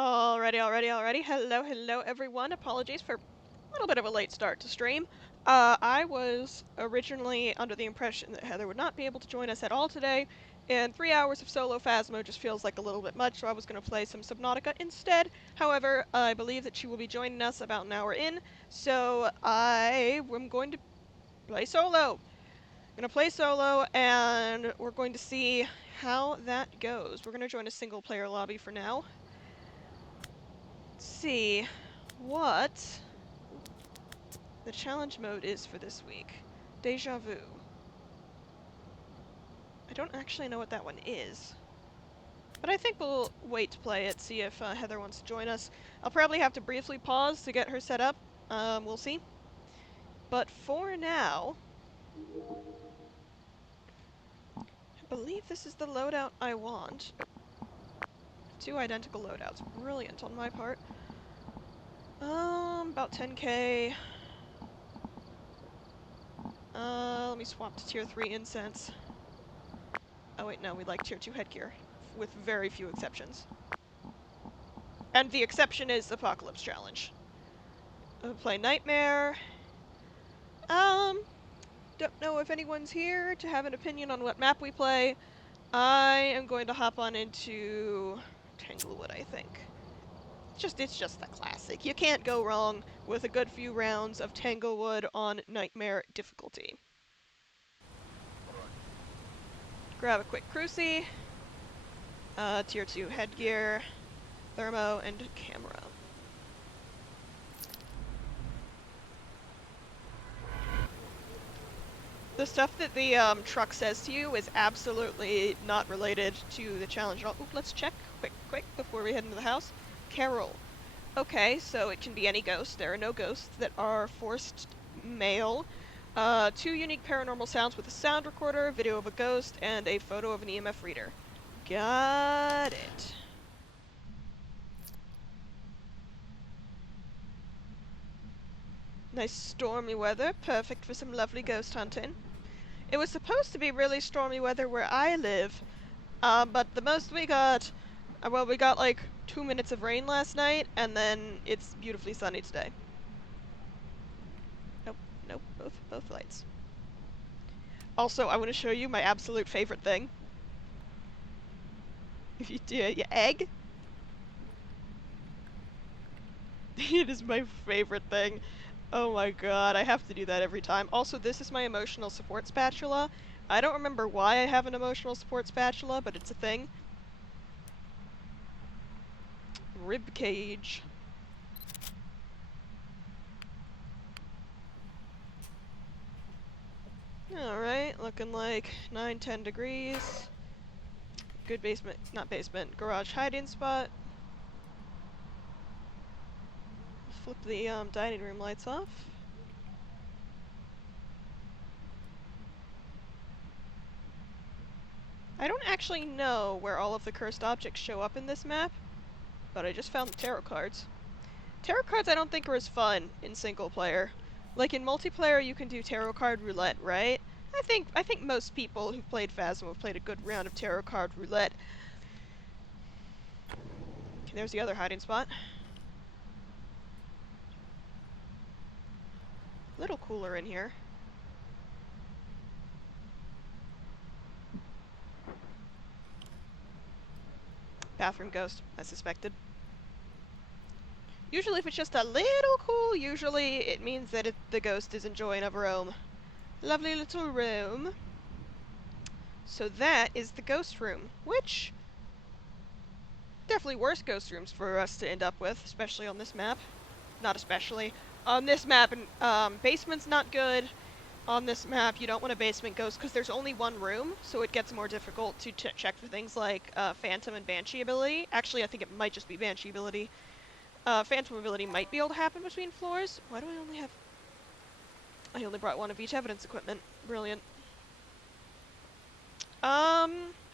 Alrighty. Hello everyone. Apologies for a little bit of a late start to stream. I was originally under the impression that Heather would not be able to join us at all today, and 3 hours of solo Phasmo just feels like a little bit much, so I was going to play some Subnautica instead. However, I believe that she will be joining us about an hour in, so I am going to play solo. And we're going to see how that goes. We're going to join a single player lobby for now. See what the challenge mode is for this week. Deja Vu. I don't actually know what that one is, but I think we'll wait to play it, see if Heather wants to join us. I'll probably have to briefly pause to get her set up. We'll see. But for now, I believe this is the loadout I want. 2 identical loadouts. Brilliant on my part. About 10k. Let me swap to tier 3 incense. Oh wait, no, we like tier 2 headgear, with very few exceptions. And the exception is Apocalypse Challenge. I'll play Nightmare. Don't know if anyone's here to have an opinion on what map we play. I am going to hop on into Tanglewood, I think. It's just the classic. You can't go wrong with a good few rounds of Tanglewood on Nightmare difficulty. Grab a quick cruci, tier 2 headgear, thermo, and camera. The stuff that the truck says to you is absolutely not related to the challenge at all. Ooh, let's check quick, before we head into the house. Carol. Okay, so it can be any ghost. There are no ghosts that are forced male. 2 unique paranormal sounds with a sound recorder, video of a ghost, and a photo of an EMF reader. Got it. Nice stormy weather, perfect for some lovely ghost hunting. It was supposed to be really stormy weather where I live, but the most we got, well, we got like 2 minutes of rain last night, and then it's beautifully sunny today. Nope, both lights. Also, I want to show you my absolute favorite thing. If you do your egg. It is my favorite thing. Oh my god, I have to do that every time. Also, this is my emotional support spatula. I don't remember why I have an emotional support spatula, but it's a thing. Rib cage. Alright, looking like 9-10 degrees. Good basement, not basement, garage hiding spot. Flip the dining room lights off. I don't actually know where all of the cursed objects show up in this map, but I just found the tarot cards. Tarot cards I don't think are as fun in single player. Like in multiplayer you can do tarot card roulette, right? I think most people who've played Phasmo have played a good round of tarot card roulette. Okay, there's the other hiding spot. Little cooler in here. Bathroom ghost, I suspected. Usually if it's just a little cool, usually it means that the ghost is enjoying a room. Lovely little room. So that is the ghost room, which definitely worse ghost rooms for us to end up with, especially on this map. Not especially. On this map, basement's not good. On this map, you don't want a basement ghost because there's only one room, so it gets more difficult to check for things like Phantom and Banshee ability. Actually, I think it might just be Banshee ability. Phantom ability might be able to happen between floors. Why do I only have... I only brought one of each evidence equipment. Brilliant.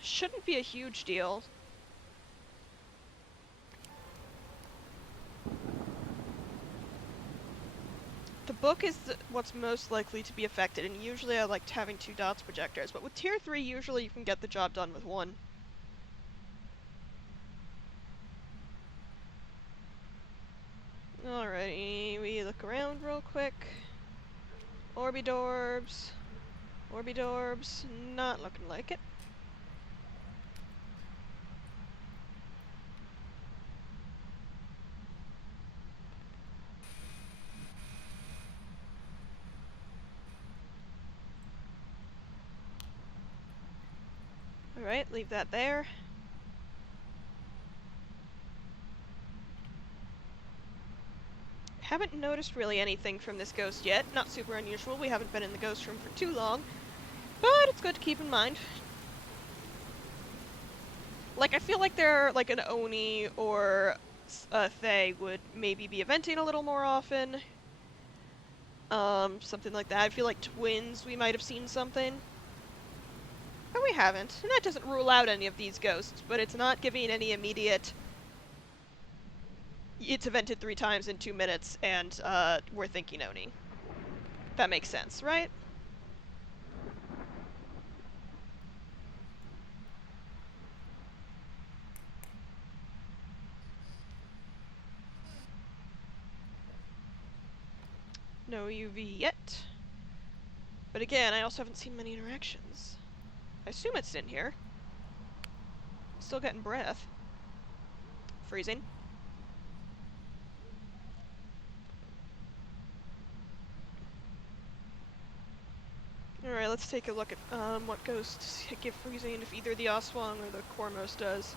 Shouldn't be a huge deal. The book is what's most likely to be affected, and usually I liked having 2 dots projectors, but with tier 3 usually you can get the job done with 1. around real quick. Orbidorbs. Orbidorbs. Not looking like it. Alright, leave that there. Haven't noticed really anything from this ghost yet. Not super unusual. We haven't been in the ghost room for too long. But it's good to keep in mind. Like, I feel like they're like an Oni or a Thay would maybe be eventing a little more often. Something like that. I feel like twins, we might have seen something. But we haven't. And that doesn't rule out any of these ghosts, but it's not giving any immediate... It's evented 3 times in 2 minutes, and, we're thinking Oni. That makes sense, right? No UV yet. But again, I also haven't seen many interactions. I assume it's in here. Still getting breath. Freezing. Alright, let's take a look at what ghosts give freezing if either the Aswang or the Kormos does.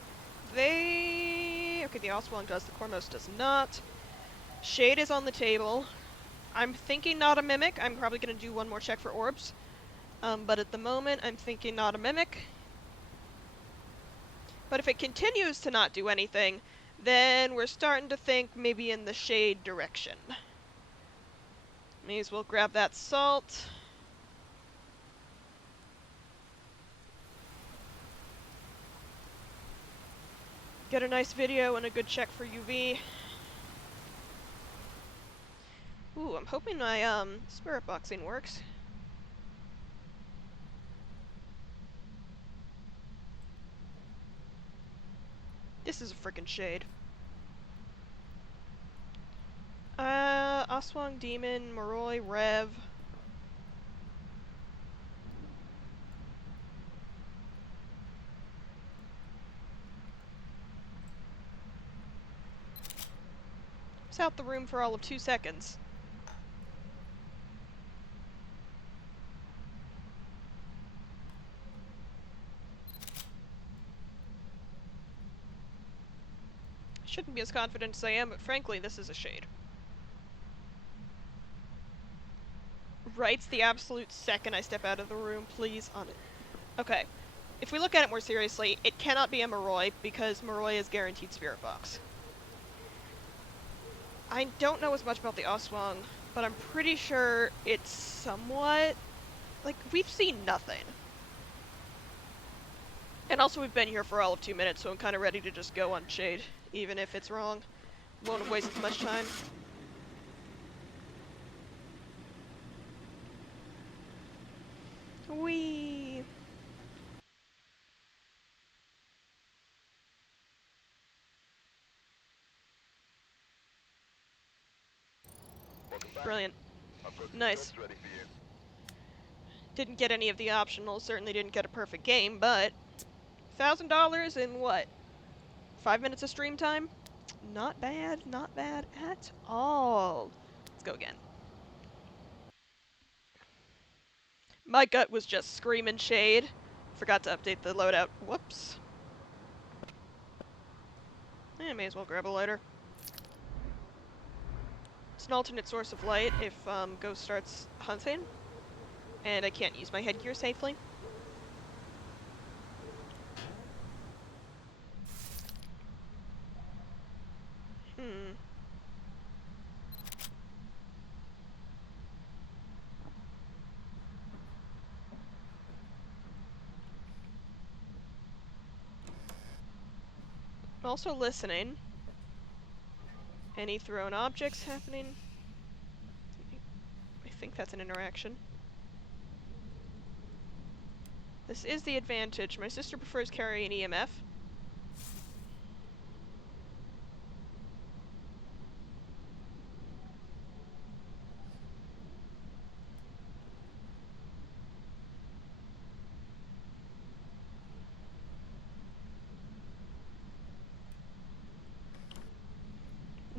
Okay, the Aswang does, the Kormos does not. Shade is on the table. I'm thinking not a mimic. I'm probably going to do one more check for orbs. But at the moment, I'm thinking not a mimic. But if it continues to not do anything, then we're starting to think maybe in the shade direction. May as well grab that salt. Get a nice video and a good check for UV. Ooh, I'm hoping my, spirit boxing works. This is a frickin' shade. Aswang, Demon, Moroi, Rev. It's out the room for all of 2 seconds. Shouldn't be as confident as I am, but frankly, this is a shade. Writes the absolute second I step out of the room, please, on it. Okay. If we look at it more seriously, it cannot be a Moroi, because Moroi is guaranteed Spirit Box. I don't know as much about the Aswang, but I'm pretty sure it's somewhat... Like, we've seen nothing. And also we've been here for all of 2 minutes, so I'm kind of ready to just go on shade, even if it's wrong. Won't have wasted much time. Whee! Brilliant. Nice. Didn't get any of the optionals, certainly didn't get a perfect game, but... $1,000 in what? 5 minutes of stream time? Not bad, not bad at all. Let's go again. My gut was just screaming shade. Forgot to update the loadout. Whoops. I may as well grab a lighter. It's an alternate source of light if Ghost starts hunting, and I can't use my headgear safely. Also listening. Any thrown objects happening? I think that's an interaction. This is the advantage. My sister prefers carrying EMF.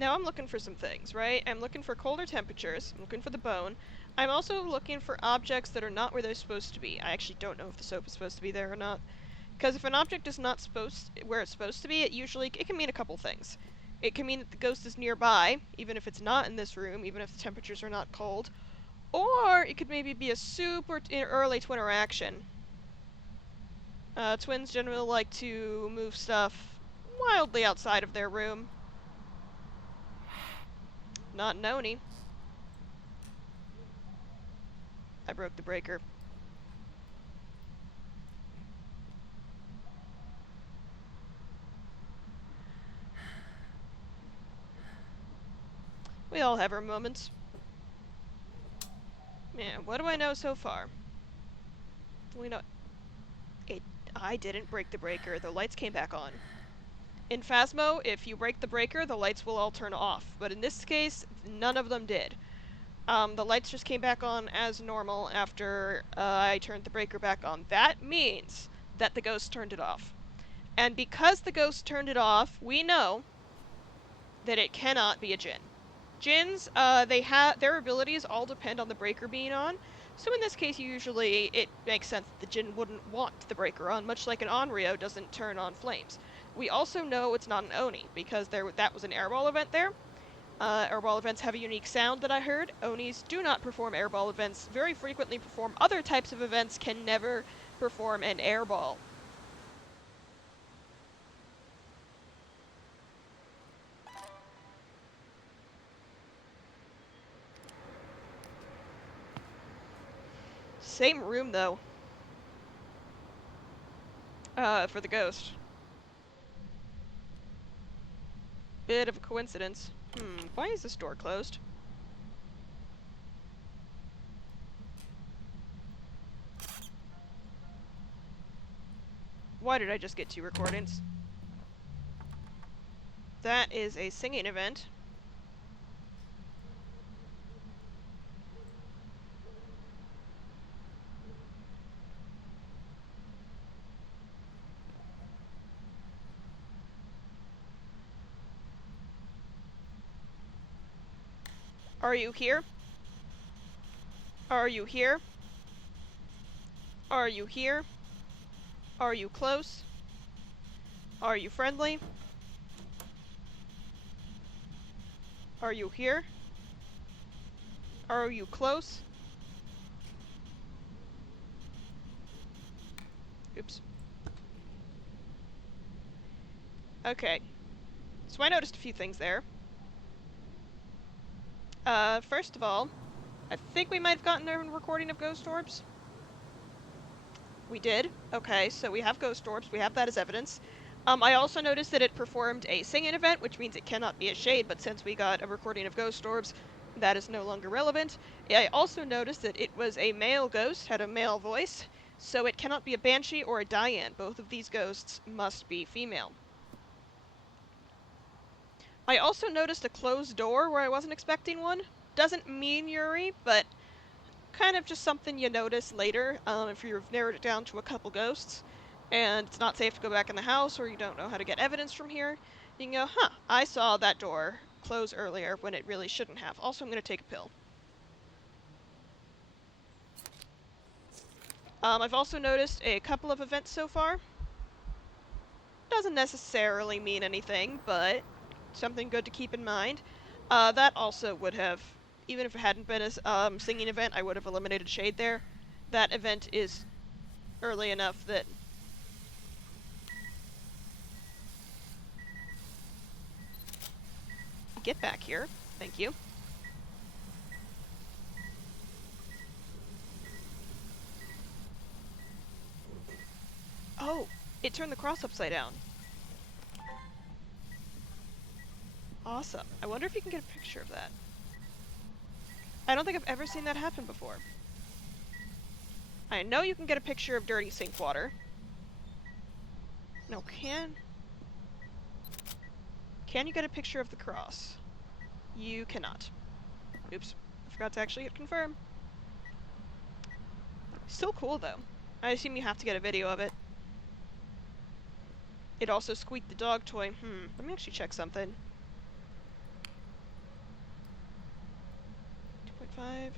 Now I'm looking for some things, right? I'm looking for colder temperatures, I'm looking for the bone. I'm also looking for objects that are not where they're supposed to be. I actually don't know if the soap is supposed to be there or not. Because if an object is not where it's supposed to be, it can mean a couple things. It can mean that the ghost is nearby, even if it's not in this room, even if the temperatures are not cold. Or it could maybe be a super early twin interaction. Twins generally like to move stuff wildly outside of their room. Not an Oni. I broke the breaker. We all have our moments. Yeah, what do I know so far? We know... I didn't break the breaker. The lights came back on. In Phasmo, if you break the breaker, the lights will all turn off. But in this case, none of them did. The lights just came back on as normal after I turned the breaker back on. That means that the ghost turned it off. And because the ghost turned it off, we know that it cannot be a djinn. Djinns, their abilities all depend on the breaker being on. So in this case, usually it makes sense that the djinn wouldn't want the breaker on, much like an Onryo doesn't turn on flames. We also know it's not an Oni, because that was an airball event there. Airball events have a unique sound that I heard. Onis do not perform airball events, very frequently perform other types of events, can never perform an airball. Same room, though. For the ghost. Bit of a coincidence. Why is this door closed? Why did I just get 2 recordings? That is a singing event. Are you here? Are you here? Are you here? Are you close? Are you friendly? Are you here? Are you close? Oops. Okay. So I noticed a few things there. First of all, I think we might have gotten a recording of ghost orbs. We did. Okay, so we have ghost orbs. We have that as evidence. I also noticed that it performed a singing event, which means it cannot be a shade, but since we got a recording of ghost orbs, that is no longer relevant. I also noticed that it was a male ghost, had a male voice, so it cannot be a banshee or a Diane. Both of these ghosts must be female. I also noticed a closed door where I wasn't expecting one. Doesn't mean Yuri, but kind of just something you notice later if you've narrowed it down to a couple ghosts and it's not safe to go back in the house or you don't know how to get evidence from here. You can go, huh, I saw that door close earlier when it really shouldn't have. Also, I'm going to take a pill. I've also noticed a couple of events so far. Doesn't necessarily mean anything, but something good to keep in mind. That also would have, even if it hadn't been a singing event, I would have eliminated shade there. That event is early enough that... Get back here. Thank you. Oh, it turned the cross upside down. Awesome. I wonder if you can get a picture of that. I don't think I've ever seen that happen before. I know you can get a picture of dirty sink water. No, can you get a picture of the cross? You cannot. Oops. I forgot to actually hit confirm. Still cool, though. I assume you have to get a video of it. It also squeaked the dog toy. Let me actually check something. 5.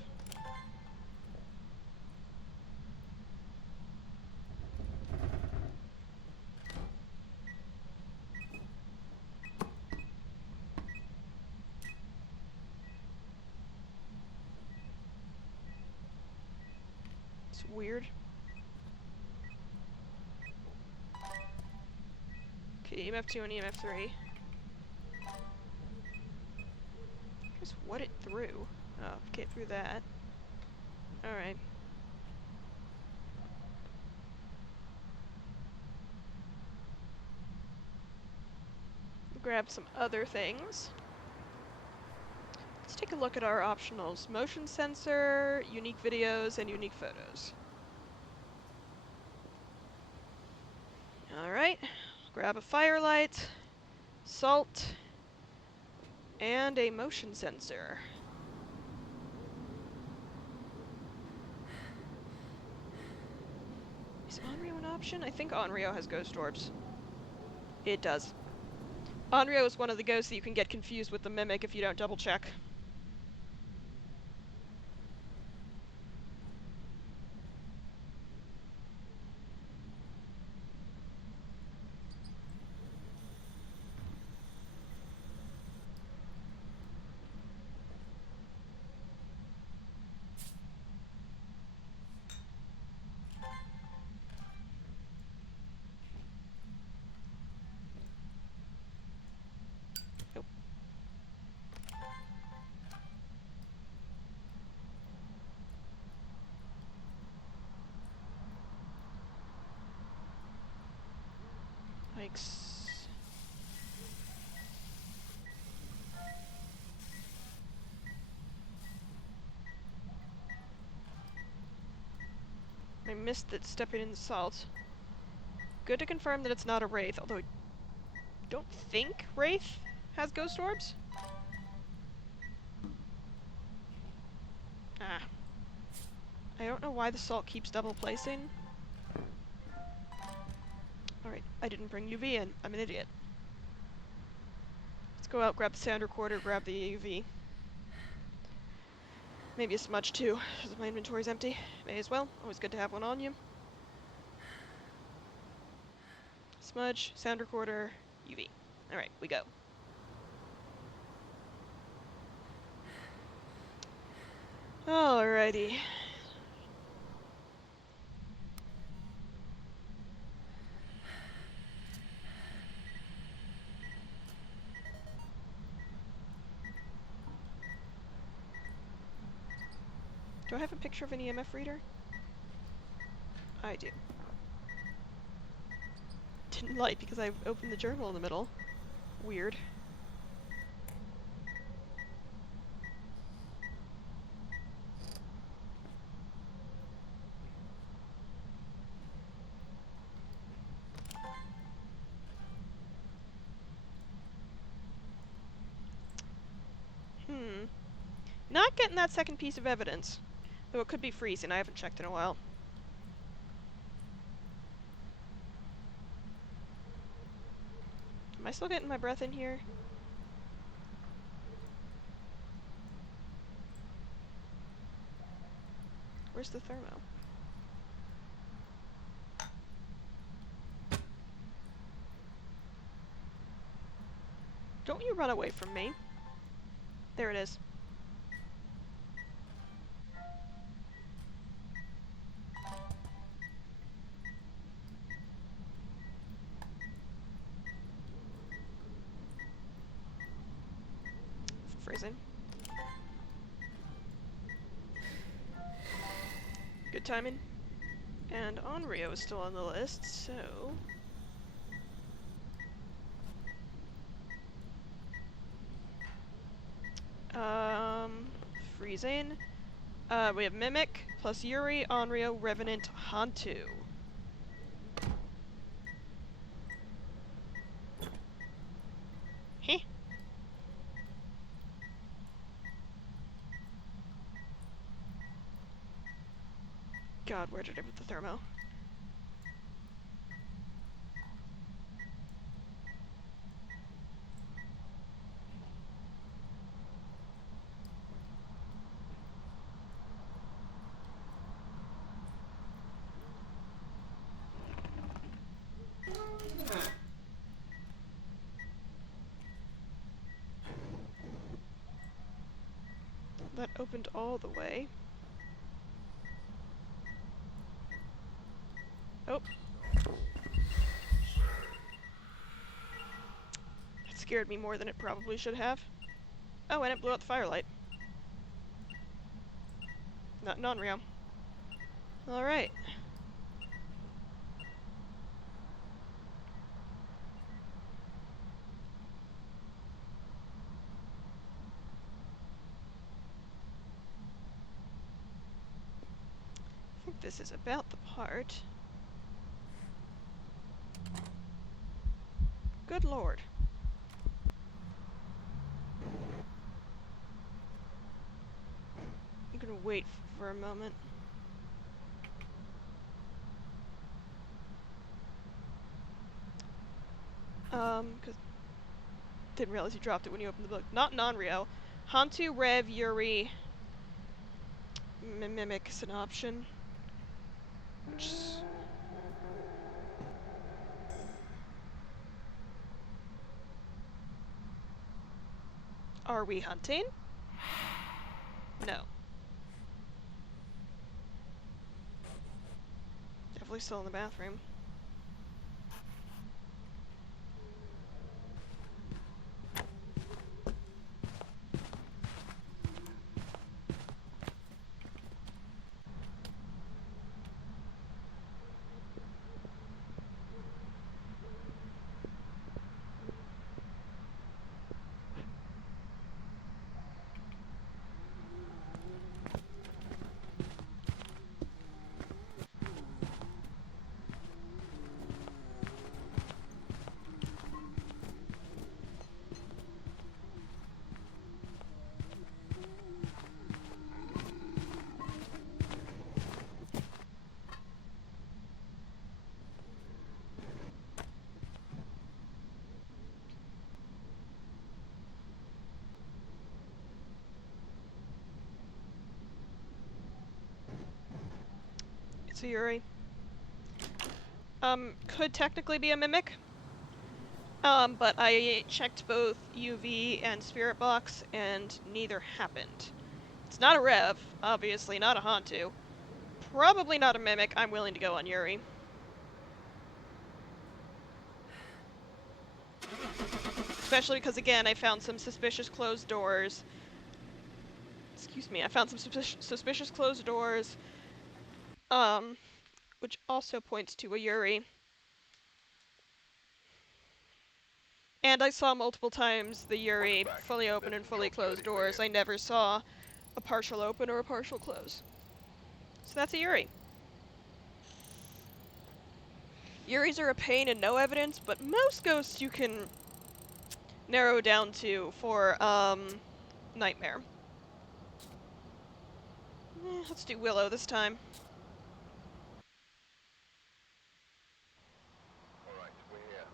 It's weird. Okay, EMF 2 and EMF 3. Guess what it threw. Oh, okay, through that. Alright. Grab some other things. Let's take a look at our optionals. Motion sensor, unique videos, and unique photos. Alright. Grab a firelight, salt, and a motion sensor. Is Onryo an option? I think Onryo has ghost orbs. It does. Onryo is one of the ghosts that you can get confused with the Mimic if you don't double check. Nope. Yikes. I missed it stepping in the salt. Good to confirm that it's not a Wraith, although I don't think Wraith has ghost orbs. Ah. I don't know why the salt keeps double placing. Alright, I didn't bring UV in. I'm an idiot. Let's go out, grab the sound recorder, grab the UV. Maybe a smudge too, because my inventory's empty. May as well. Always good to have one on you. Smudge, sound recorder, UV. Alright, we go. Alrighty. Do I have a picture of an EMF reader? I do. Didn't light because I opened the journal in the middle. Weird. Not getting that second piece of evidence. Though it could be freezing, I haven't checked in a while. Am I still getting my breath in here? Where's the thermo? Don't you run away from me. There it is. Freezing. Good timing. And Onryo is still on the list, so... freezing. We have Mimic, plus Yuri, Onryo, Revenant, Hantu. Heh. God, where did I put the thermo? That opened all the way. Oh. That scared me more than it probably should have. Oh, and it blew out the firelight. Not non-real. Alright. I think this is about the part. Good lord. I'm gonna wait for a moment. Cause didn't realize you dropped it when you opened the book. Not non-Rio. Hantu, Rev, Yuri, Mimic is an option. Which... Are we hunting? No. Definitely still in the bathroom. It's a Yuri. Could technically be a Mimic. But I checked both UV and Spirit Box, and neither happened. It's not a Rev, obviously, not a Hantu. Probably not a Mimic. I'm willing to go on Yuri. Especially because, again, I found some suspicious closed doors. Excuse me, I found some suspicious closed doors, which also points to a Yuri. And I saw multiple times the Yuri fully open and fully closed doors. I never saw a partial open or a partial close. So that's a Yuri. Yuris are a pain and no evidence, but most ghosts you can narrow down to for, Nightmare. Let's do Willow this time. Alright, we're here.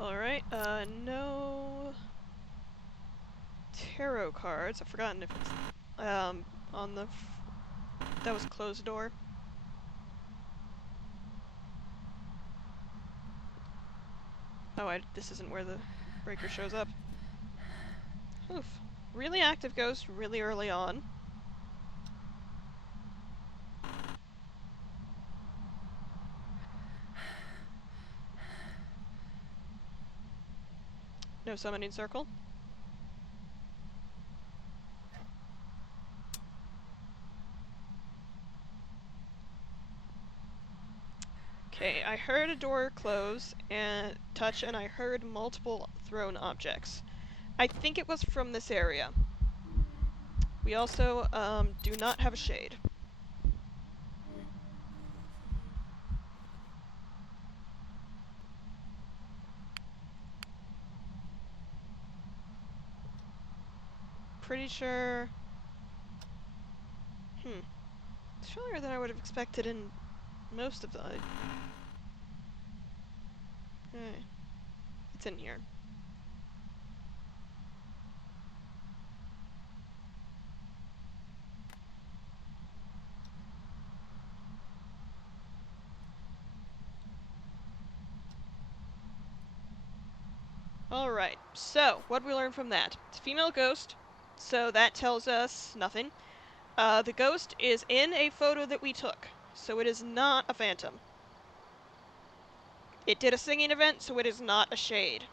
Alright, no tarot cards. I've forgotten if it's, on the... that was a closed door. Oh, this isn't where the breaker shows up. Oof. Really active ghost really early on. No summoning circle. Okay, I heard a door close and touch, and I heard multiple thrown objects. I think it was from this area. We also, do not have a shade. Pretty sure... It's earlier than I would have expected in most of the... It's in here. Alright, so, what did we learn from that? It's a female ghost, so that tells us nothing. The ghost is in a photo that we took, so it is not a phantom. It did a singing event, so it is not a shade.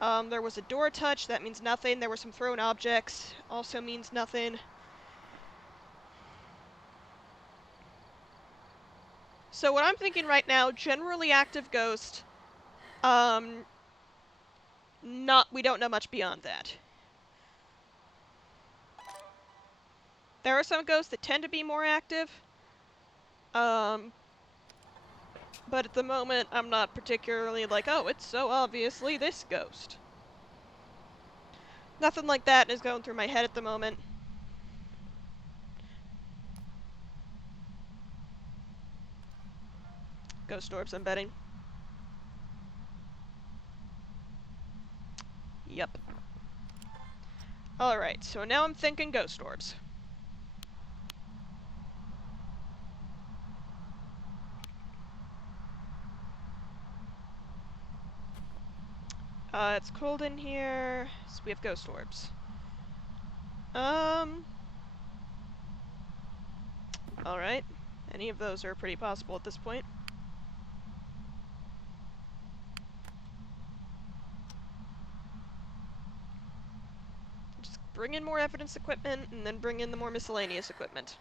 There was a door touch, that means nothing. There were some thrown objects, also means nothing. So what I'm thinking right now, generally active ghost, we don't know much beyond that. There are some ghosts that tend to be more active, but at the moment I'm not particularly like, oh, it's so obviously this ghost. Nothing like that is going through my head at the moment. Ghost orbs, I'm betting. Yep. Alright, so now I'm thinking ghost orbs. It's cold in here, so we have ghost orbs. Alright. Any of those are pretty possible at this point. Just bring in more evidence equipment, and then bring in the more miscellaneous equipment.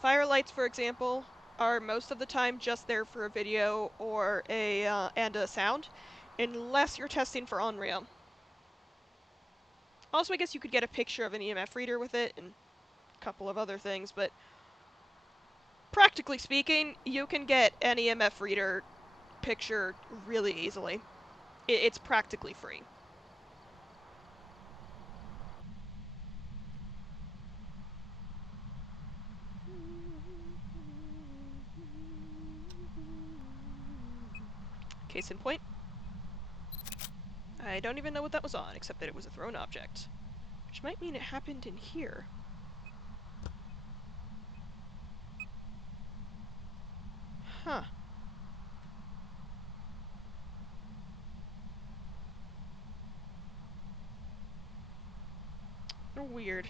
Fire lights, for example, are most of the time just there for a video or and a sound, unless you're testing for Onryo. Also, I guess you could get a picture of an EMF reader with it, and a couple of other things, but practically speaking, you can get an EMF reader picture really easily. It's practically free. Case in point. I don't even know what that was on, except that it was a thrown object. Which might mean it happened in here. Huh. Weird.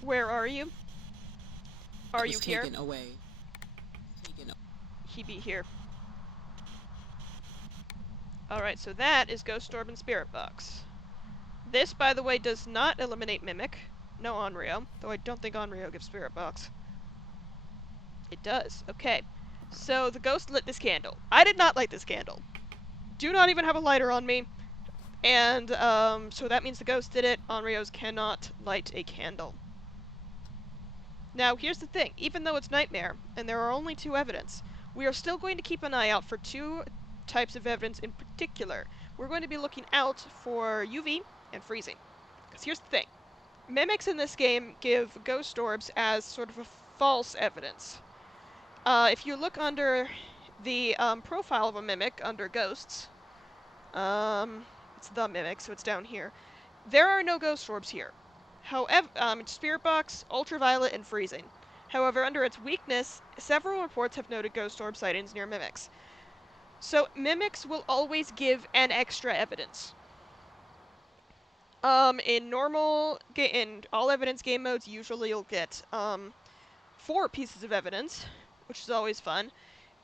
Where are you? Are you here? Taken away. He be here. Alright, so that is Ghost Orb and Spirit Box. This, by the way, does not eliminate Mimic. No Onryo, though I don't think Onryo gives Spirit Box. It does. Okay. So the ghost lit this candle. I did not light this candle. Do not even have a lighter on me. And, so that means the ghost did it. Onryos cannot light a candle. Now, here's the thing. Even though it's Nightmare, and there are only 2 evidence, we are still going to keep an eye out for 2 types of evidence in particular. We're going to be looking out for UV and freezing. Because here's the thing. Mimics in this game give ghost orbs as sort of a false evidence. If you look under the profile of a mimic under ghosts, it's the mimic, so it's down here. There are no ghost orbs here. However, it's Spirit Box, Ultraviolet, and Freezing. However, under its weakness, several reports have noted ghost orb sightings near mimics. So, mimics will always give an extra evidence. In all evidence game modes, usually you'll get, 4 pieces of evidence, which is always fun.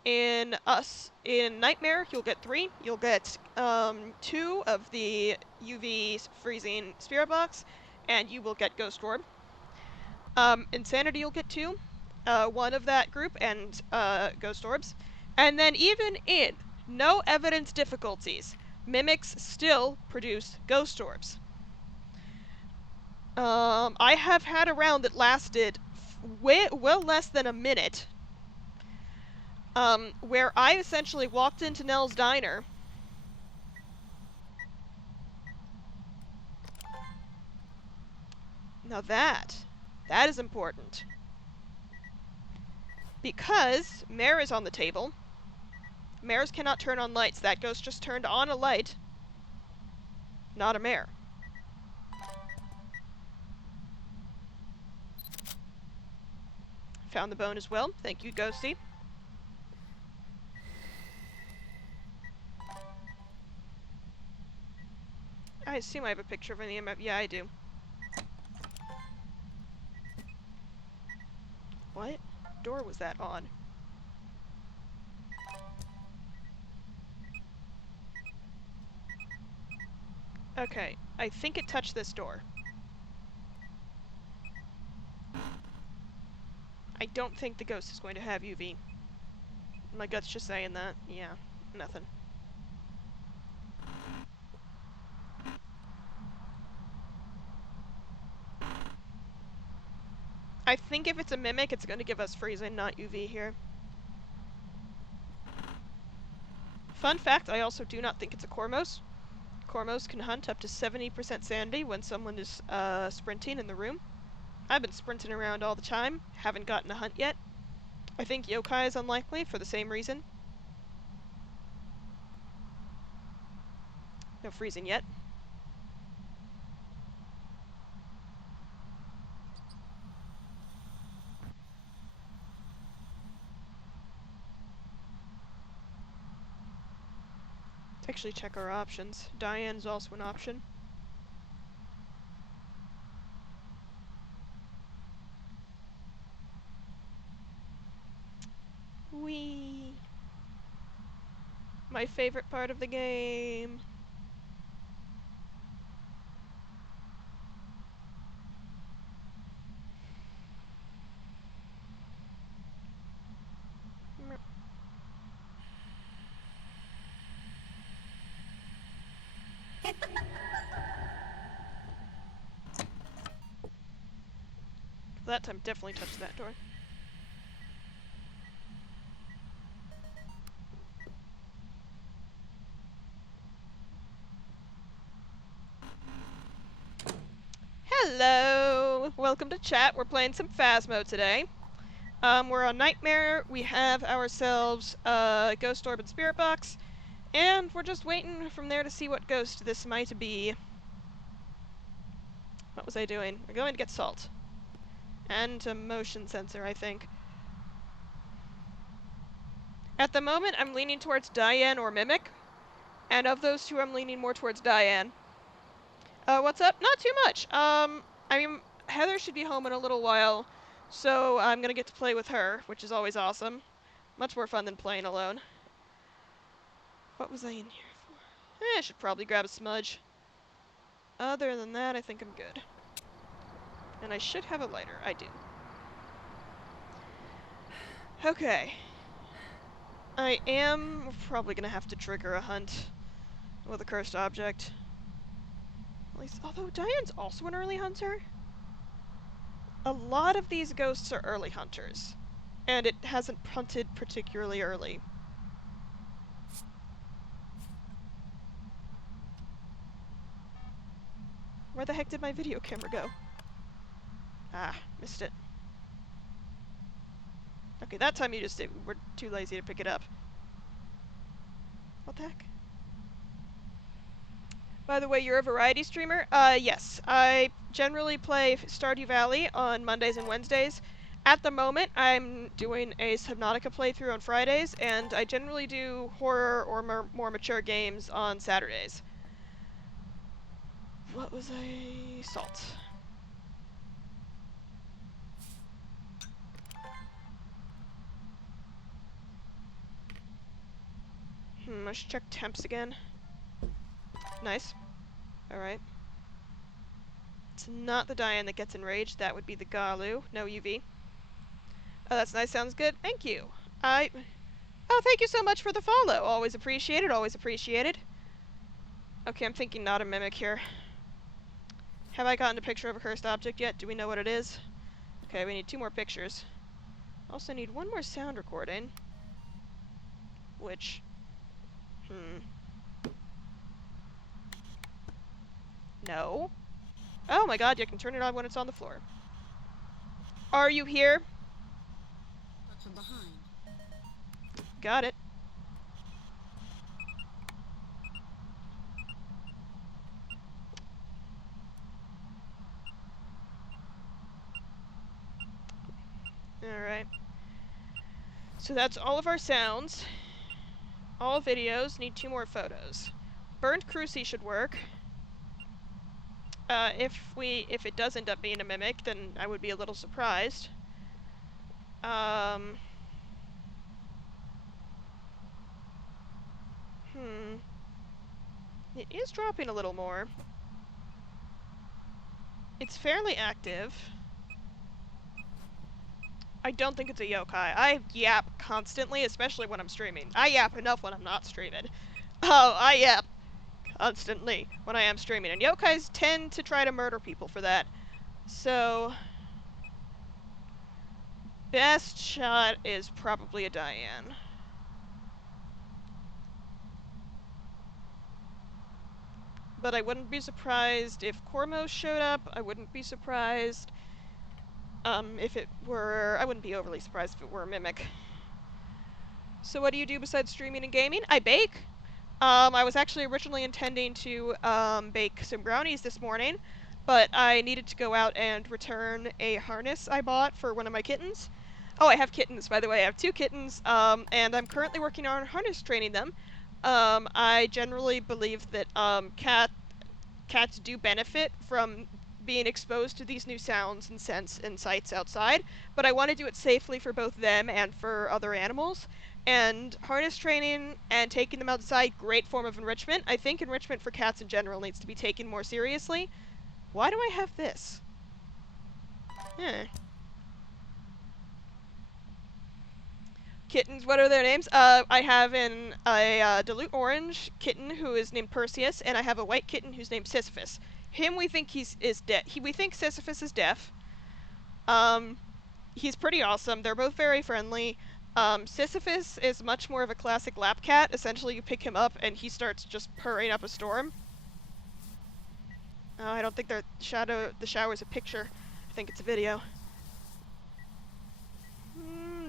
In Nightmare, you'll get 3. You'll get, 2 of the UV freezing Spirit Box, and you will get Ghost Orb. Insanity, you'll get 2. 1 of that group, and, Ghost Orbs. And then even in no evidence difficulties, mimics still produce Ghost Orbs. I have had a round that lasted well less than a minute, where I essentially walked into Nell's diner. Now that is important. Because Mare is on the table. Mares cannot turn on lights. That ghost just turned on a light. Not a mare. Found the bone as well. Thank you, Ghosty. I assume I have a picture of an EMF. Yeah, I do. What door was that on? Okay, I think it touched this door. I don't think the ghost is going to have UV. My gut's just saying that. Yeah, nothing. I think if it's a mimic, it's going to give us freezing, not UV here. Fun fact, I also do not think it's a Cormos. Cormos can hunt up to 70% sanity when someone is sprinting in the room. I've been sprinting around all the time, haven't gotten a hunt yet. I think yokai is unlikely for the same reason. No freezing yet. Let's actually check our options. Diane is also an option. Whee! My favorite part of the game. That time definitely touched that door. Hello! Welcome to chat. We're playing some Phasmo today. We're on Nightmare. We have ourselves a Ghost Orb and Spirit Box. And we're just waiting from there to see what ghost this might be. What was I doing? We're going to get salt. And a motion sensor, I think. At the moment, I'm leaning towards Diane or Mimic. And of those two, I'm leaning more towards Diane. What's up? Not too much. I mean, Heather should be home in a little while, so I'm gonna get to play with her, which is always awesome. Much more fun than playing alone. What was I in here for? I should probably grab a smudge. Other than that, I think I'm good. And I should have a lighter. I do. Okay. I am probably gonna have to trigger a hunt with a cursed object. At least, although Diane's also an early hunter. A lot of these ghosts are early hunters, and it hasn't hunted particularly early. Where the heck did my video camera go? Ah, missed it. Okay, that time you just did. We're too lazy to pick it up. What the heck? By the way, you're a variety streamer? Yes. I generally play Stardew Valley on Mondays and Wednesdays. At the moment, I'm doing a Subnautica playthrough on Fridays, and I generally do horror or more mature games on Saturdays. What was I... Salt. I should check temps again. Nice. Alright. It's not the Diane that gets enraged. That would be the Galu. No UV. Oh, that's nice. Sounds good. Thank you. Oh, thank you so much for the follow. Always appreciated. Always appreciated. Okay, I'm thinking not a mimic here. Have I gotten a picture of a cursed object yet? Do we know what it is? Okay, we need 2 more pictures. Also need 1 more sound recording. Which... No. Oh my god, you can turn it on when it's on the floor. Are you here? from behind. Got it. Alright. So that's all of our sounds. All videos. Need 2 more photos. Burned Cruci should work. If it does end up being a mimic, then I would be a little surprised. It is dropping a little more. It's fairly active. I don't think it's a yokai. I yap constantly, especially when I'm streaming. I yap enough when I'm not streaming. Oh, I yap constantly when I am streaming. And yokais tend to try to murder people for that. So, best shot is probably a Diane. But I wouldn't be surprised if Cormos showed up. I wouldn't be surprised if it were... I wouldn't be overly surprised if it were a mimic. So what do you do besides streaming and gaming? I bake. I was actually originally intending to bake some brownies this morning, but I needed to go out and return a harness I bought for one of my kittens. Oh, I have kittens, by the way. I have 2 kittens, and I'm currently working on harness training them. I generally believe that cats do benefit from being exposed to these new sounds and scents and sights outside, but I want to do it safely for both them and for other animals. And harness training and taking them outside, great form of enrichment. I think enrichment for cats in general needs to be taken more seriously. Why do I have this? Kittens, what are their names? I have a Dilute Orange kitten who is named Perseus, and I have a white kitten who's named Sisyphus. Him, we think is deaf. We think Sisyphus is deaf. He's pretty awesome. They're both very friendly. Sisyphus is much more of a classic lap cat. Essentially, you pick him up and he starts just purring up a storm. I don't think the shower's a picture. I think it's a video.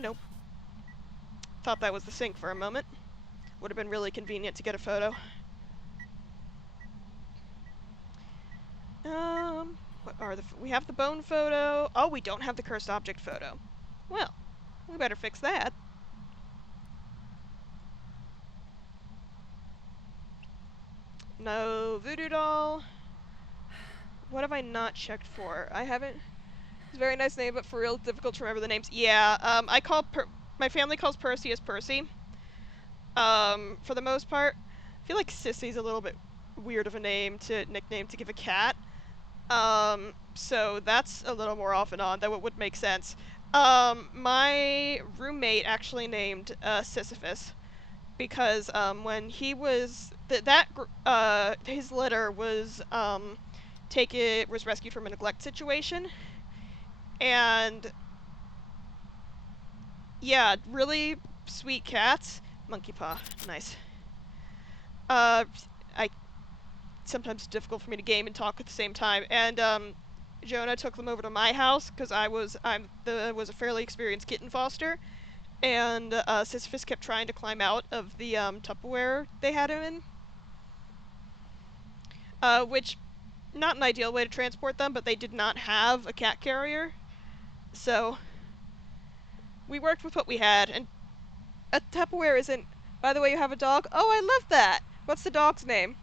Nope. Thought that was the sink for a moment. Would have been really convenient to get a photo. What are we have the bone photo. Oh, we don't have the cursed object photo. Well, we better fix that. No voodoo doll. What have I not checked for? I haven't. It's a very nice name, but for real, it's difficult to remember the names. Yeah, my family calls Perseus Percy. For the most part. I feel like Sissy's a little bit weird of a nickname to give a cat. So that's a little more off and on, though it would make sense. My roommate actually named Sisyphus because when he was his litter was was rescued from a neglect situation, and yeah, really sweet cats. Monkey paw, nice. I sometimes it's difficult for me to game and talk at the same time, and Jonah took them over to my house because I was a fairly experienced kitten foster, and Sisyphus kept trying to climb out of the Tupperware they had him in, which not an ideal way to transport them, but they did not have a cat carrier, so we worked with what we had. And a Tupperware isn't. By the way, you have a dog. Oh, I love that. What's the dog's name?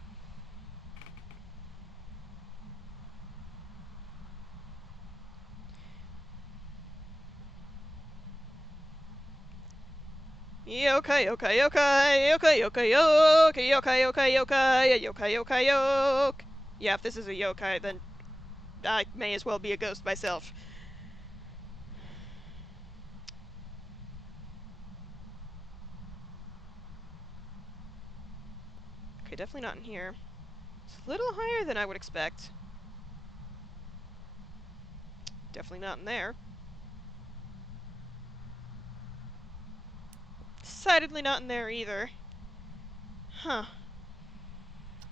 Yokai, yokai, yokai, yokai, yokai, yokai, yokai, yokai, yokai, yokai, yokai, yokai. Yeah, if this is a yokai, then I may as well be a ghost myself. Okay, definitely not in here. It's a little higher than I would expect. Definitely not in there. Decidedly not in there either. Huh.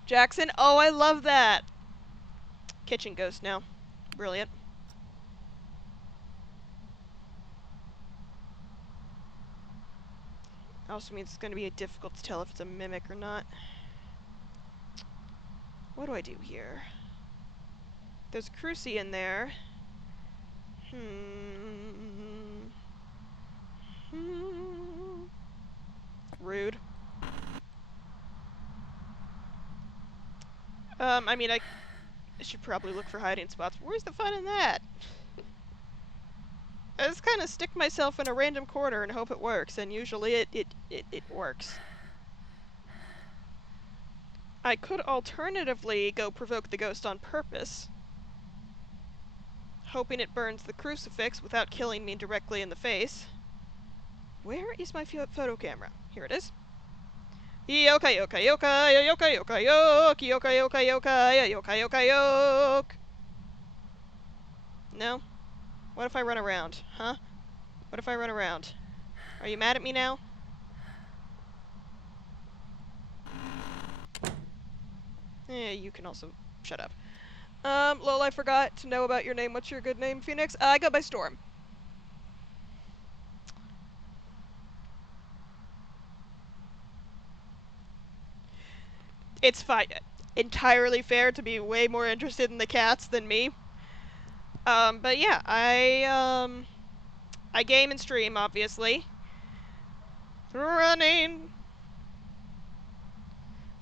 Jackson, oh, I love that! Kitchen ghost now. Brilliant. Also means it's going to be difficult to tell if it's a mimic or not. What do I do here? There's a crucie in there. Rude. I mean, I should probably look for hiding spots. Where's the fun in that? I just kind of stick myself in a random corner and hope it works, and usually it works. I could alternatively go provoke the ghost on purpose, hoping it burns the crucifix without killing me directly in the face. Where is my photo camera? Here it is. Yoka yoka yoka yoka yoka yoke yoka yoka yoka yoka yoka yoke. No? What if I run around? Huh? What if I run around? Are you mad at me now? You can also shut up. Lol, I forgot to know about your name. What's your good name, Phoenix? I go by Storm. It's fine. Entirely fair to be way more interested in the cats than me. But yeah, I game and stream, obviously. Running.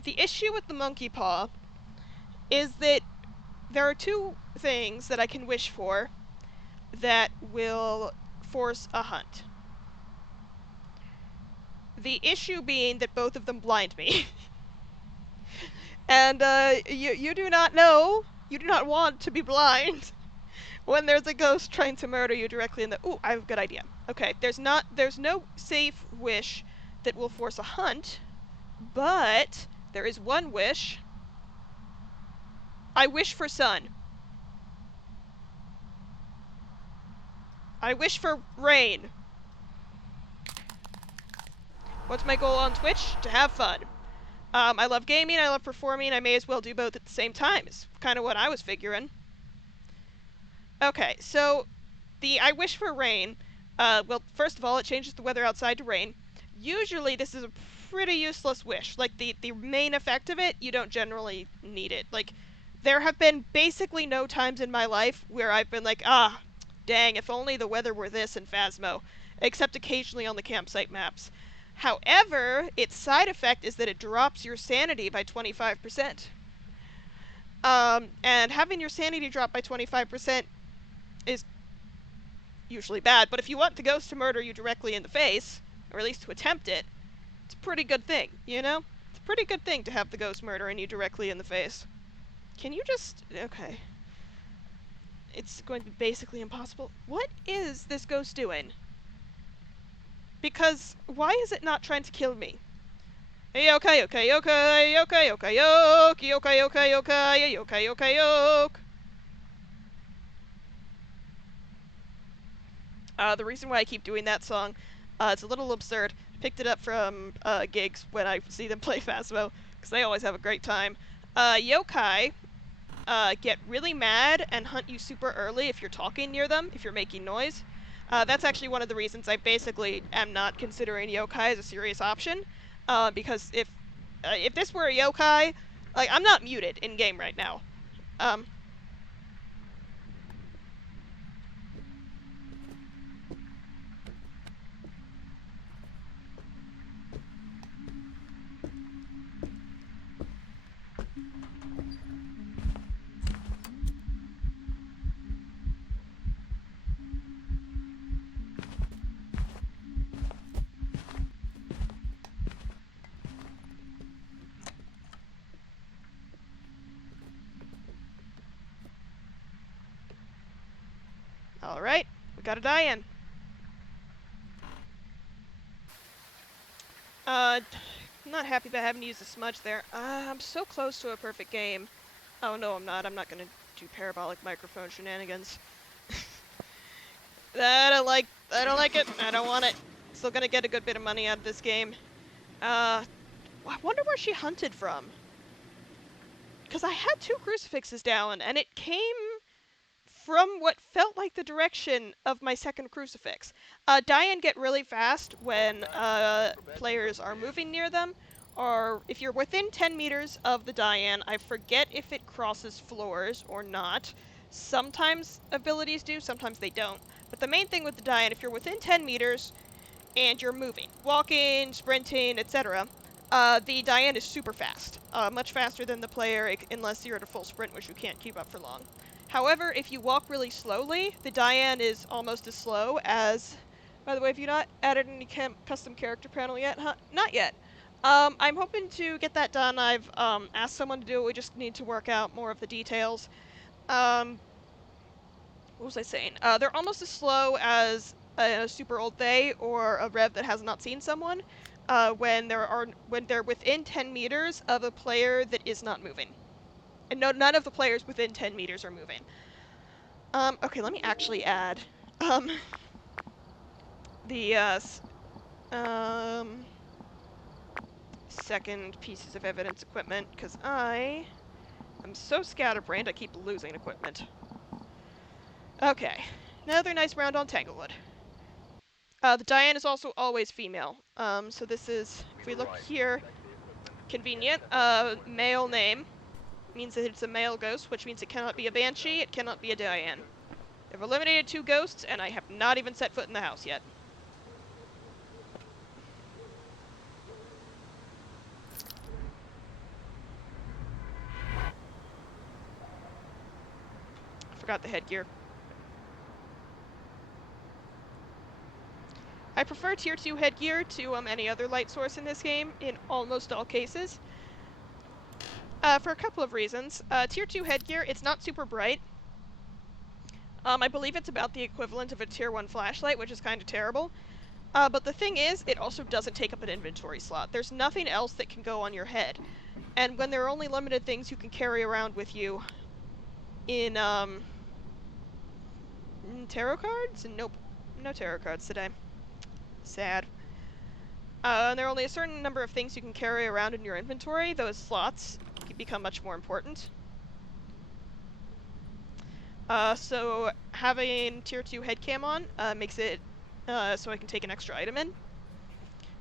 The issue with the monkey paw is that there are two things that I can wish for that will force a hunt. The issue being that both of them blind me. And, you do not know, you do not want to be blind when there's a ghost trying to murder you directly in the— Ooh, I have a good idea. Okay, there's no safe wish that will force a hunt, but there is one wish. I wish for sun. I wish for rain. What's my goal on Twitch? To have fun. I love gaming, I love performing, I may as well do both at the same time, is kind of what I was figuring. Okay, so the I wish for rain, well, first of all, it changes the weather outside to rain. Usually this is a pretty useless wish. Like, the main effect of it, you don't generally need it. Like, there have been basically no times in my life where I've been like, ah, dang, if only the weather were this in Phasmo. Except occasionally on the campsite maps. However, its side effect is that it drops your sanity by 25%. And having your sanity drop by 25% is usually bad, but if you want the ghost to murder you directly in the face, or at least to attempt it, it's a pretty good thing, you know? It's a pretty good thing to have the ghost murdering you directly in the face. Can you just— okay. It's going to be basically impossible. What is this ghost doing? Because why is it not trying to kill me? Yoka yoka yoka yoka yoka yoke yoka yoka yoka yoka yoka yoke. The reason why I keep doing that song, it's a little absurd. I picked it up from gigs when I see them play Phasmo, because they always have a great time. Yokai get really mad and hunt you super early if you're talking near them, if you're making noise. That's actually one of the reasons I basically am not considering yokai as a serious option, because if this were a yokai, like, I'm not muted in game right now. Alright, we got a die-in. I'm not happy about having to use the smudge there. I'm so close to a perfect game. Oh, no, I'm not. I'm not gonna do parabolic microphone shenanigans. I don't like it. I don't want it. Still gonna get a good bit of money out of this game. I wonder where she hunted from. Because I had 2 crucifixes down, and it came from what felt like the direction of my second crucifix. Die-in get really fast when players are moving near them, or if you're within 10 meters of the die-in. I forget if it crosses floors or not. Sometimes abilities do, sometimes they don't. But the main thing with the die-in, if you're within 10 meters and you're moving, walking, sprinting, etc., the die-in is super fast. Much faster than the player, unless you're at a full sprint, which you can't keep up for long. However, if you walk really slowly, the die-in is almost as slow as... By the way, have you not added any custom character panel yet? Huh? Not yet. I'm hoping to get that done. I've asked someone to do it. We just need to work out more of the details. What was I saying? They're almost as slow as a super old Thay or a Rev that has not seen someone when they're within 10 meters of a player that is not moving. And no, none of the players within 10 meters are moving. Okay, let me actually add the second pieces of evidence equipment, because I am so scatterbrained I keep losing equipment. Okay, another nice round on Tanglewood. The die-in is also always female. So this is, if we look here, convenient. Male name means that it's a male ghost, which means it cannot be a banshee, it cannot be a die-in. They've eliminated 2 ghosts, and I have not even set foot in the house yet. Forgot the headgear. I prefer tier 2 headgear to any other light source in this game, in almost all cases. For a couple of reasons. Tier 2 headgear, it's not super bright. I believe it's about the equivalent of a tier 1 flashlight, which is kind of terrible. But the thing is, it also doesn't take up an inventory slot. There's nothing else that can go on your head. And when there are only limited things you can carry around with you in tarot cards? Nope. No tarot cards today. Sad. And there are only a certain number of things you can carry around in your inventory. Those slots become much more important. So having tier 2 headcam on makes it so I can take an extra item in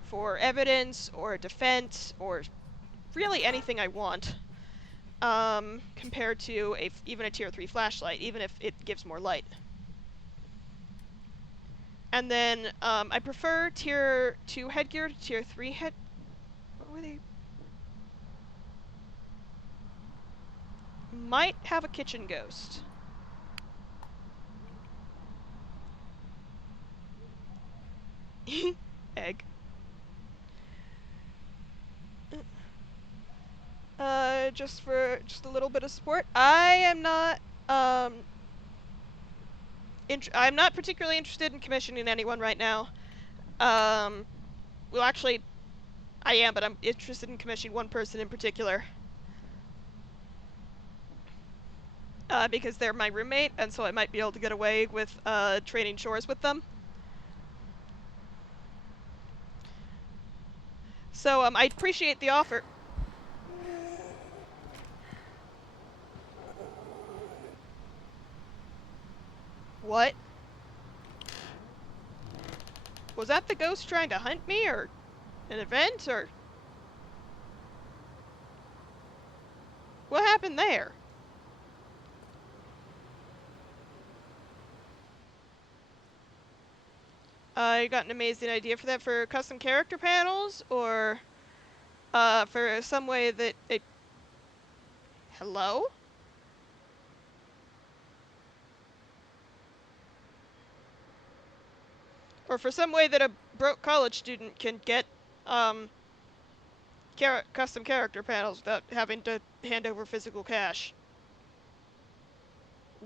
for evidence or defense or really anything I want, compared to even a tier 3 flashlight, even if it gives more light. And then I prefer tier 2 headgear to tier 3 head... What were they? Might have a kitchen ghost. Egg. Just for a little bit of support. I am not, I'm not particularly interested in commissioning anyone right now. Well, actually, I am, but I'm interested in commissioning one person in particular. Because they're my roommate, and so I might be able to get away with, trading chores with them. So, I appreciate the offer. What? Was that the ghost trying to hunt me, or an event, or... What happened there? You got an amazing idea for that for custom character panels, or for some way that it... Hello? Or for some way that a broke college student can get custom character panels without having to hand over physical cash.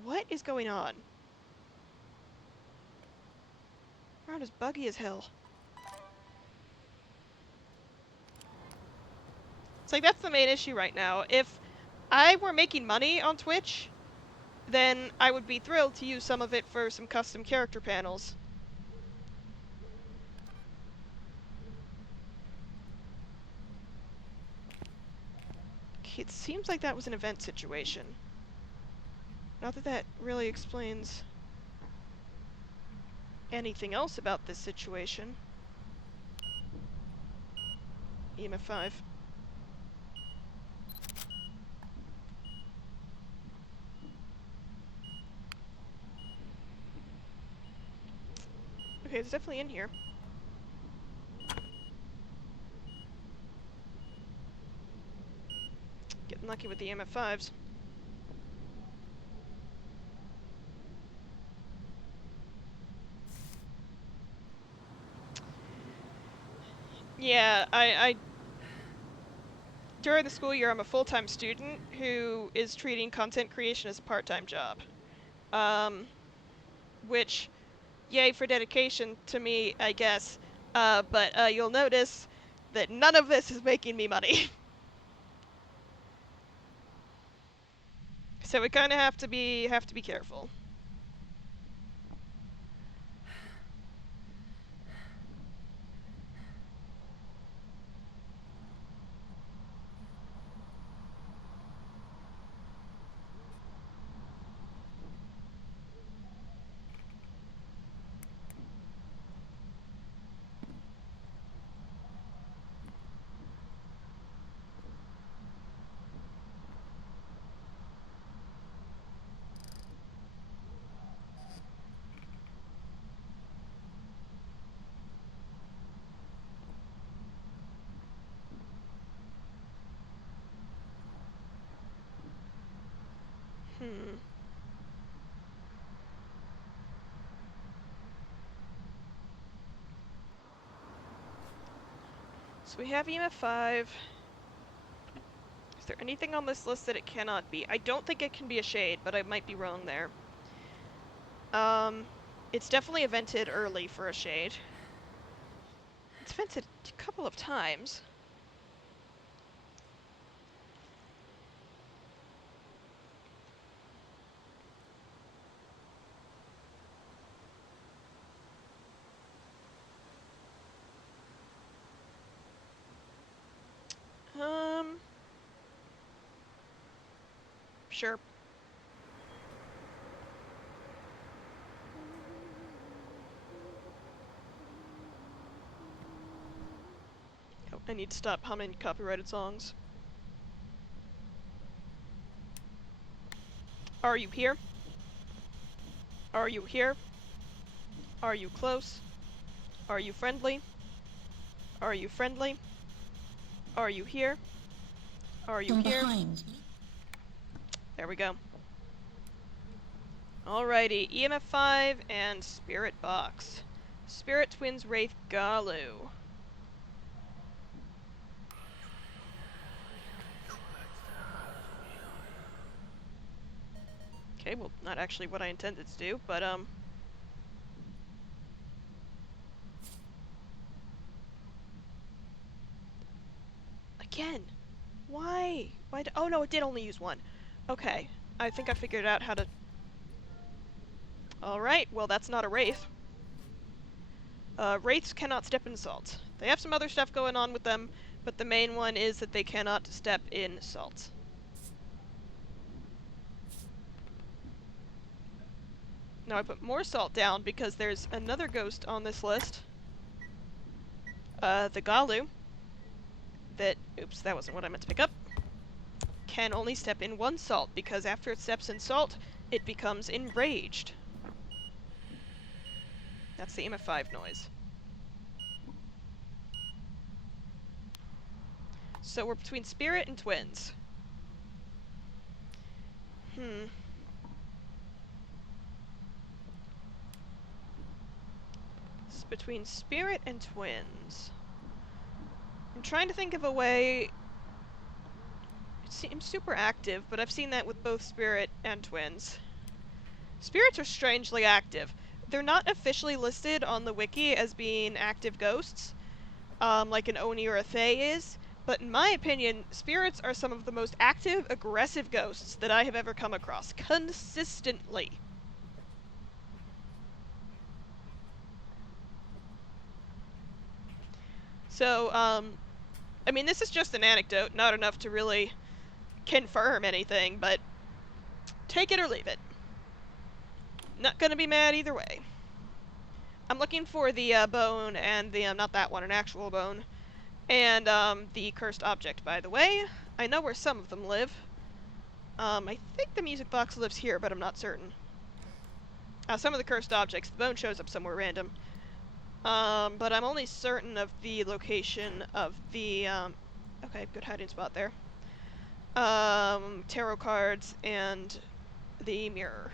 What is going on? Around is buggy as hell. It's like, that's the main issue right now. If I were making money on Twitch, then I would be thrilled to use some of it for some custom character panels. Okay, it seems like that was an event situation. Not that that really explains anything else about this situation. EMF 5. Okay, it's definitely in here. Getting lucky with the EMF 5s. Yeah, I during the school year, I'm a full-time student who is treating content creation as a part-time job. Which, yay for dedication to me, I guess. But you'll notice that none of this is making me money. So we kind of have to be careful. Hmm. So we have EMF 5. Is there anything on this list that it cannot be? I don't think it can be a shade, but I might be wrong there. It's definitely vented early for a shade. It's vented a couple of times. Sure. Oh, I need to stop humming copyrighted songs. Are you here? Are you here? Are you close? Are you friendly? Are you friendly? Are you here? Are you here? Behind. There we go. Alrighty, EMF 5 and Spirit Box. Spirit Twins Wraith Galu. Okay, well, not actually what I intended to do, but, again, why? Oh no, it did only use one. Okay, I think I figured out how to... Alright, well that's not a Wraith. Wraiths cannot step in salt. They have some other stuff going on with them, but the main one is that they cannot step in salt. Now I put more salt down because there's another ghost on this list. The Galu. That, oops, that wasn't what I meant to pick up. Can only step in one salt because after it steps in salt, it becomes enraged. That's the EMF 5 noise. So we're between Spirit and Twins. It's between Spirit and Twins. I'm trying to think of a way... It seems super active, but I've seen that with both Spirit and Twins. Spirits are strangely active. They're not officially listed on the wiki as being active ghosts, like an Oni or a Fae is, but in my opinion, spirits are some of the most active, aggressive ghosts that I have ever come across, consistently. So, I mean, this is just an anecdote, not enough to really confirm anything, but take it or leave it. Not gonna be mad either way. I'm looking for the bone and the, not that one, an actual bone. And the cursed object, by the way. I know where some of them live. I think the music box lives here, but I'm not certain. Some of the cursed objects, the bone shows up somewhere random. But I'm only certain of the location of the, okay, good hiding spot there. Tarot cards and the mirror.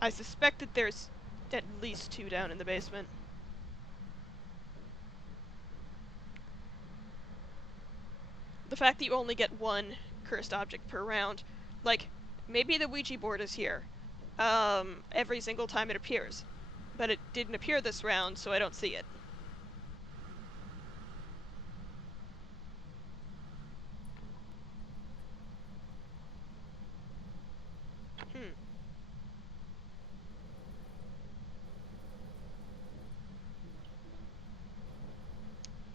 I suspect that there's at least 2 down in the basement. The fact that you only get 1 cursed object per round, like, maybe the Ouija board is here, every single time it appears. But it didn't appear this round, so I don't see it.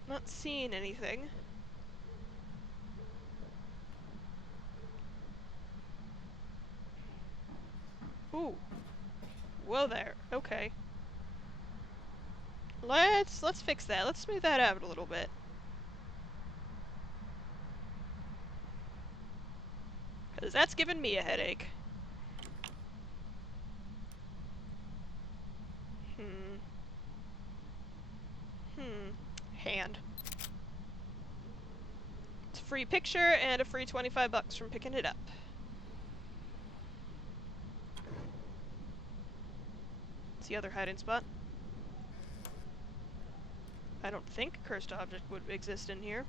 Not seeing anything. Ooh. Whoa there. Okay. Let's fix that. Let's smooth that out a little bit. Because that's giving me a headache. Hand. It's a free picture and a free 25 bucks from picking it up. It's the other hiding spot. I don't think a cursed object would exist in here.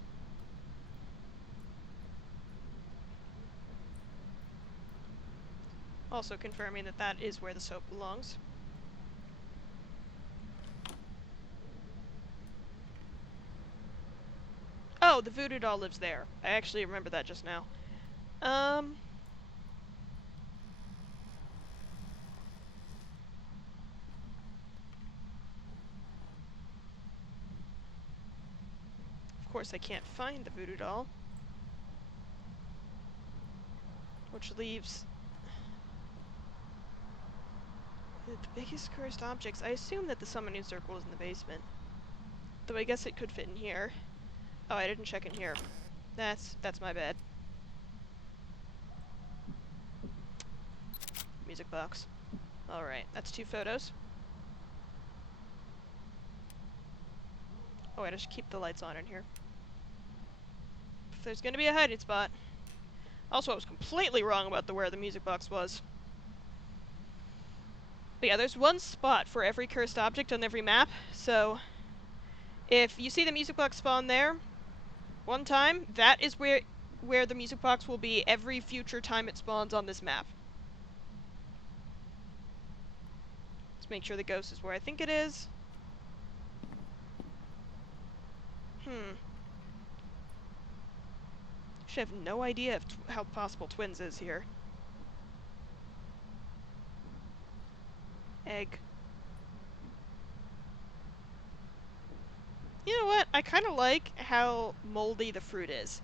Also confirming that that is where the soap belongs. Oh, the voodoo doll lives there. I actually remember that just now. Of course I can't find the voodoo doll. Which leaves the biggest cursed objects. I assume that the summoning circle is in the basement. Though I guess it could fit in here. Oh, I didn't check in here. That's my bad. Music box. Alright, that's 2 photos. Oh wait, I should keep the lights on in here. If there's gonna be a hiding spot. Also, I was completely wrong about where the music box was. But yeah, there's 1 spot for every cursed object on every map, so if you see the music box spawn there 1 time, that is where the music box will be every future time it spawns on this map. Let's make sure the ghost is where I think it is. Actually, I have no idea of how possible twins is here. Egg. You know what? I kind of like how moldy the fruit is.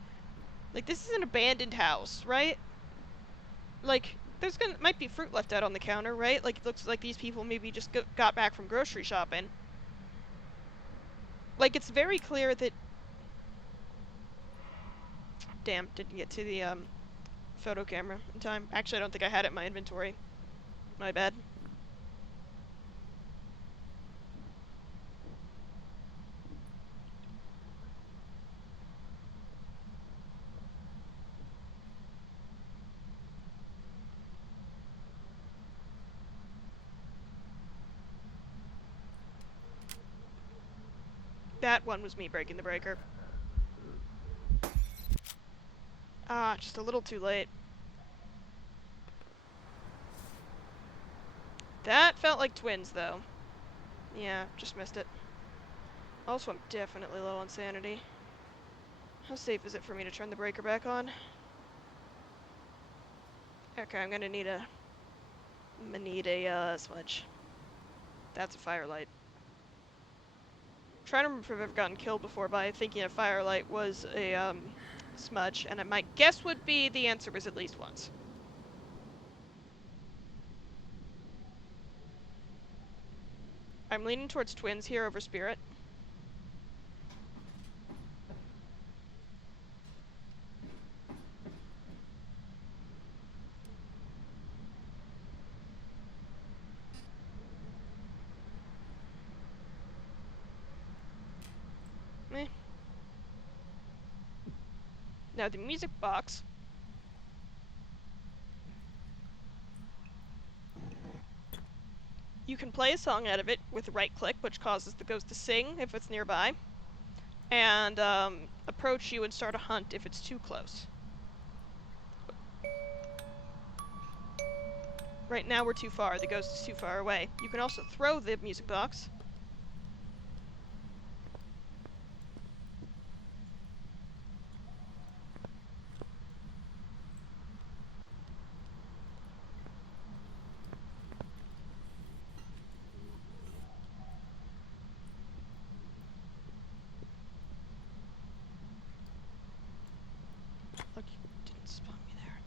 Like, this is an abandoned house, right? Like, might be fruit left out on the counter, right? Like, it looks like these people maybe just got back from grocery shopping. Like, it's very clear that... Damn, didn't get to the, photo camera in time. Actually, I don't think I had it in my inventory. My bad. That one was me breaking the breaker. Ah, just a little too late. That felt like twins, though. Yeah, just missed it. Also, I'm definitely low on sanity. How safe is it for me to turn the breaker back on? Okay, I'm gonna need a smudge. That's a firelight. I'm trying to remember if I've ever gotten killed before by thinking a firelight was a, smudge, and my guess would be the answer was at least once. I'm leaning towards twins here over spirit. Meh. Now the music box. You can play a song out of it with right click, which causes the ghost to sing if it's nearby, and approach you and start a hunt if it's too close. Right now we're too far, the ghost is too far away. You can also throw the music box. Look, you didn't spawn me there.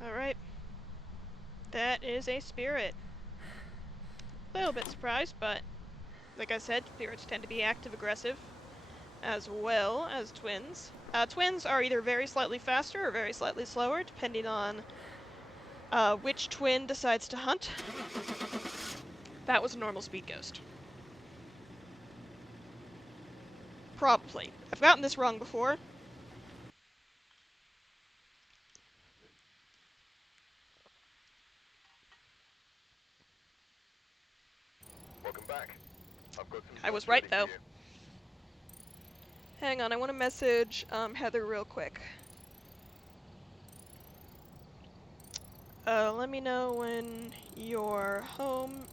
Alright. That is a spirit. A little bit surprised, but like I said, spirits tend to be active-aggressive, as well as twins. Twins are either very slightly faster or very slightly slower, depending on which twin decides to hunt. That was a normal speed ghost. Probably. I've gotten this wrong before. Welcome back. I've got some I was slots right, ready though. for you. Hang on, I want to message Heather real quick. Let me know when you're home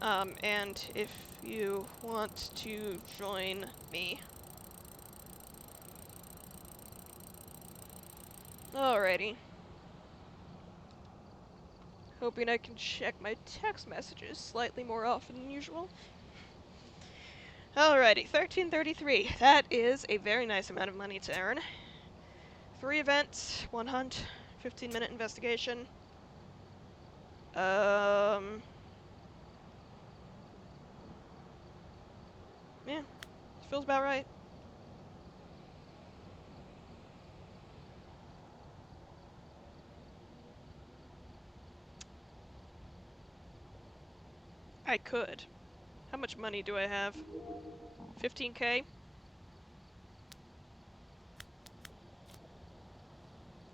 and if you want to join me. Alrighty. Hoping I can check my text messages slightly more often than usual. Alrighty, 1333. That is a very nice amount of money to earn. 3 events, 1 hunt, 15-minute investigation. Yeah, feels about right. I could. How much money do I have? 15k?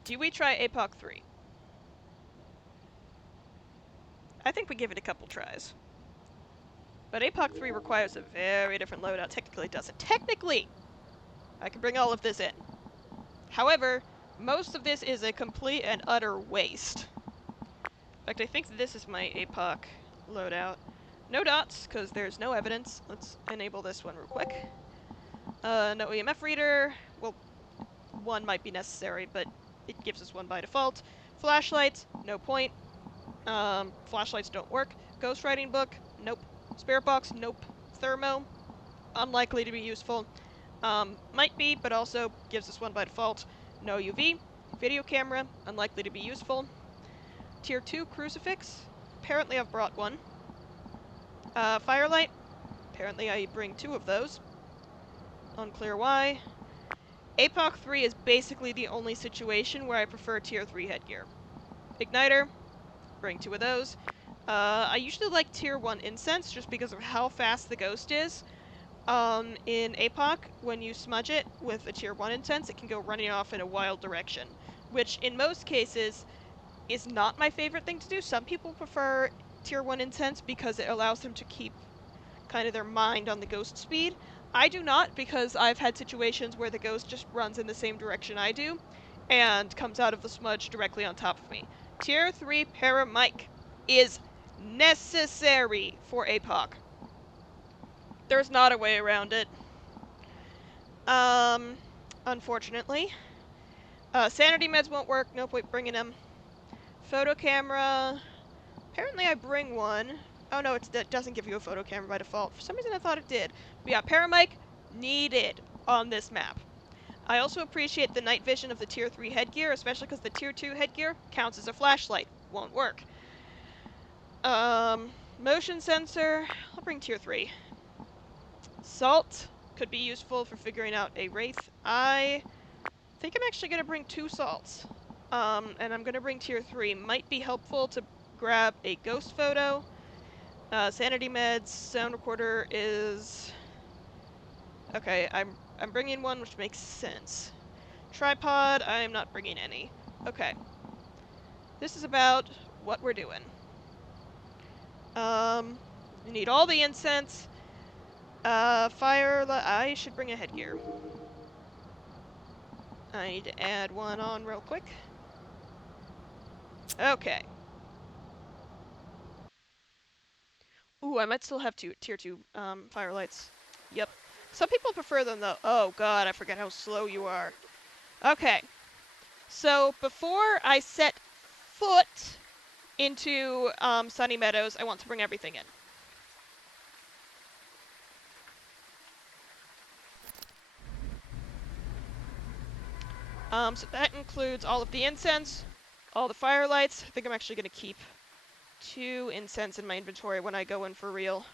Do we try APOC 3? I think we give it a couple tries. But APOC 3 requires a very different loadout. Technically it doesn't. Technically! I can bring all of this in. However, most of this is a complete and utter waste. In fact, I think this is my APOC loadout. No dots, because there's no evidence. Let's enable this one real quick. No EMF reader. Well, one might be necessary, but it gives us one by default. Flashlights, no point. Flashlights don't work. Ghostwriting book, nope. Spirit box, nope. Thermo, unlikely to be useful. Might be, but also gives us one by default. No UV. Video camera, unlikely to be useful. Tier 2 crucifix, apparently I've brought one. Firelight, apparently I bring 2 of those. Unclear why. APOC 3 is basically the only situation where I prefer Tier 3 headgear. Igniter, bring 2 of those. I usually like Tier 1 incense just because of how fast the ghost is. In APOC, when you smudge it with a Tier 1 incense, it can go running off in a wild direction, which in most cases is not my favorite thing to do. Some people prefer Tier 1 incense because it allows them to keep kind of their mind on the ghost speed. I do not, because I've had situations where the ghost just runs in the same direction I do and comes out of the smudge directly on top of me. Tier 3 Paramic is necessary for APOC. There's not a way around it. Unfortunately. Sanity meds won't work, no point bringing them. Photo camera. Apparently I bring one. Oh no, it doesn't give you a photo camera by default. For some reason I thought it did. But yeah, Paramic needed on this map. I also appreciate the night vision of the Tier 3 headgear, especially because the Tier 2 headgear counts as a flashlight. Won't work. Motion sensor. I'll bring Tier 3. Salt could be useful for figuring out a wraith. I think I'm actually going to bring 2 salts. And I'm going to bring Tier 3. Might be helpful to grab a ghost photo. Sanity meds, sound recorder is... Okay, I'm bringing one, which makes sense. Tripod, I'm not bringing any. Okay. This is about what we're doing. We need all the incense. I should bring a headgear. I need to add one on real quick. Okay. Ooh, I might still have tier 2 firelights. Yep. Some people prefer them though. Oh god, I forget how slow you are. Okay. So before I set foot into Sunny Meadows, I want to bring everything in. So that includes all of the incense, all the firelights. I think I'm actually going to keep 2 incense in my inventory when I go in for real.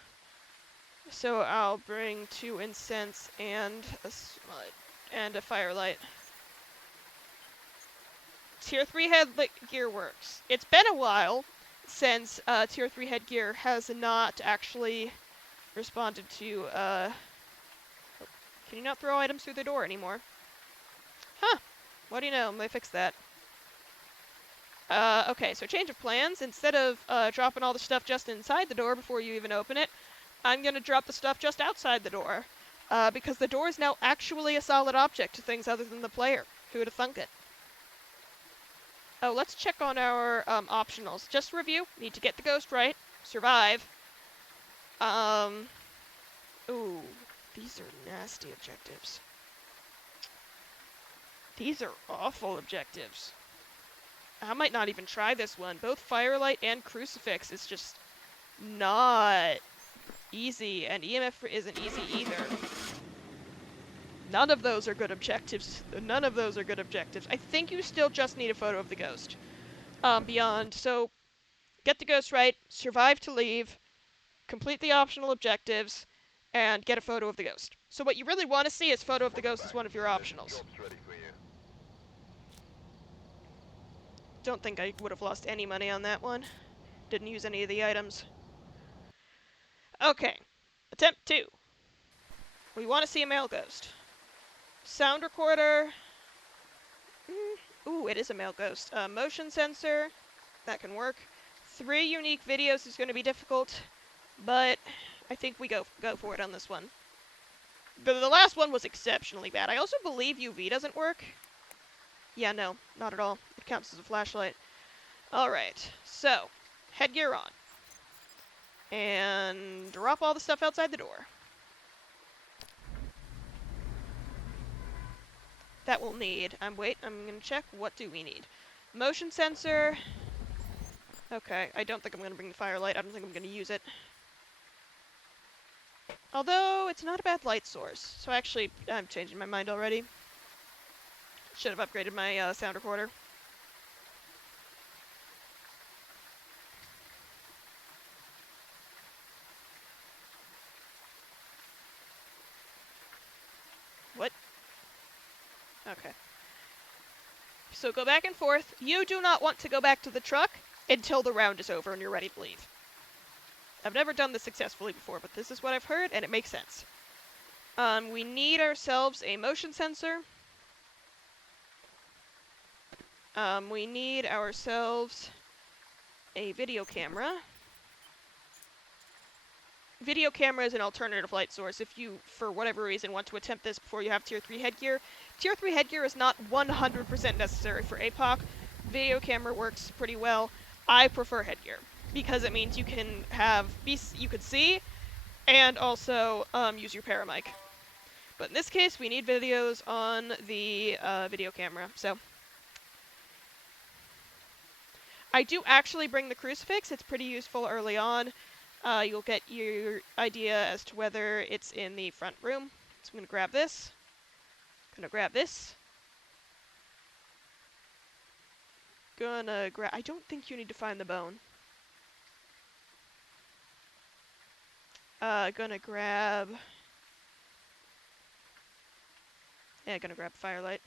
So I'll bring 2 incense and a firelight. Tier 3 headgear works. It's been a while since Tier 3 headgear has not actually responded to, can you not throw items through the door anymore? Huh. What do you know? They fixed that. Okay, so change of plans. Instead of dropping all the stuff just inside the door before you even open it, I'm going to drop the stuff just outside the door. Because the door is now actually a solid object to things other than the player. Who would have thunk it? Oh, let's check on our optionals. Just to review, need to get the ghost right, survive. Ooh, these are nasty objectives. These are awful objectives. I might not even try this one. Both Firelight and Crucifix is just not easy, and EMF isn't easy either. None of those are good objectives. None of those are good objectives. I think you still just need a photo of the ghost. Beyond, so get the ghost right, survive to leave, complete the optional objectives, and get a photo of the ghost. So what you really want to see is photo of the ghost as one of your optionals. Don't think I would have lost any money on that one. Didn't use any of the items. Okay, attempt 2. We want to see a male ghost. Sound recorder. Ooh, it is a male ghost. Motion sensor. That can work. 3 unique videos is going to be difficult, but I think we go for it on this one. But the last one was exceptionally bad. I also believe UV doesn't work. Yeah, no, not at all. It counts as a flashlight. Alright, so, headgear on. And drop all the stuff outside the door. That we'll need. I'm gonna check. What do we need? Motion sensor. Okay, I don't think I'm gonna bring the firelight. I don't think I'm gonna use it. Although, it's not a bad light source. So actually, I'm changing my mind already. Should have upgraded my sound recorder. What? Okay. So go back and forth. You do not want to go back to the truck until the round is over and you're ready to leave. I've never done this successfully before, but this is what I've heard, and it makes sense. We need ourselves a motion sensor. We need ourselves a video camera. video camera is an alternative light source if you, for whatever reason, want to attempt this before you have Tier 3 headgear. Tier 3 headgear is not 100% necessary for APOC. Video camera works pretty well. I prefer headgear because it means you can you could see and also use your paramic. But in this case, we need videos on the video camera, so. I do actually bring the crucifix. It's pretty useful early on. You'll get your idea as to whether it's in the front room. So I'm going to grab this. Gonna grab this. Gonna grab... I don't think you need to find the bone. Gonna grab... Yeah, gonna grab firelight.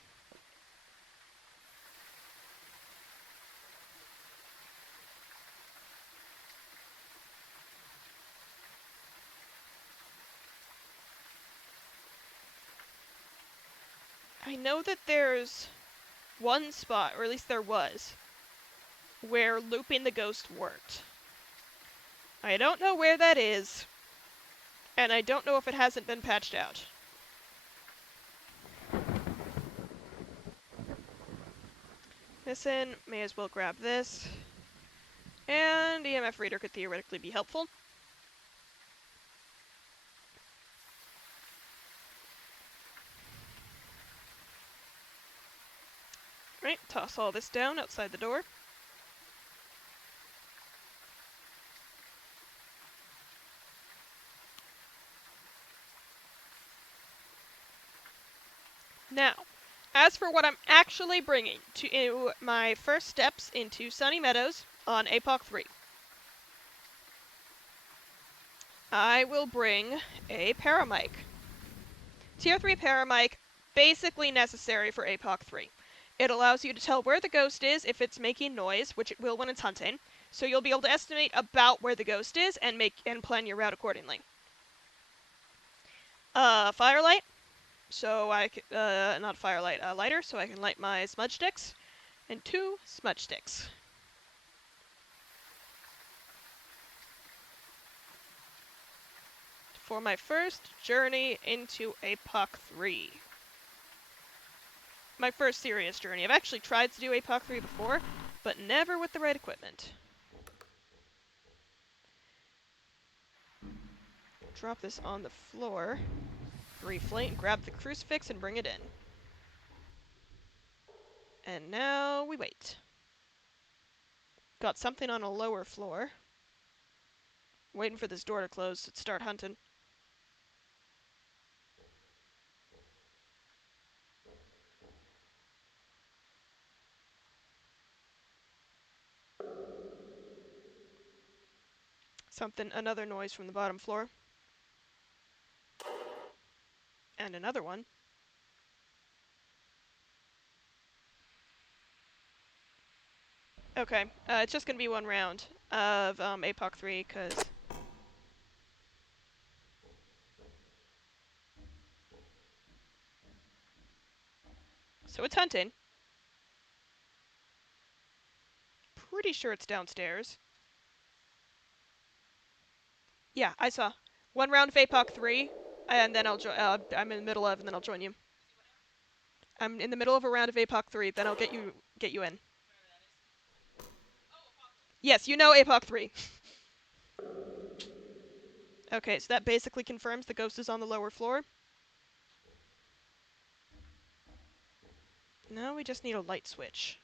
I know that there's one spot, or at least there was, where looping the ghost worked. I don't know where that is, and I don't know if it hasn't been patched out. Listen, may as well grab this. And EMF reader could theoretically be helpful. Right, toss all this down outside the door. Now, as for what I'm actually bringing to my first steps into Sunny Meadows on APOC 3, I will bring a paramic. Tier 3 paramic, basically necessary for APOC 3. It allows you to tell where the ghost is if it's making noise, which it will when it's hunting, so you'll be able to estimate about where the ghost is and plan your route accordingly. Firelight, so not firelight, lighter, so I can light my smudge sticks, and 2 smudge sticks. For my first journey into APOC 3. My first serious journey. I've actually tried to do APOC 3 before, but never with the right equipment. Drop this on the floor briefly, and grab the crucifix and bring it in. And now we wait. Got something on a lower floor. Waiting for this door to close to start hunting. Another noise from the bottom floor. And another one. Okay, it's just gonna be one round of APOC 3, because... So it's hunting. Pretty sure it's downstairs. Yeah, I saw. One round of APOC 3, and then I'm in the middle of, and then I'll join you. I'm in the middle of a round of APOC 3, then I'll get you in. Yes, you know APOC 3. Okay, so that basically confirms the ghost is on the lower floor. Now we just need a light switch.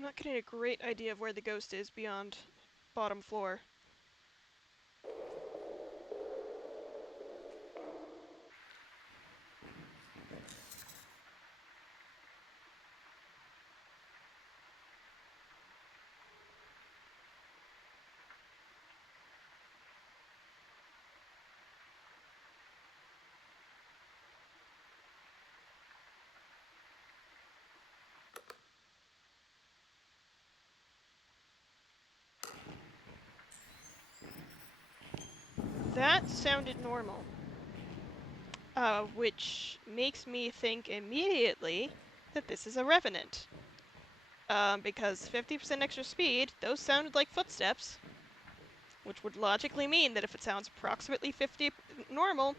I'm not getting a great idea of where the ghost is beyond bottom floor. That sounded normal. Which makes me think immediately that this is a revenant. Because 50% extra speed, those sounded like footsteps, which would logically mean that if it sounds approximately 50 normal,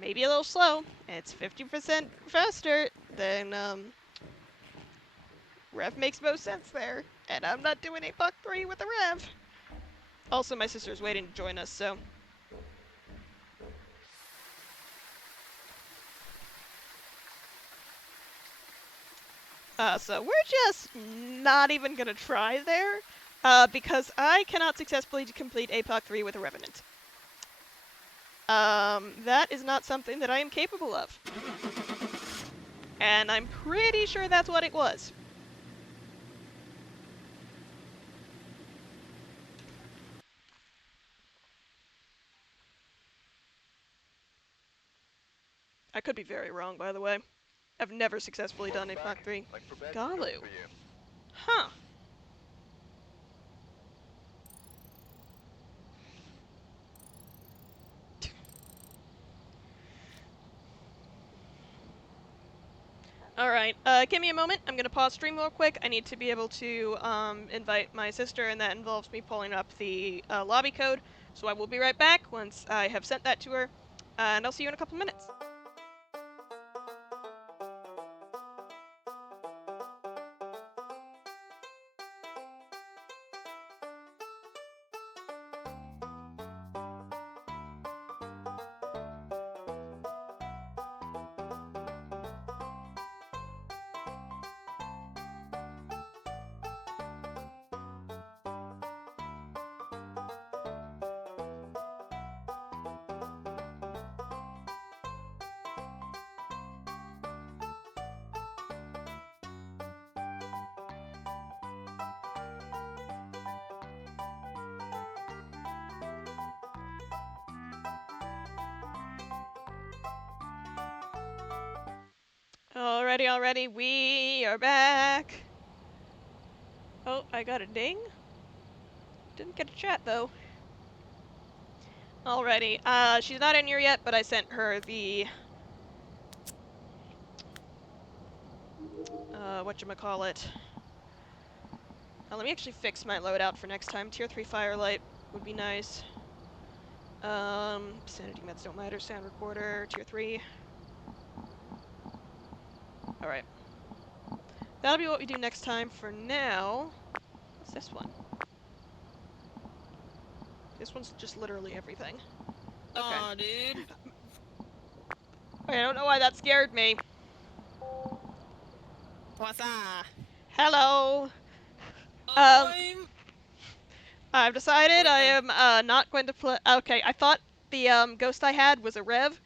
maybe a little slow, and it's 50% faster, then rev makes most sense there. And I'm not doing a Mach 3 with a rev. Also, my sister's waiting to join us, so. So we're just not even gonna try there, because I cannot successfully complete a Mach 3 with a Revenant. That is not something that I am capable of. And I'm pretty sure that's what it was. I could be very wrong, by the way. I've never successfully done a Welcome Mach back. 3. I've prepared some jobs Galu. for you. Huh. Alright, give me a moment. I'm gonna pause stream real quick. I need to be able to invite my sister, and that involves me pulling up the lobby code. So I will be right back once I have sent that to her, and I'll see you in a couple minutes. Alrighty, we are back. Oh, I got a ding. Didn't get a chat though. Alrighty, she's not in here yet, but I sent her the whatchamacallit. Let me actually fix my loadout for next time. Tier 3 Firelight would be nice. Sanity meds don't matter. Sound recorder, Tier 3. Alright. That'll be what we do next time. For now, what's this one? This one's just literally everything. Okay. Aw, dude. I don't know why that scared me. What's up? Hello! Um, I'm... I've decided I What the- am not going to play. Okay, I thought the ghost I had was a rev,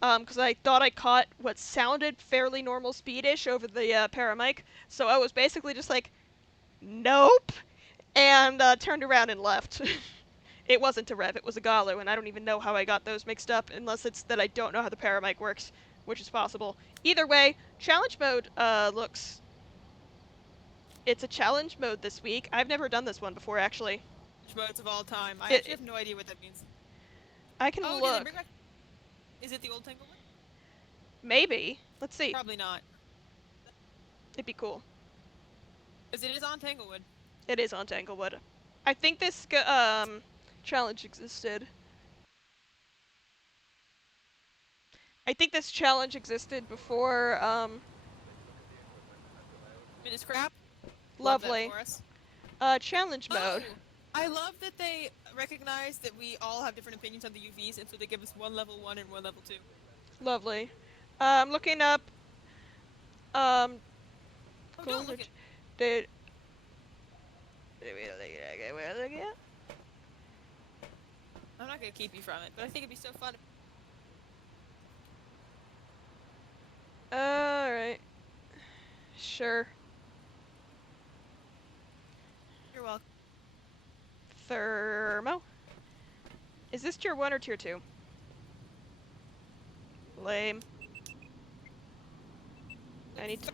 because I thought I caught what sounded fairly normal speedish over the paramic. So I was basically just like, nope, and turned around and left. It wasn't a rev; it was a Galu, and I don't even know how I got those mixed up, unless it's that I don't know how the paramic works, which is possible. Either way, challenge mode looks. It's a challenge mode this week. I've never done this one before, actually. modes of all time. I It, actually have no idea what that means. I can Oh, did they look. bring back... Is it the old Tanglewood? Maybe. Let's see. Probably not. It'd be cool. Because it is on Tanglewood. It is on Tanglewood. I think this challenge existed. I think this challenge existed before Minus crap. Love that Lovely. for us. Challenge mode. Oh, I love that they recognize that we all have different opinions on the UVs, and so they give us one level 1 and one level 2. Lovely. I'm looking up Oh, don't look at... Did I'm not gonna keep you from it, but I think it'd be so fun. Alright. Sure. You're welcome. Thermo? Is this tier 1 or tier 2? Lame. I need to...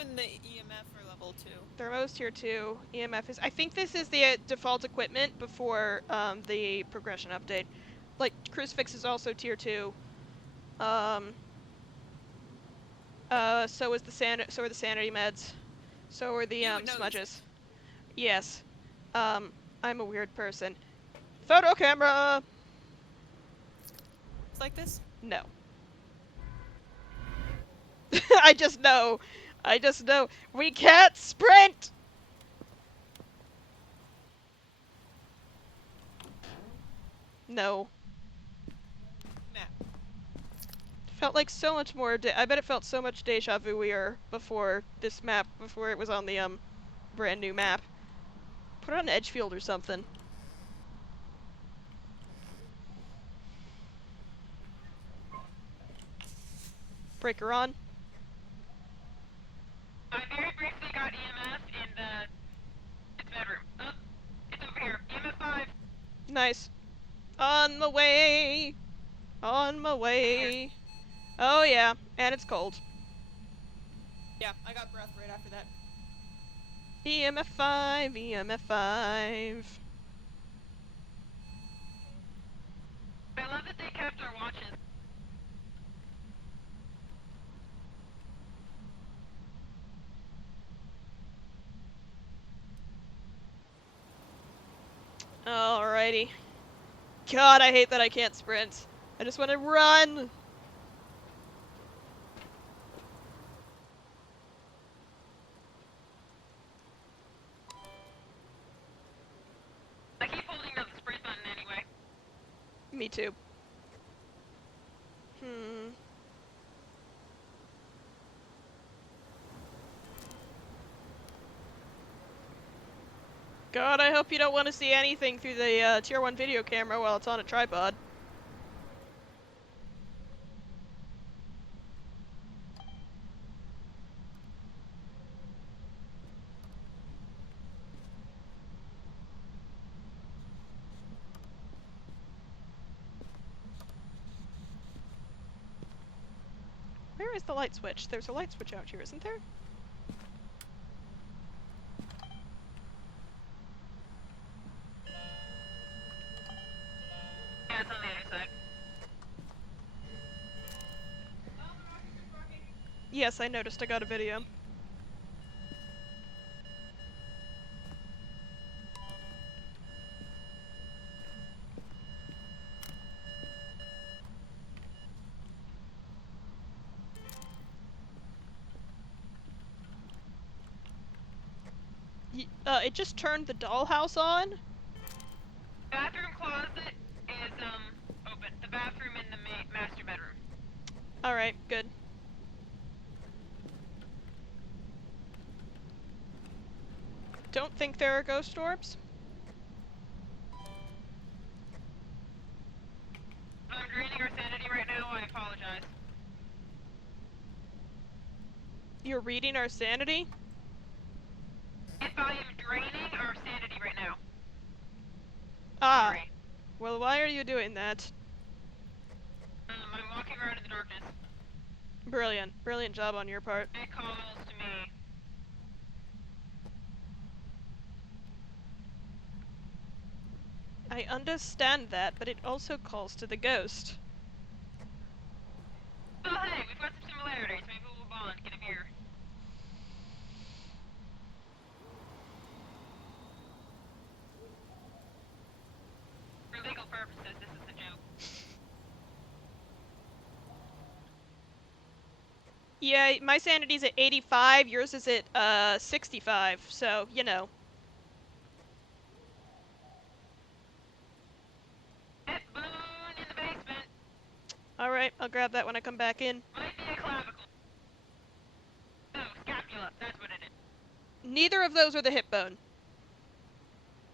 In the EMF for level 2. Thermo's tier 2. EMF is... I think this is the default equipment before the progression update. Like, Crucifix is also tier 2. So is so are the sanity meds. So are the You would know smudges. Yes. I'm a weird person. Photo camera! It's like this? No. I just know. I just know. We can't sprint! No. Map. Felt like so much more. I bet it felt so much deja vu-ier before this map, before it was on the brand new map. Put it on Edgefield or something. Breaker on. I very briefly got EMF in the bedroom. Oh, it's over here. EMF 5. Nice. On my way. On my way. Oh yeah, and it's cold. Yeah, I got breath right after that. EMF 5, EMF 5. I love that they kept our watches. Alrighty. God, I hate that I can't sprint. I just want to run. I keep holding down the sprint button anyway. Me too. God, I hope you don't want to see anything through the tier 1 video camera while it's on a tripod. Where is the light switch? There's a light switch out here, isn't there? Yeah, it's on the other side. Yes, I noticed. I got a video. It just turned the dollhouse on? Bathroom closet is, open. The bathroom in the master bedroom. Alright, good. Don't think there are ghost orbs? I'm draining our sanity right now. I apologize. You're reading our sanity? If I am draining our sanity right now. Ah. Sorry. Well, why are you doing that? I'm walking around in the darkness. Brilliant. Brilliant job on your part. It calls to me. I understand that, but it also calls to the ghost. Oh, hey, we've got some similarities. Maybe we'll bond. Get a beer. For legal purposes, this is a joke. Yeah, my sanity's at 85, yours is at 65, so, you know. Hip bone in the basement. Alright, I'll grab that when I come back in. Might be a clavicle. No, scapula. That's what it is. Neither of those are the hip bone.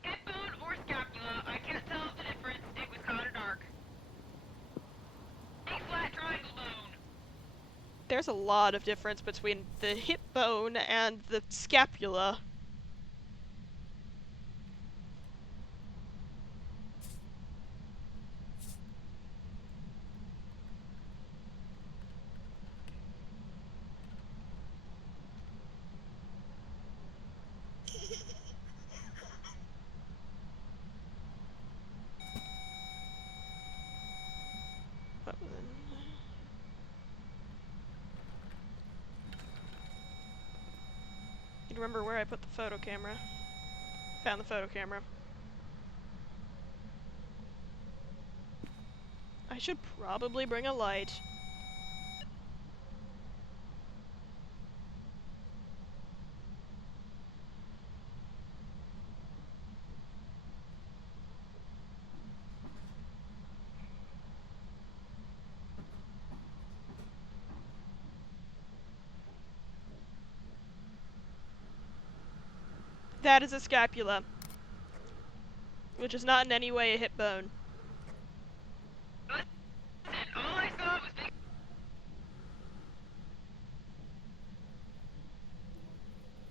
Hip bone or scapula, I can't tell the difference. It was kind of dark. Big flat triangle bone. There's a lot of difference between the hip bone and the scapula. What was it? You remember where I put the photo camera? Found the photo camera. I should probably bring a light. That is a scapula, which is not in any way a hip bone. Listen, all I saw was big.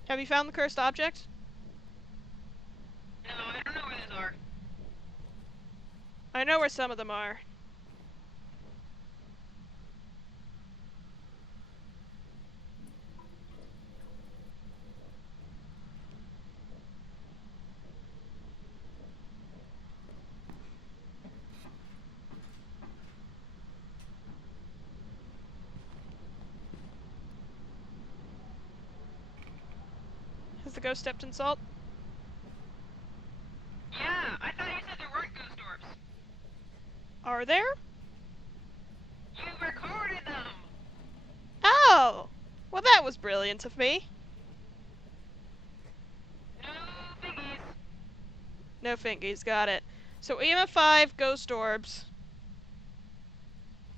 Have you found the cursed object? No, I don't know where those are. I know where some of them are. Has the ghost stepped in salt? Yeah, I thought you said there weren't ghost orbs. Are there? You recorded them. Oh! Well, that was brilliant of me. No biggies. No fingies, got it. So EMF 5, ghost orbs.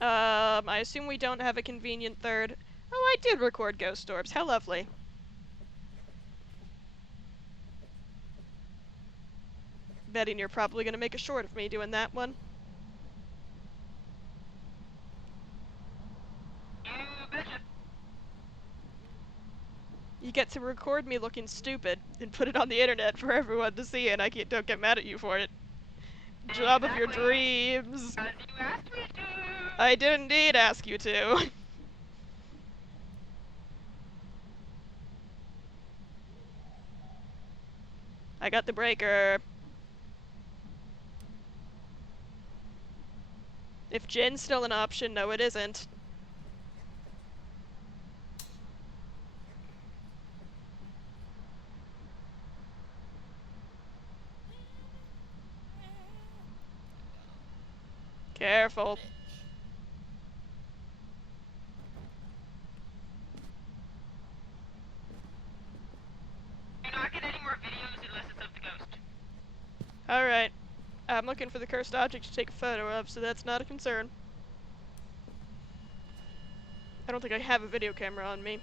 I assume we don't have a convenient third. Oh, I did record ghost orbs. How lovely. Betting you're probably gonna make a short of me doing that one. You betcha. You get to record me looking stupid and put it on the internet for everyone to see, and don't get mad at you for it. Job of your Exactly. dreams. As you asked me to. I did indeed ask you to. I got the breaker. If gin's still an option, no it isn't. Careful. Do not get any more videos unless it's of the ghost. Alright. I'm looking for the cursed object to take a photo of, so that's not a concern. I don't think I have a video camera on me.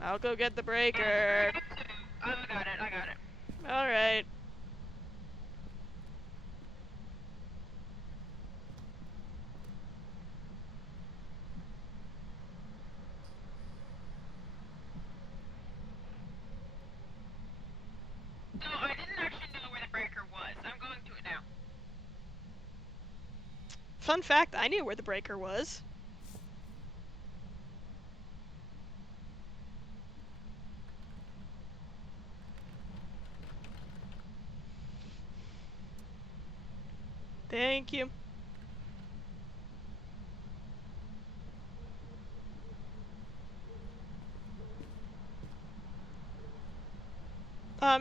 I'll go get the breaker. Oh, I got it. Alright. So I didn't actually know where the breaker was. I'm going to it now. Fun fact, I knew where the breaker was. Thank you.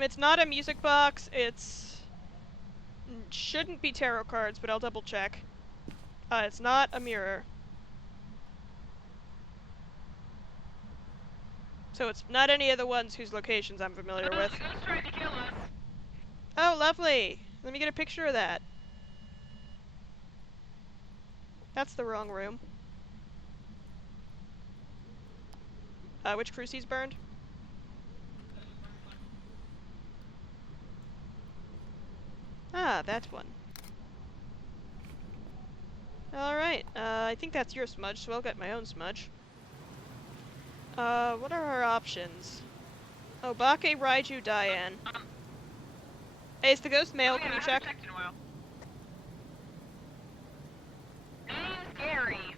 It's not a music box, shouldn't be tarot cards, but I'll double check. It's not a mirror. So it's not any of the ones whose locations I'm familiar with. The ghost tried to kill us. Oh, lovely! Let me get a picture of that. That's the wrong room. Which crucies burned? Ah, that one. Alright, I think that's your smudge, so I'll get my own smudge. What are our options? Oh, Bake, Raiju, Diane. Hey, is the ghost male? Oh, yeah, Can you I check? haven't checked in a while. Name scary.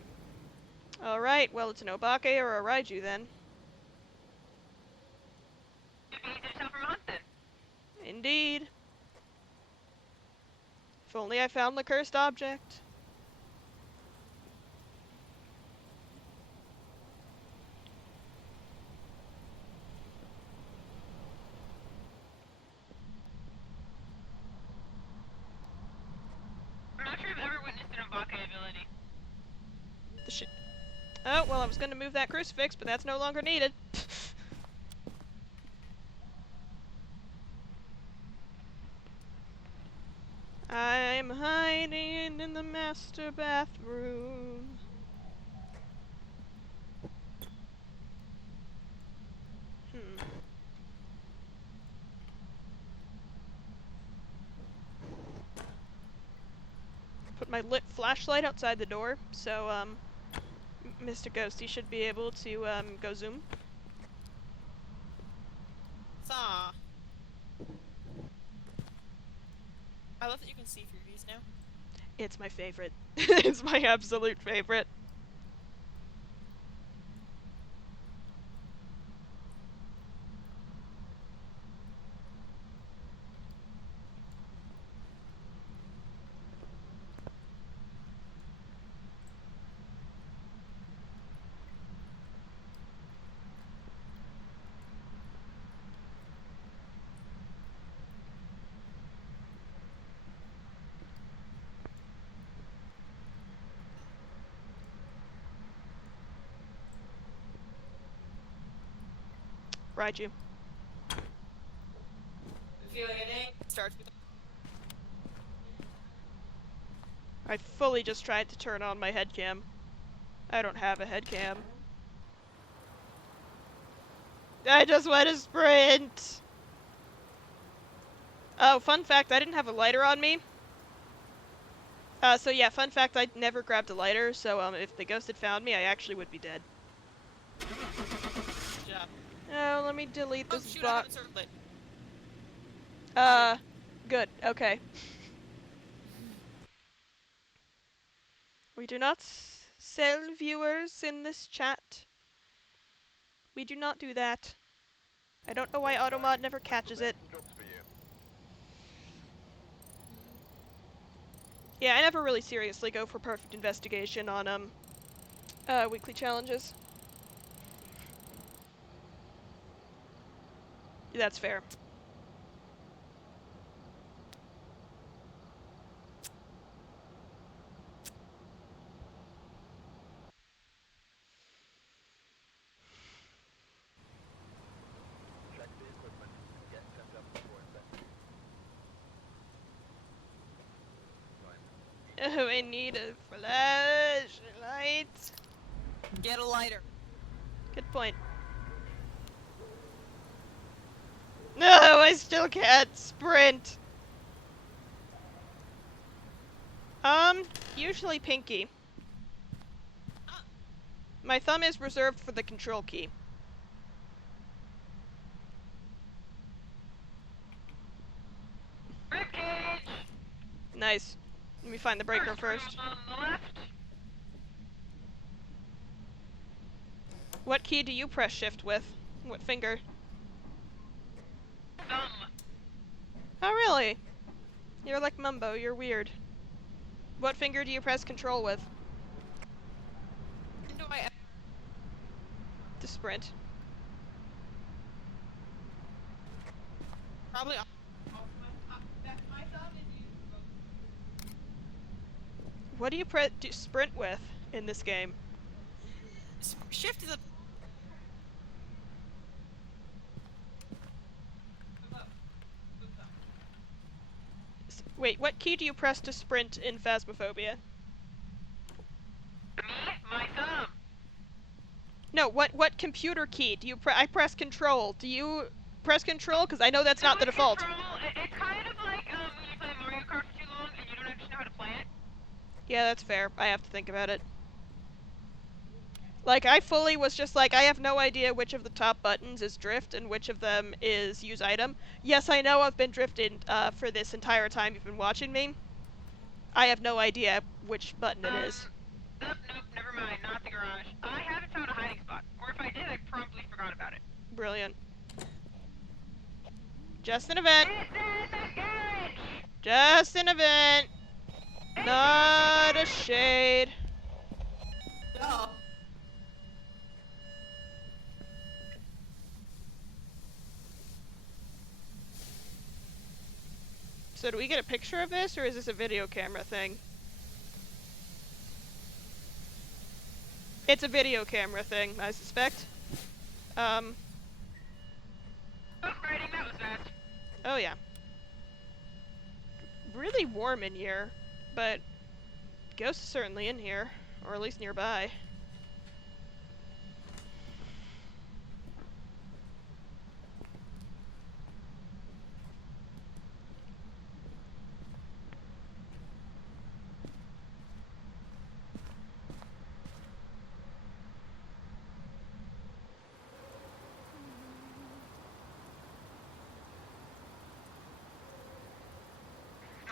Alright, well, it's an Obake or a Raiju then. Should be easy to tell from a hunt then. Indeed. If only I found the cursed object. I'm not sure I've ever witnessed an Obake ability. The shit. Oh, well, I was gonna move that crucifix, but that's no longer needed. I'm hiding in the master bathroom. Put my lit flashlight outside the door, so, Mr. Ghosty should be able to, go zoom. Saw. I love that you can see through these now. It's my favorite. It's my absolute favorite. Raiju. Feeling a name starts with. I fully just tried to turn on my headcam. I don't have a headcam. I just want to sprint! Oh, fun fact, I didn't have a lighter on me. So yeah, fun fact, I never grabbed a lighter, so if the ghost had found me, I actually would be dead. Good job. Oh, let me delete Oh this shoot! I bot. haven't circled it. Good, okay. We do not sell viewers in this chat. We do not do that. I don't know why Automod never catches it. Some jobs for you. Yeah, I never really seriously go for perfect investigation on, weekly challenges. That's fair. Check the equipment and get set up before investigating. Fine. Oh, I need a flashlight. Get a lighter. Good point. No, I still can't sprint. Usually pinky. My thumb is reserved for the control key. Ribcage! Nice. Let me find the breaker first. room on the left. What key do you press shift with? What finger? Thumb. Oh, really? You're like Mumbo, you're weird. What finger do you press control with? When do I? To sprint. Probably. What do you sprint with in this game? Shift is a. Wait, what key do you press to sprint in Phasmophobia? Me? My thumb. no. What computer key do you I press control. Do you press control? Because I know that's not the With default. Control, it's kind of like when you play Mario Kart for too long and you don't actually know how to play it. Yeah, that's fair. I have to think about it. Like, I fully was just like, I have no idea which of the top buttons is drift and which of them is use item. Yes, I know I've been drifting for this entire time you've been watching me. I have no idea which button it is. Nope, never mind. Not the garage. I haven't found a hiding spot. Or if I did, I promptly forgot about it. Brilliant. Just an event. It's in the garage! Just an event. Not a shade. No. So do we get a picture of this, or is this a video camera thing? It's a video camera thing, I suspect. Oh, writing, that was fast. Oh yeah. Really warm in here, but Ghost is certainly in here, or at least nearby.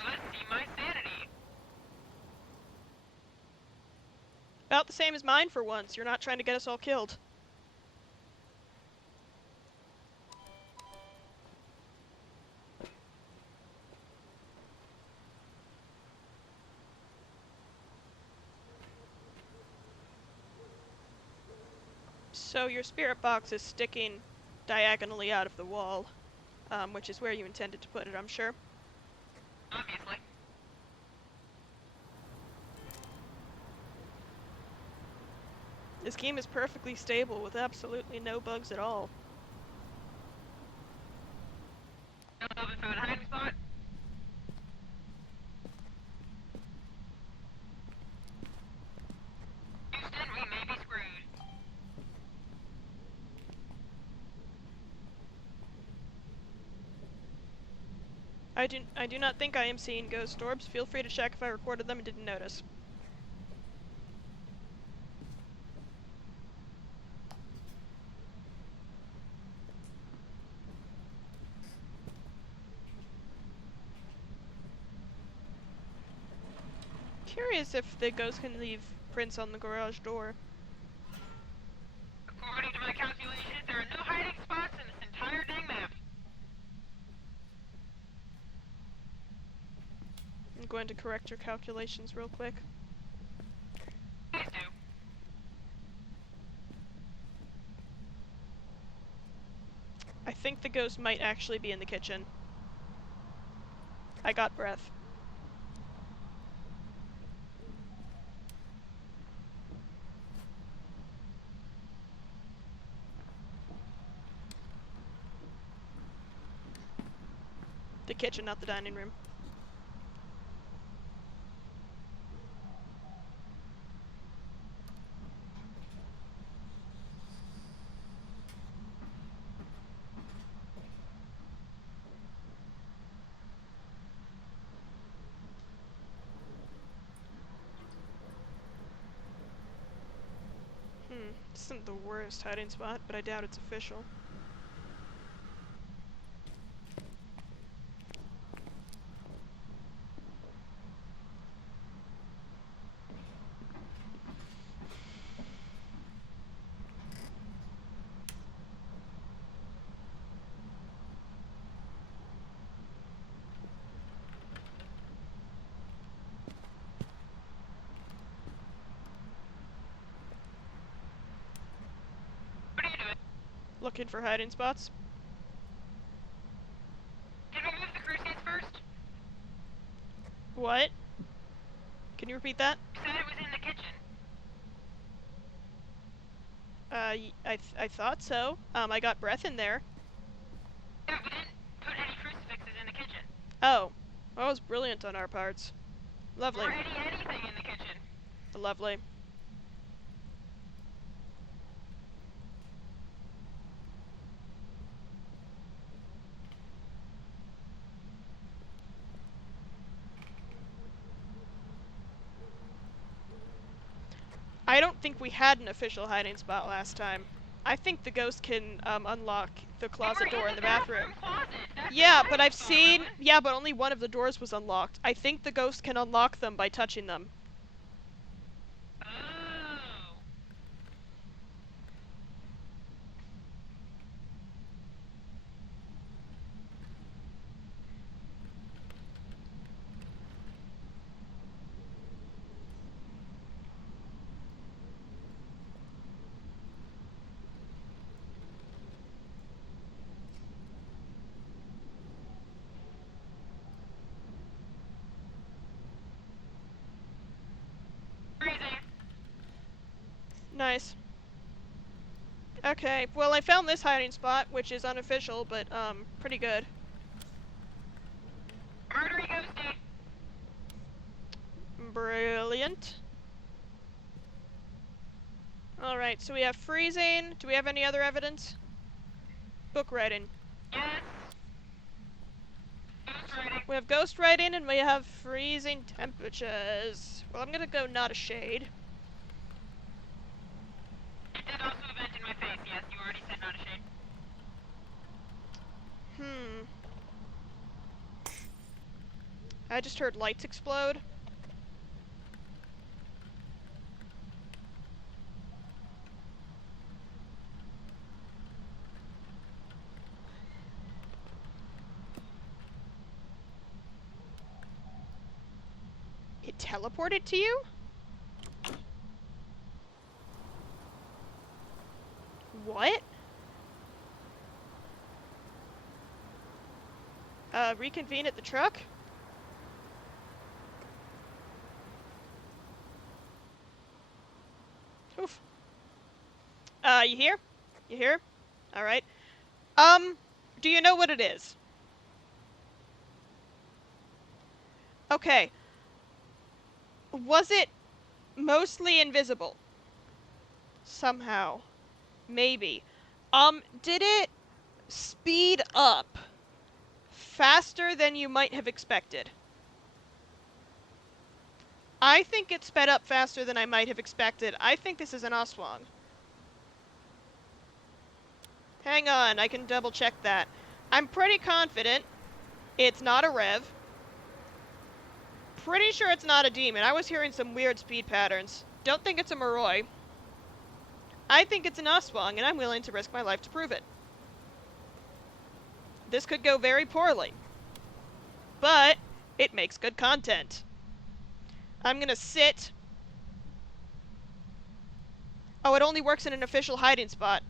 Let's see my sanity. About the same as mine for once. You're not trying to get us all killed. So your spirit box is sticking diagonally out of the wall, which is where you intended to put it, I'm sure. Obviously. This game is perfectly stable with absolutely no bugs at all. Don't know if I found a hiding spot. Houston, we may be screwed. I do not think I am seeing ghost orbs. Feel free to check if I recorded them and didn't notice. Curious if the ghost can leave prints on the garage door. According to my calculations, there are no hiding spots in this entire dang map. I'm going to correct your calculations real quick. Please do. I think the ghost might actually be in the kitchen. I got breath. The kitchen, not the dining room. This isn't the worst hiding spot, but I doubt it's official. What are you doing? Looking for hiding spots. Did we move the crucifix first? What? Can you repeat that? You said it was in the kitchen. I thought so. I got breath in there. Yeah, we didn't put any crucifixes in the kitchen. Oh. That was brilliant on our parts. Lovely. Or anything in the kitchen. Lovely. I don't think we had an official hiding spot last time. I think the ghost can unlock the closet door in the bathroom. Closet. That's Yeah, the but hiding I've spot, seen... wasn't it? Yeah, but only one of the doors was unlocked. I think the ghost can unlock them by touching them. Oh. Freezing. Nice. Okay, well I found this hiding spot, which is unofficial, but pretty good. Murdery ghosty. Brilliant. Alright, so we have freezing. Do we have any other evidence? Book writing. Yes. Ghost writing. We have ghost writing and we have freezing temperatures. Well, I'm gonna go not a shade. It did also vent in my face. Yes, you already said not a shade. I just heard lights explode. It teleported to you? What? Reconvene at the truck? Oof. You here? You here? Alright. Do you know what it is? Okay. Was it mostly invisible? Somehow. Maybe. Did it speed up faster than you might have expected? I think it sped up faster than I might have expected. I think this is an Aswang. Hang on, I can double check that. I'm pretty confident it's not a Rev. Pretty sure it's not a demon. I was hearing some weird speed patterns. Don't think it's a Moroi. I think it's an Aswang, and I'm willing to risk my life to prove it. This could go very poorly. But it makes good content. I'm gonna sit. Oh, it only works in an official hiding spot.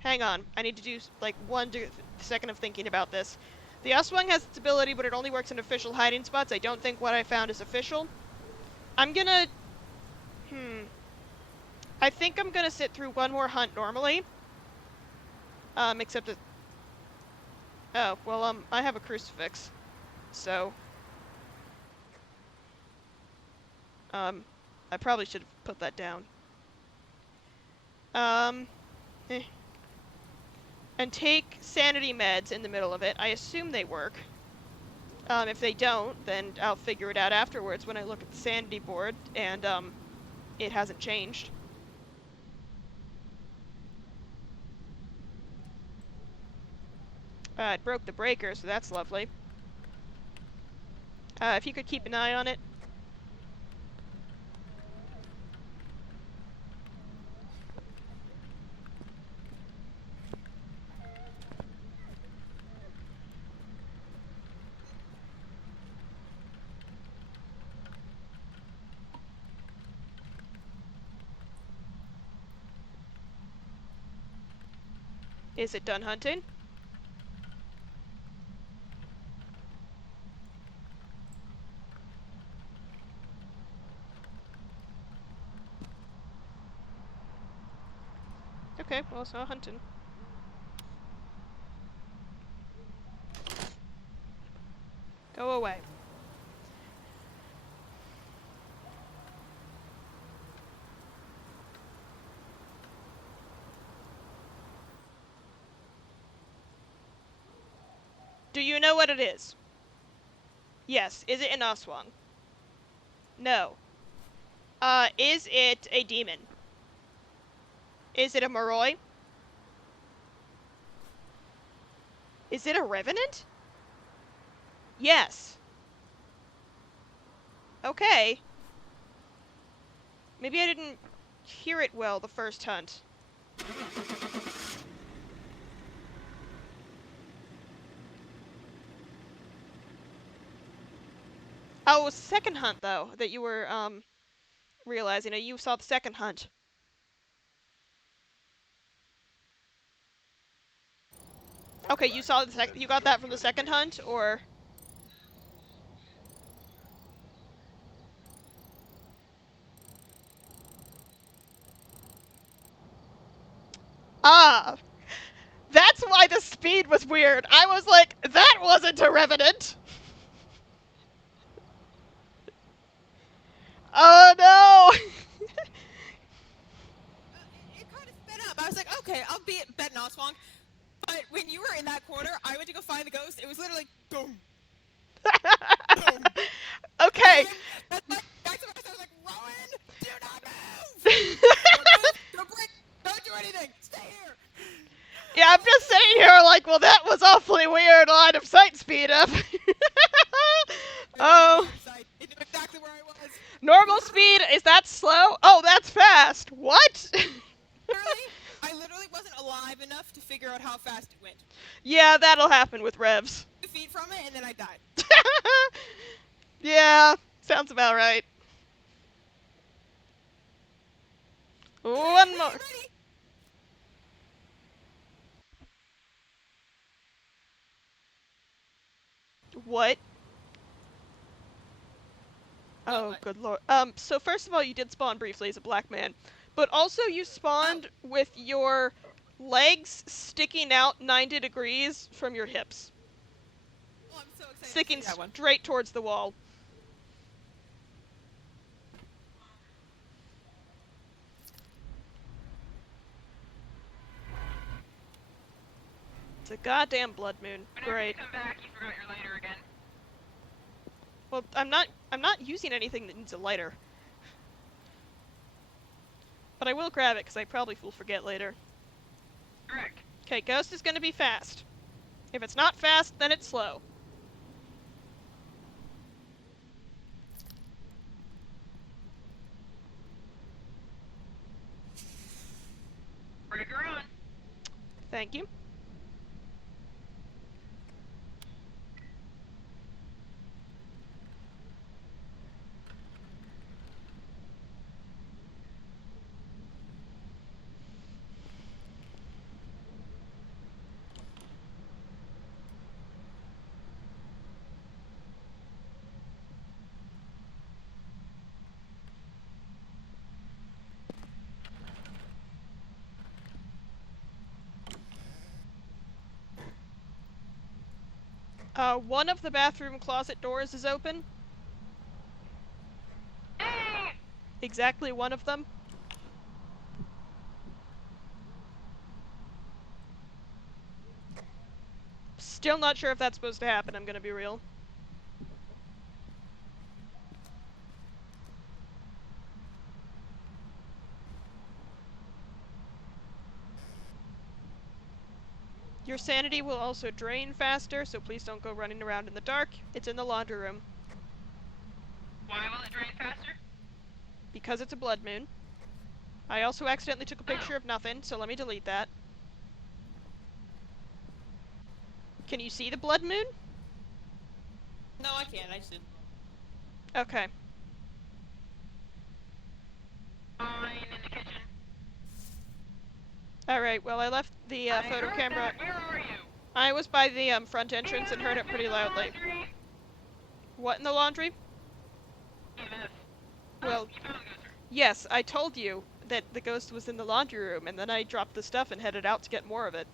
Hang on, I need to do like 1 second of thinking about this. The Aswang has its ability, but it only works in official hiding spots. I don't think what I found is official. I'm gonna... I think I'm gonna sit through one more hunt normally. Except that... Oh, well, I have a crucifix. So... I probably should have put that down. And take sanity meds in the middle of it. I assume they work. If they don't, then I'll figure it out afterwards when I look at the sanity board, and, it hasn't changed. It broke the breaker, so that's lovely. If you could keep an eye on it. Is it done hunting? Okay, well, it's not hunting. Go away. Do you know what it is? Yes. Is it an Aswang? No. Is it a demon? Is it a Moroi? Is it a Revenant? Yes. Okay. Maybe I didn't hear it well the first hunt. Oh, it was the second hunt, though, that you were, realizing. You saw the second hunt. Okay, you saw the you got that from the second hunt, or? Ah! That's why the speed was weird. I was like, that wasn't a Revenant! Oh no! It kind of sped up. I was like, okay, I'll be at Bet Noswong. But when you were in that corner, I went to go find the ghost. It was literally boom, boom. Okay. That's like, back to my I was like, Rowan, do not move! Don't move, don't break, don't do anything, stay here! Yeah, I'm just sitting here like, well, that was awfully weird line of sight speed up. Oh. It knew exactly where I was. Normal speed, is that slow? Oh, that's fast. What? I literally wasn't alive enough to figure out how fast it went. Yeah, that'll happen with revs. 2 feet from it, and then I died. Yeah, sounds about right. One more. Ready? What? What, Oh, what? good lord. So first of all, you did spawn briefly as a black man, but also you spawned with your legs sticking out 90 degrees from your hips. Oh, I'm so excited Sticking to see that one. straight towards the wall. It's a goddamn blood moon. Whenever Great. you come back, you forgot your lighter again. Well, I'm not using anything that needs a lighter. But I will grab it, because I probably will forget later. Correct. Okay, ghost is gonna be fast. If it's not fast, then it's slow. Break her on. Thank you. One of the bathroom closet doors is open. Hey! Exactly one of them. Still not sure if that's supposed to happen, I'm gonna be real. Your sanity will also drain faster, so please don't go running around in the dark. It's in the laundry room. Why will it drain faster? Because it's a blood moon. I also accidentally took a picture of nothing, so let me delete that. Can you see the blood moon? No, I can't. I just didn't. Okay. Fine, in the kitchen. Alright, well I left the I photo heard camera. that. Where are you? I was by the front entrance and heard it pretty loudly. Laundry. What in the laundry? EMF. Well, You found the ghost room. yes, I told you that the ghost was in the laundry room, and then I dropped the stuff and headed out to get more of it.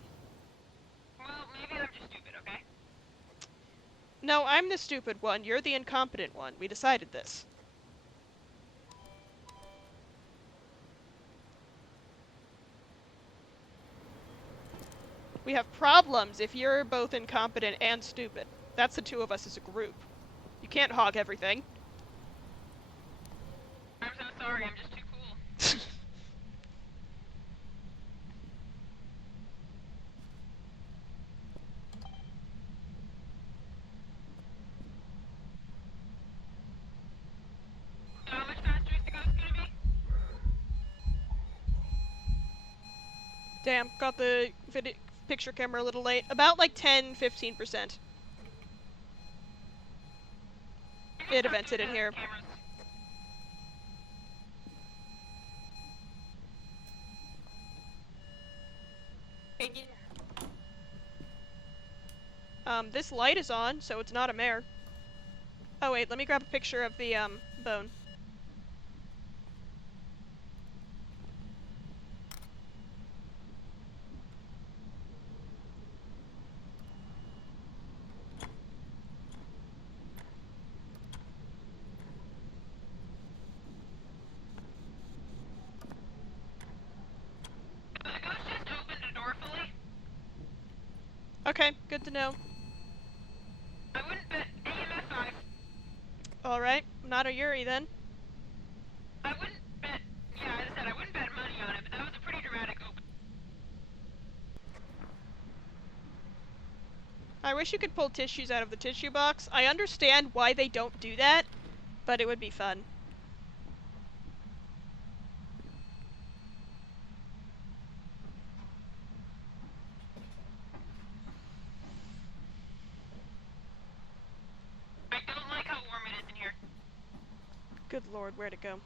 Well, maybe I'm just stupid, okay? No, I'm the stupid one. You're the incompetent one. We decided this. We have problems if you're both incompetent and stupid. That's the two of us as a group. You can't hog everything. I'm so sorry, I'm just too cool. So how much faster is the ghost gonna be? Damn, got the picture camera a little late. About like 10-15%. It evented in here. Cameras. Hey, get- This light is on, so it's not a mare. Oh wait, let me grab a picture of the, bone. The ghost just opened a door fully. Okay, good to know. I wouldn't bet AMF 5. Alright, not a Yuri then. I wouldn't bet, yeah, as I said, I wouldn't bet money on it, but that was a pretty dramatic open. I wish you could pull tissues out of the tissue box. I understand why they don't do that, but it would be fun. I don't like how warm it is in here. Good lord, where'd it go?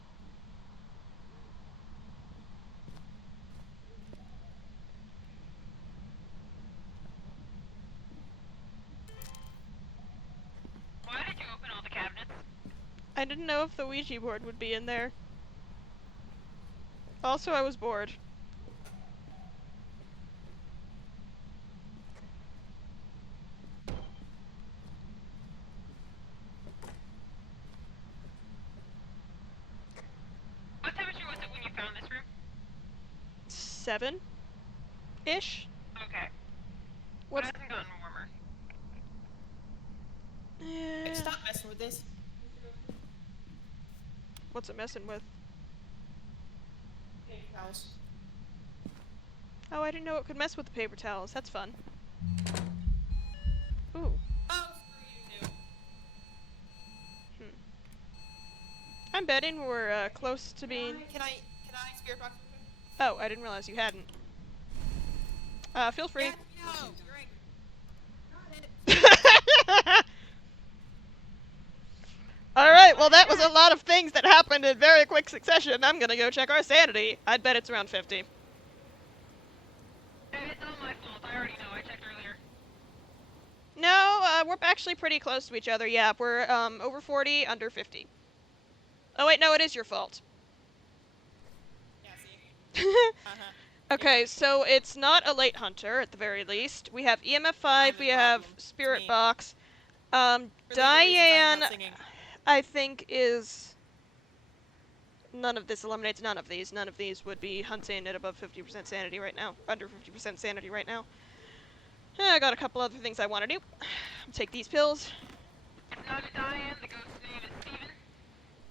Why did you open all the cabinets? I didn't know if the Ouija board would be in there. Also, I was bored. What temperature was it when you found this room? 7-ish? Okay. What's... It hasn't gotten warmer. Like, stop messing with this. What's it messing with? Paper towels. Oh, I didn't know it could mess with the paper towels. That's fun. Ooh. Oh, screw you too. I'm betting we're, close to being... Can I spirit box? Oh, I didn't realize you hadn't. Feel free. Yeah, no, you're right. Got it. Alright, well that was a lot of things that happened in very quick succession. I'm gonna go check our sanity. I'd bet it's around 50. And it's all my fault. I already know. I checked earlier. No, we're actually pretty close to each other. Yeah, we're, over 40, under 50. Oh wait, no, it is your fault. Yeah, see? Uh-huh. Okay, so it's not a late hunter, at the very least. We have EMF 5, I'm the we have problem. It's Spirit me. Box. For legal reasons, I'm Diane, not singing. I think, is... None of this eliminates none of these. None of these would be hunting at above 50% sanity right now. Under 50% sanity right now. I got a couple other things I want to do. Take these pills. It's not a Diane. The ghost's name is Steven.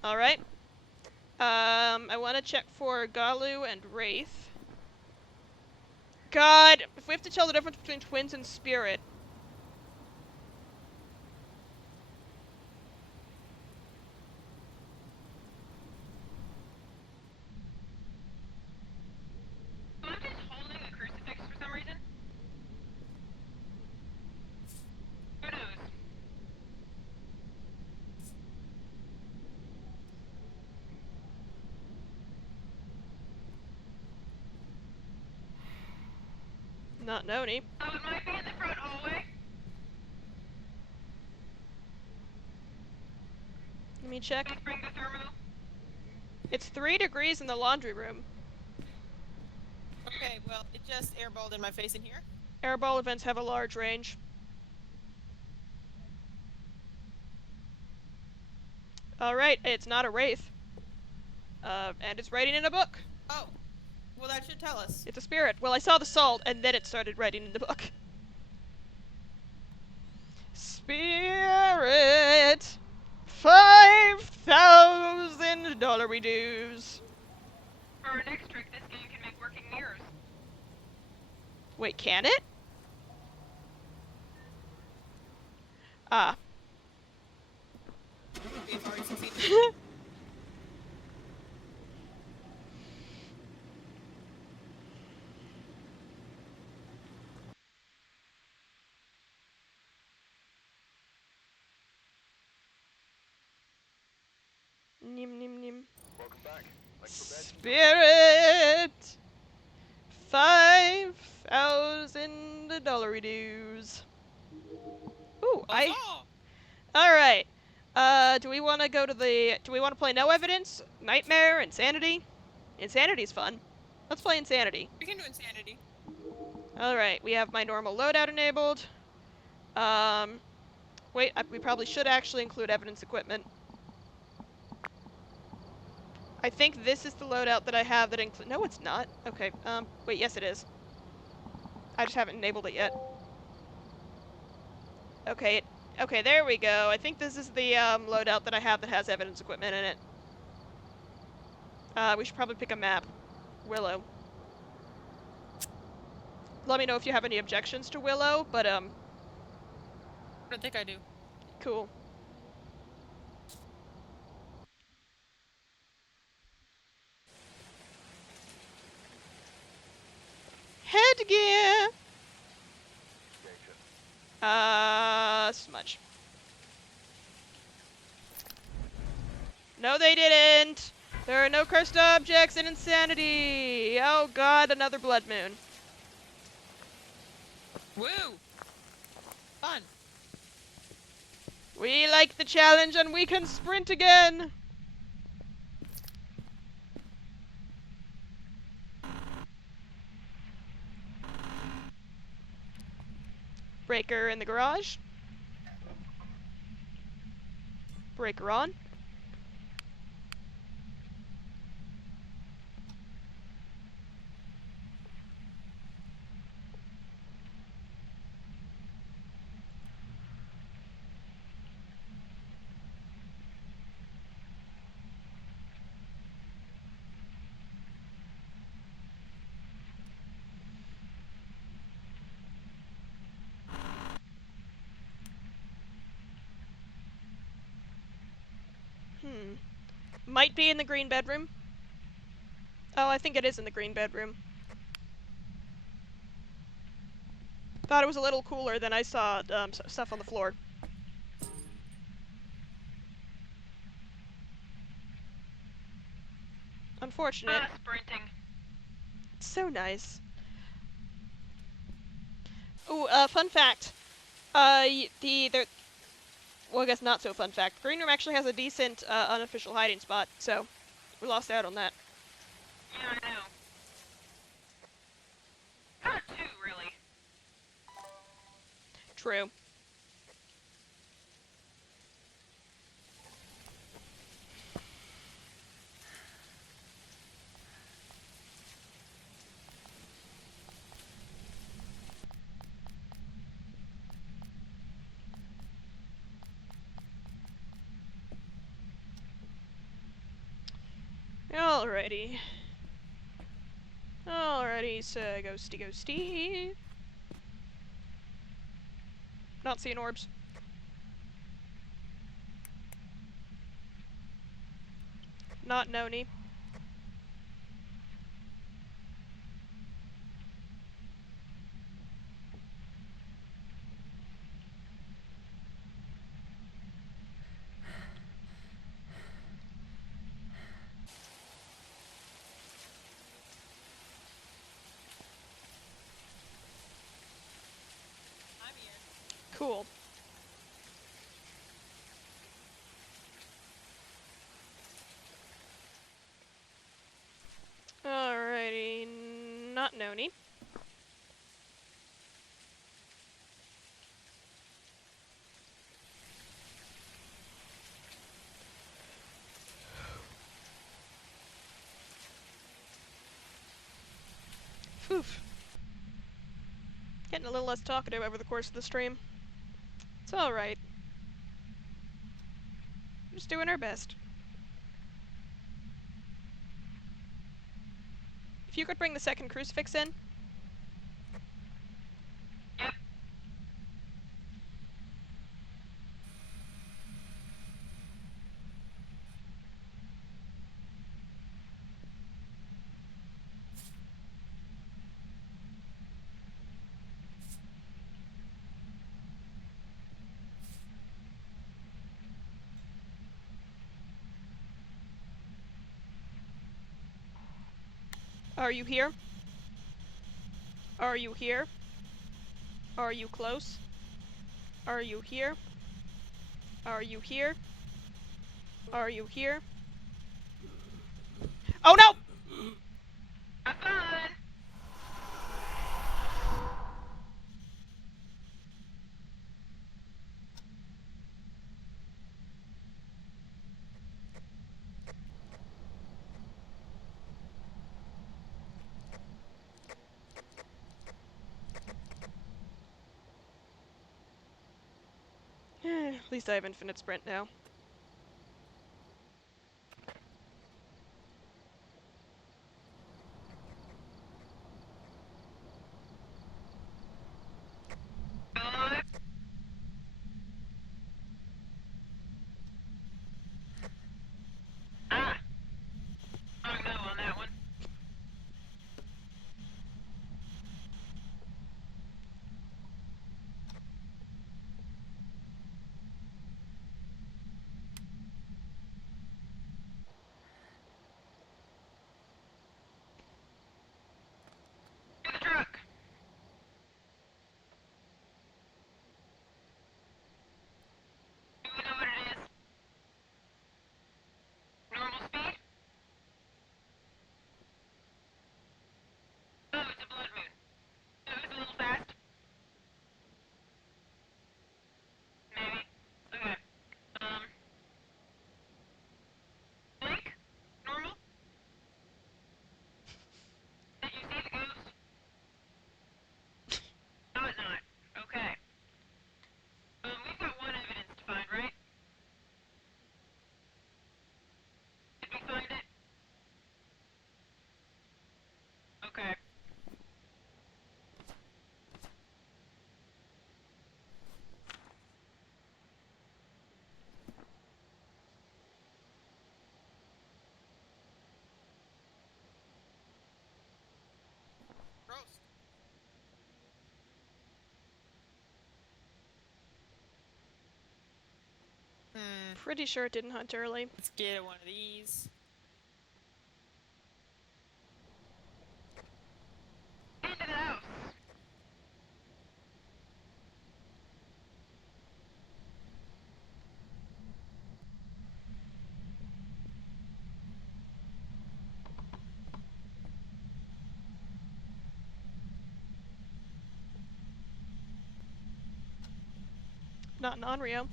Alright. I want to check for Galu and Wraith. God, if we have to tell the difference between twins and spirit. I'm just holding a crucifix for some reason. Who knows? Not Noni. Oh, it might be in the front hallway. Let me check. Please bring the thermo. It's 3 degrees in the laundry room. Okay, well, it just airballed in my face in here. Airball events have a large range. Alright, it's not a wraith. And it's writing in a book. Oh, well, that should tell us. It's a spirit. Well, I saw the salt, and then it started writing in the book. Spirit! $5,000! dollary dues. For our next trick, this game can make working mirrors. Wait, can it? Ah. We've already succeeded. Nim nim nim. Welcome back. Like for bed? Spirit! 5,000 dollary dues. Ooh, Huzzah! Alright. Do we want to go to the... Do we want to play No Evidence? Nightmare? Insanity? Insanity's fun. Let's play Insanity. We can do insanity. Alright, we have my normal loadout enabled. Wait, we probably should actually include evidence equipment. I think this is the loadout that I have that include... No, it's not. Okay, wait, yes it is. I just haven't enabled it yet. Okay, okay, there we go. I think this is the, loadout that I have that has evidence equipment in it. We should probably pick a map. Willow. Let me know if you have any objections to Willow, but, I don't think I do. cool. Headgear! Smudge. No, they didn't! There are no cursed objects in Insanity! Oh god, another blood moon. Woo! Fun. We like the challenge and we can sprint again! Breaker in the garage. Breaker on. Might be in the green bedroom. Oh, I think it is in the green bedroom. Thought it was a little cooler than I saw stuff on the floor. Unfortunate. Sprinting. It's so nice. Ooh, fun fact. Well, I guess not so fun fact. Green room actually has a decent, unofficial hiding spot, so we lost out on that. Yeah, I know. Not two, really. True. Alrighty. Alrighty, so ghosty. Not seeing orbs. Not Noni. I'm here. Cool. Alrighty, not Noni. Oof. Getting a little less talkative over the course of the stream. It's alright. Just doing our best. If you could bring the second crucifix in. Yep. Are you here? Are you here? Are you close? Are you here? Are you here? Are you here? Oh no! Have fun. At least I have infinite sprint now. Good. Ah. Oh no on that one. To the truck. Do we know what it is? Normal speed? Oh, it's a blood moon. So it's a little fast? Maybe. Okay. Blink? Normal? Did you see the ghost? No, it's not. Okay. We've got one evidence to find, right? Did we find it? Okay. Roast. Pretty sure it didn't hunt early. Let's get one of these. Into the house. Not in Onryo.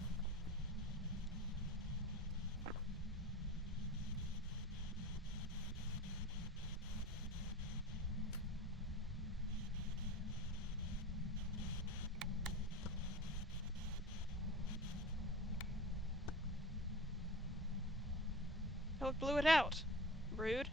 Oh, it blew it out. Rude.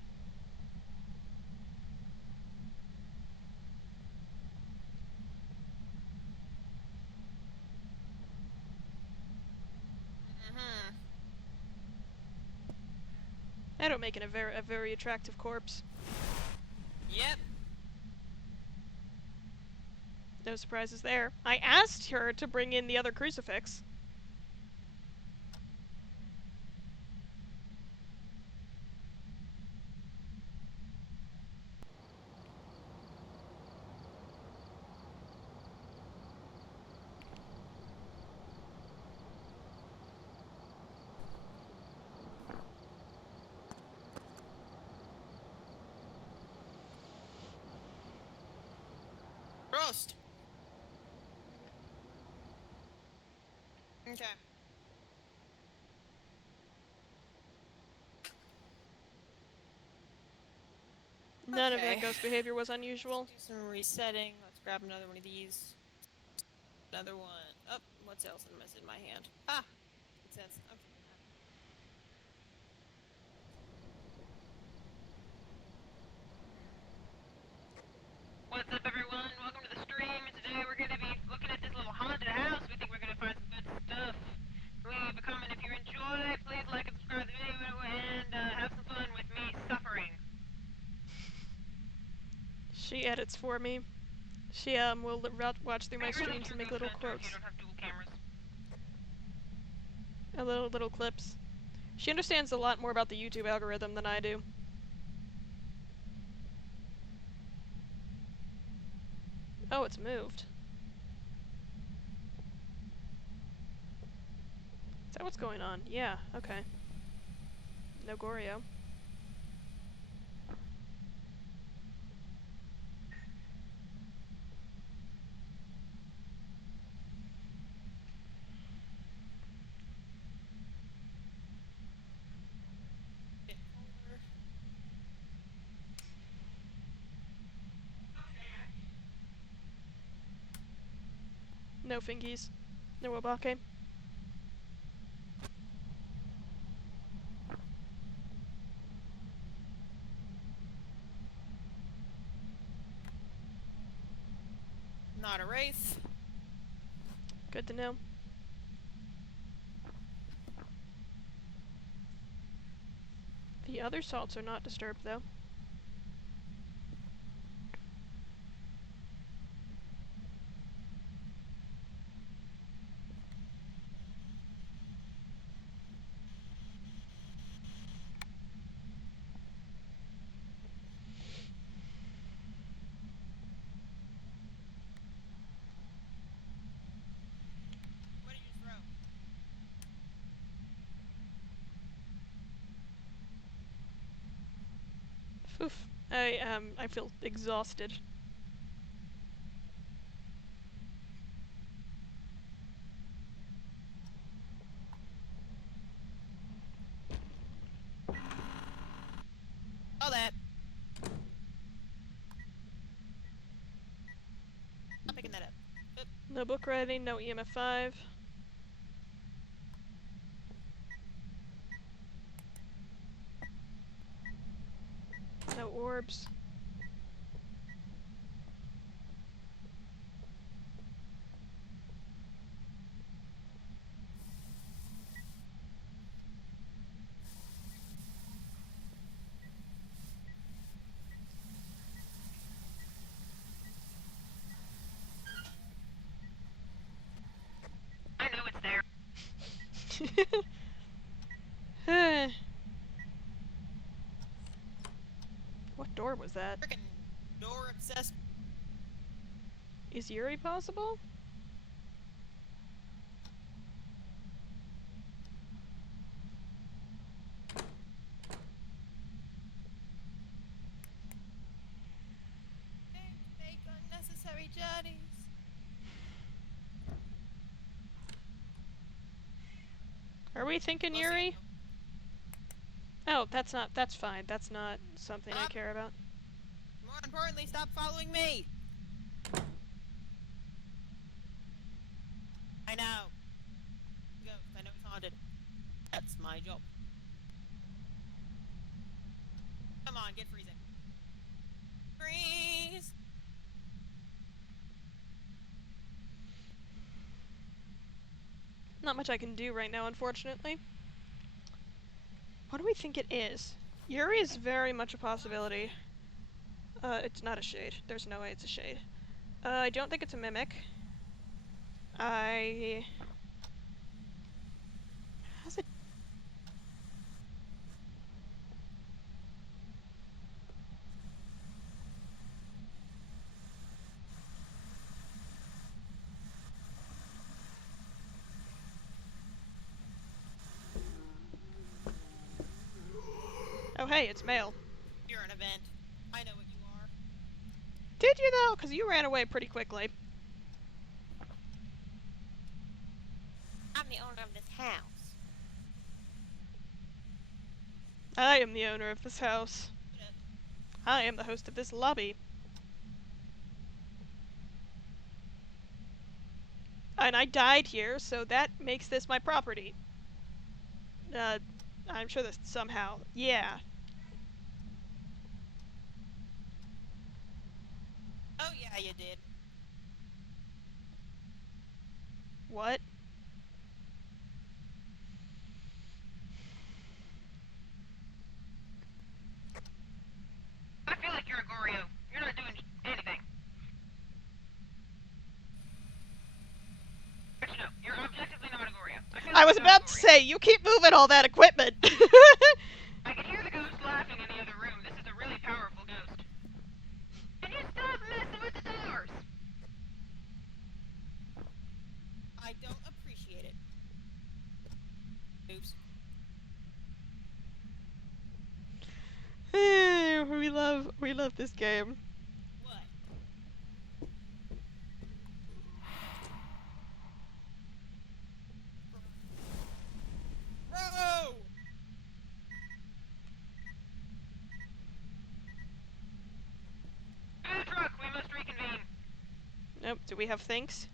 Mm-hmm. I don't make it a very attractive corpse. Yep. No surprises there. I asked her to bring in the other crucifix. Roast. Okay. None of that Okay. ghost behavior was unusual. Do some resetting. Let's grab another one of these. Another one. Oh, what else am I in my hand? Ah! Makes sense. Okay. edits for me. She will watch through my streams and make little quotes, If you don't have dual cameras. little clips. She understands a lot more about the YouTube algorithm than I do. Oh, it's moved. Is that what's going on? Yeah, okay. No Goryo. No fingies. No wabake. Not a race. Good to know. The other salts are not disturbed, though. What did you throw? Oof. I feel exhausted. Oh, that. I'm picking that up. Oop. No book writing, no EMF 5. No orbs. I know it's there. What door was that? Frickin' door obsessed. Is Yuri possible? Make unnecessary journeys. Are we thinking We'll Yuri? see. Oh, that's fine. That's not something I Stop. care about. More importantly, stop following me. I know. Ghost, I know it's haunted. That's my job. Come on, get freezing. Freeze! Not much I can do right now, unfortunately. What do we think it is? Yuri is very much a possibility. It's not a shade. There's no way it's a shade. I don't think it's a mimic. How's it? Oh, hey, it's male. You're an event. I know what you are. Did you, though? Because you ran away pretty quickly. I'm the owner of this house. I am the owner of this house. I am the host of this lobby. And I died here, so that makes this my property. I'm sure this somehow. Yeah. Oh yeah, you did. What? I feel like you're a Goryo. You're not doing anything. Say, you keep moving all that equipment. I can hear the ghost laughing in the other room. This is a really powerful ghost. Can you stop messing with the doors? I don't appreciate it. Oops. we love this game. What? Bro! To the truck. We must reconvene. Nope. Do we have thinks?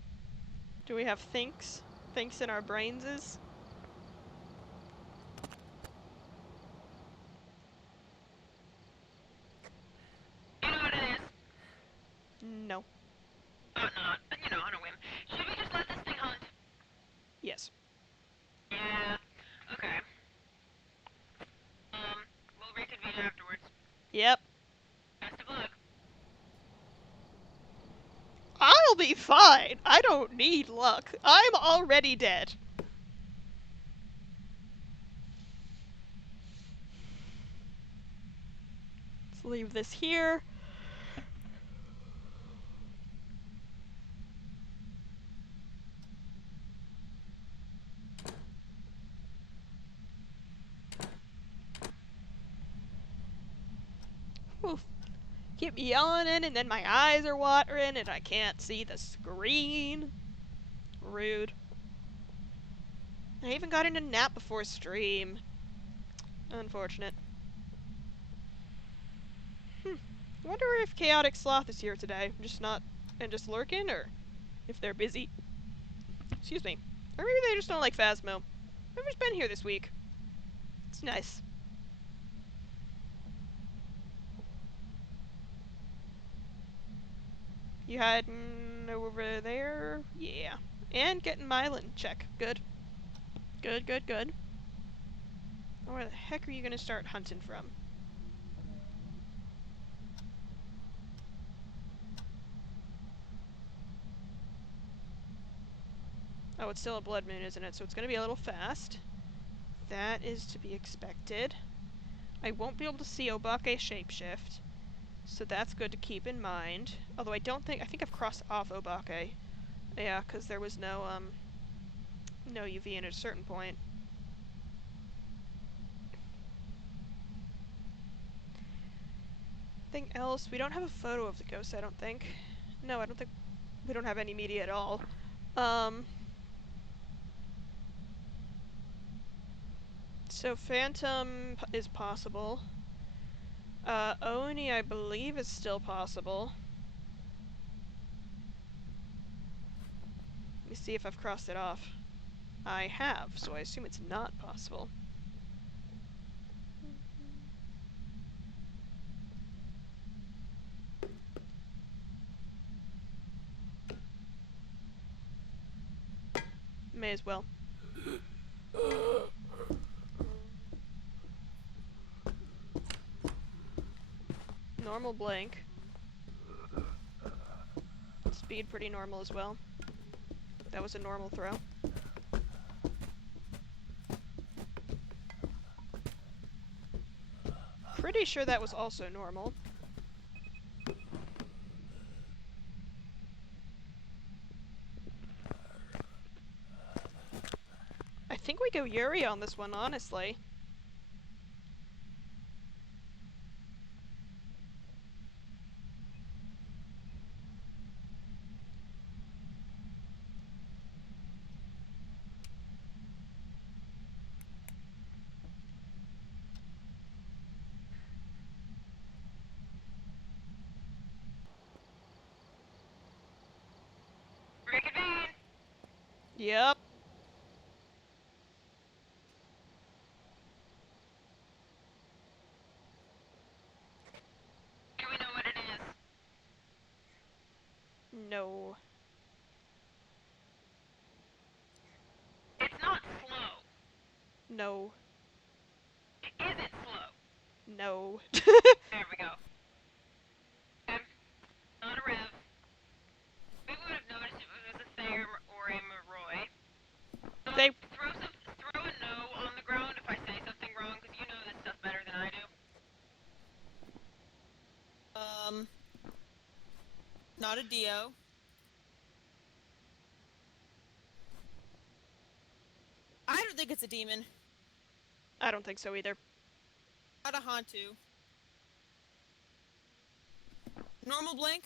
Do we have thinks? Thinks in our brainses? You know what it is? No. Not. But you know, on a whim. Should we just let this thing hunt? Yes. Yeah. Okay. We'll reconvene afterwards. Yep. Best of luck. I'll be fine. I don't need luck. I'm already dead. Let's leave this here. Oof. Keep yawning and then my eyes are watering and I can't see the screen. Rude. I even got in a nap before stream. Unfortunate. Wonder if Chaotic Sloth is here today. Just lurking, or if they're busy. Excuse me. Or maybe they just don't like Phasmo. Whoever's been here this week. It's nice. You hiding over there? Yeah. And getting Mylan. Check. Good. Good, good, good. Where the heck are you gonna start hunting from? Oh, it's still a blood moon, isn't it? So it's gonna be a little fast. That is to be expected. I won't be able to see Obake shapeshift, so that's good to keep in mind. Although I think I've crossed off Obake. Yeah, because there was no UV in at a certain point. Anything else? We don't have a photo of the ghost, I don't think. No, I don't think we don't have any media at all. So Phantom is possible. Oni, I believe, is still possible. Let me see if I've crossed it off. I have, so I assume it's not possible. May as well. Normal blank. Speed pretty normal as well. That was a normal throw. Pretty sure that was also normal. I think we go Yuri on this one, honestly. Reconvene. Yep. Do we know what it is? No. It's not slow. No. Is it slow? No. There we go. Not a rev. We would have noticed if it was a Thayer or a Maroi. They... Throw Not a Dio. I don't think it's a demon. I don't think so either. Not a Hantu. Normal blink?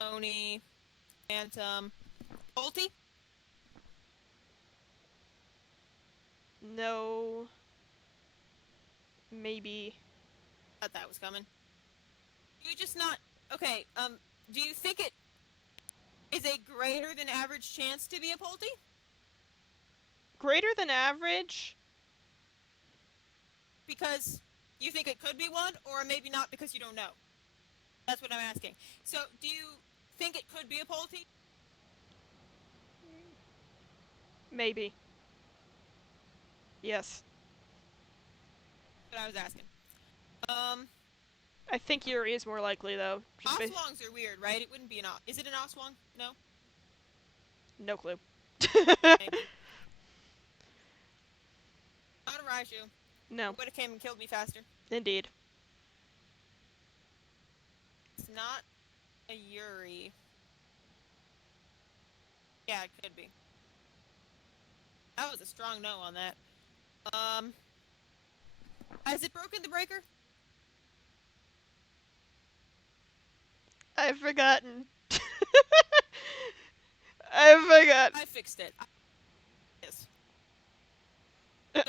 Oni. Phantom. Ulti? No. Maybe. Thought that was coming. You just not... Okay, do you think it is a greater than average chance to be a Polty? Greater than average? Because you think it could be one, or maybe not because you don't know? That's what I'm asking. So, do you think it could be a Polty? Maybe. Yes. That's what I was asking. I think Yuri is more likely, though. Oswongs are weird, right? It wouldn't be an Is it an Oswong? No? No clue. Okay. Not a Raiju. No. Would have came and killed me faster. Indeed. It's not a Yuri. Yeah, it could be. That was a strong no on that. Has it broken the breaker? I've forgotten. I've forgotten. I fixed it. Yes. So,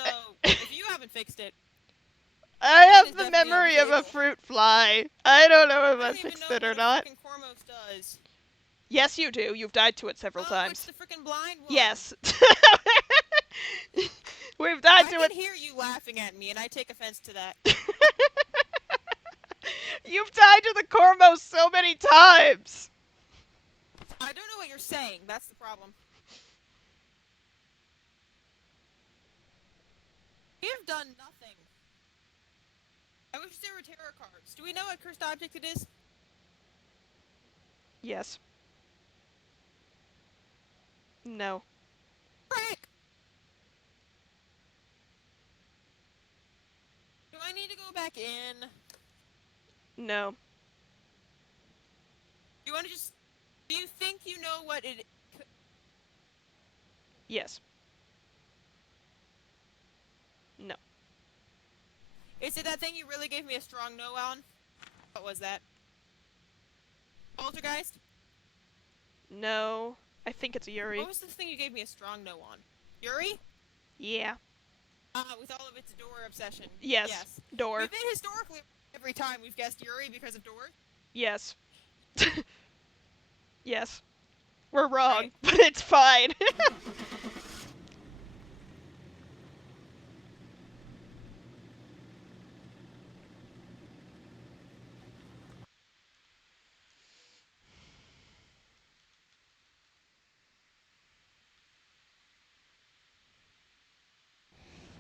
if you haven't fixed it, I That have is the definitely on memory the of a table. fruit fly. I don't know if I I don't even fixed know it or what a not. frickin' Cormos does. Yes, you do. You've died to it several It's times. the frickin' blind one. Yes. We've died I to can it. hear you laughing at me, and I take offense to that. You've died to the Cormos so many times. I don't know what you're saying. That's the problem. We have done nothing. I wish there were tarot cards. Do we know what cursed object it is? Yes. No. Frick! Do I need to go back in? No. Do you want to just... Do you think you know what it... Yes. No. Is it that thing you really gave me a strong no on? What was that? Poltergeist? No. I think it's a Yuri. What was this thing you gave me a strong no on? Yuri? Yeah. With all of its door obsession. Yes. Door. We've been historically every time we've guessed Yuri because of door. Yes. Yes. We're wrong, Right. but it's fine.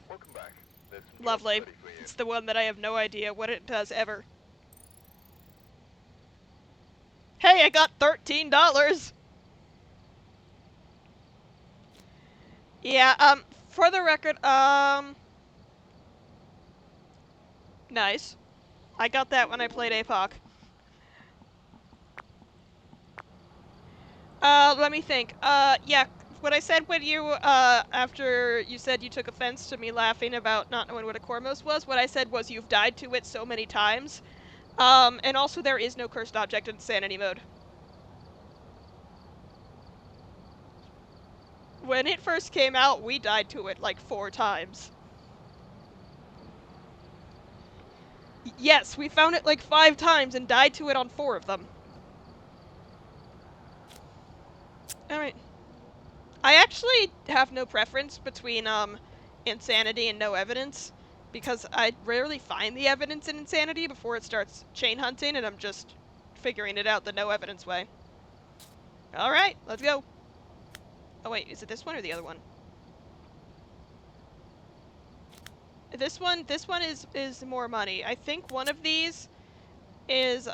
Welcome back. There's some Lovely. jobs ready for you. It's the one that I have no idea what it does ever. Hey, I got $13! Yeah, for the record, nice. I got that when I played APOC. Let me think. Yeah, what I said when you, after you said you took offense to me laughing about not knowing what a Cormos was, what I said was you've died to it so many times. And also there is no cursed object in Insanity mode. When it first came out, we died to it like 4 times. Yes, we found it like 5 times and died to it on 4 of them. Alright. I actually have no preference between, Insanity and no evidence, because I rarely find the evidence in Insanity before it starts chain hunting, and I'm just figuring it out the no evidence way. Alright, let's go. Oh wait, is it this one or the other one? This one is more money. I think one of these is,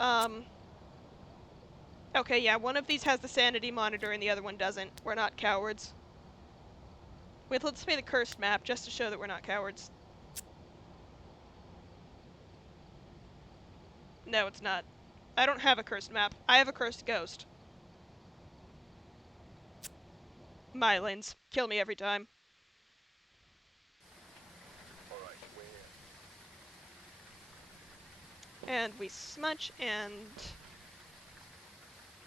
okay, yeah, one of these has the sanity monitor and the other one doesn't. We're not cowards. Wait, let's play the cursed map just to show that we're not cowards. No, it's not. I don't have a cursed map. I have a cursed ghost. Mylins. Kill me every time. Alright, where? And we smudge and...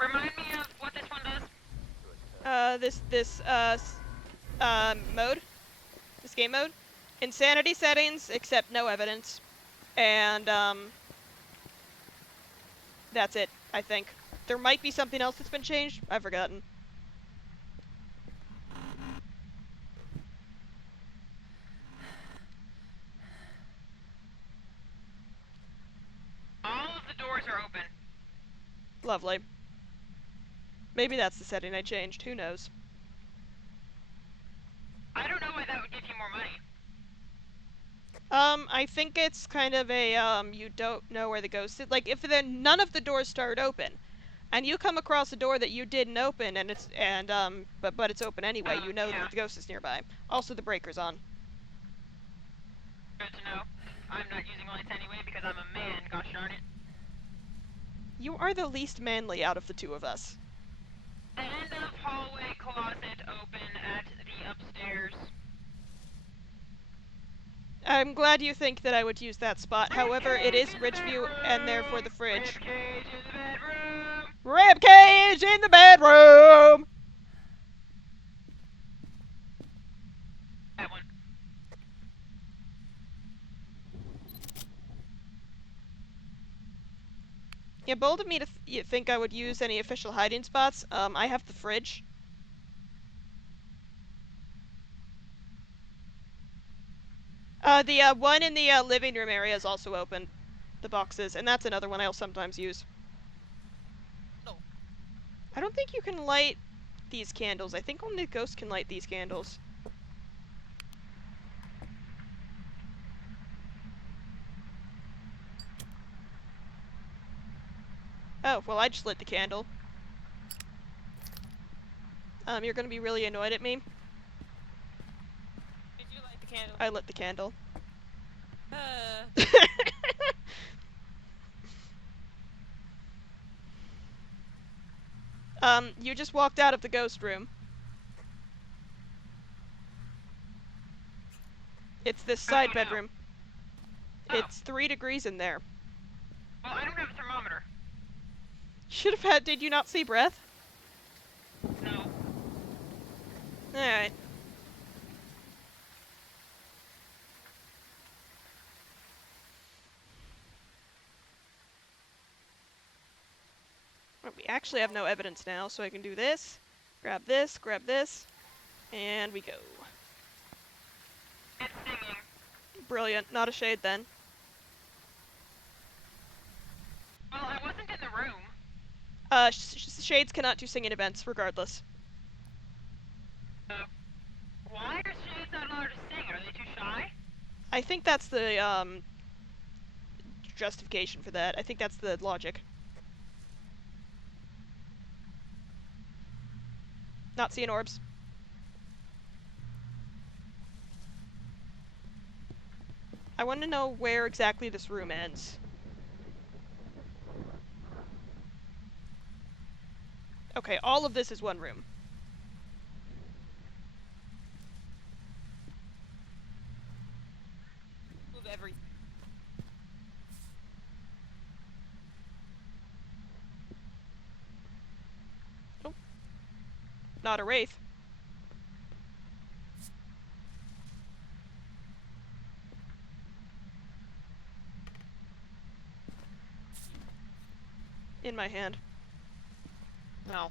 Remind me of what this one does. Mode. This game mode. Insanity settings, except no evidence. And, that's it, I think. There might be something else that's been changed. I've forgotten. All of the doors are open. Lovely. Maybe that's the setting I changed. Who knows? I don't know why that would give you more money. I think it's kind of a, you don't know where the ghost is. Like, if none of the doors start open, and you come across a door that you didn't open, and but it's open anyway, you know Yeah. that the ghost is nearby. Also, the breaker's on. Good to know. I'm not using lights anyway because I'm a man, gosh darn it. You are the least manly out of the two of us. End of hallway closet open at the upstairs. I'm glad you think that I would use that spot. However, it is Ribcage in the Ridgeview, and therefore the bedroom. fridge. Ribcage in the bedroom. Ribcage in the bedroom! That one. Yeah, bold of me to think I would use any official hiding spots. I have the fridge. The one in the living room area is also open. The boxes, and that's another one I'll sometimes use. No. I don't think you can light these candles. I think only the ghost can light these candles. Oh, well, I just lit the candle. You're gonna be really annoyed at me. Did you light the candle? I lit the candle. You just walked out of the ghost room. It's this side Oh, no. bedroom. Oh. It's 3 degrees in there. Well, I don't have a thermometer. Should have had. Did you not see breath? No. Alright. Well, we actually have no evidence now, so I can do this, grab this, and we go. It's singing. Brilliant. Not a shade then. Well, I wasn't in the room. Shades cannot do singing events, regardless. Why are shades not allowed to sing? Are they too shy? I think that's the, justification for that. I think that's the logic. Not seeing orbs. I want to know where exactly this room ends. Okay, all of this is one room. Move everything. Not a wraith. In my hand. No.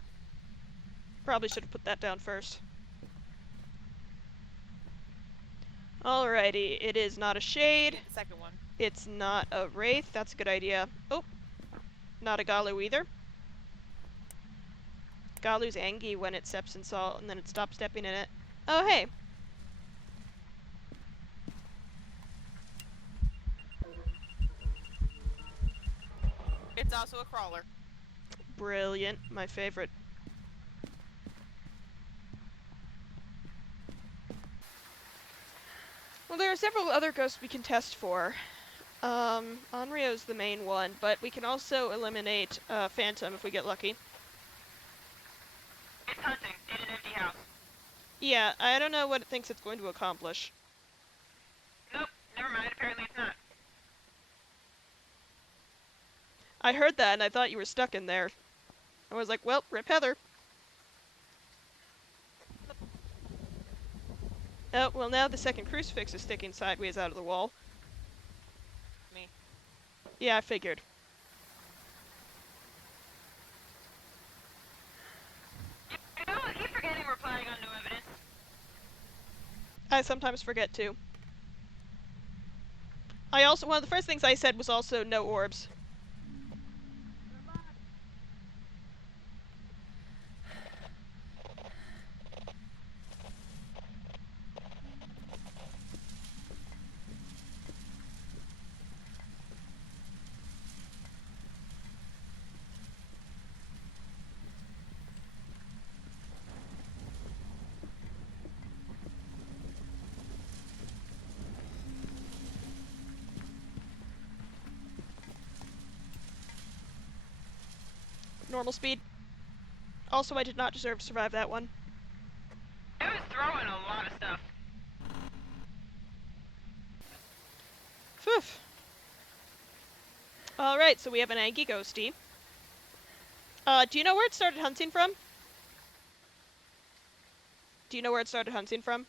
Probably should have put that down first. Alrighty, it is not a shade. The second one. It's not a wraith. That's a good idea. Oh, not a Galu either. Galu's angry when it steps in salt, and then it stops stepping in it. Oh, hey. It's also a crawler. Brilliant. My favorite. Well, there are several other ghosts we can test for. Onryo's the main one, but we can also eliminate Phantom if we get lucky. It's hunting in an empty house. Yeah, I don't know what it thinks it's going to accomplish. Nope, never mind. Apparently it's not. I heard that and I thought you were stuck in there. I was like, well, rip Heather. Oh, well now the second crucifix is sticking sideways out of the wall. Me. Yeah, I figured. You know, I keep forgetting we're playing on no evidence. I sometimes forget too. One of the first things I said was also no orbs. Normal speed. Also, I did not deserve to survive that one. It was throwing a lot of stuff. Phew. Alright, so we have an Angie Ghosty. Do you know where it started hunting from? Do you know where it started hunting from?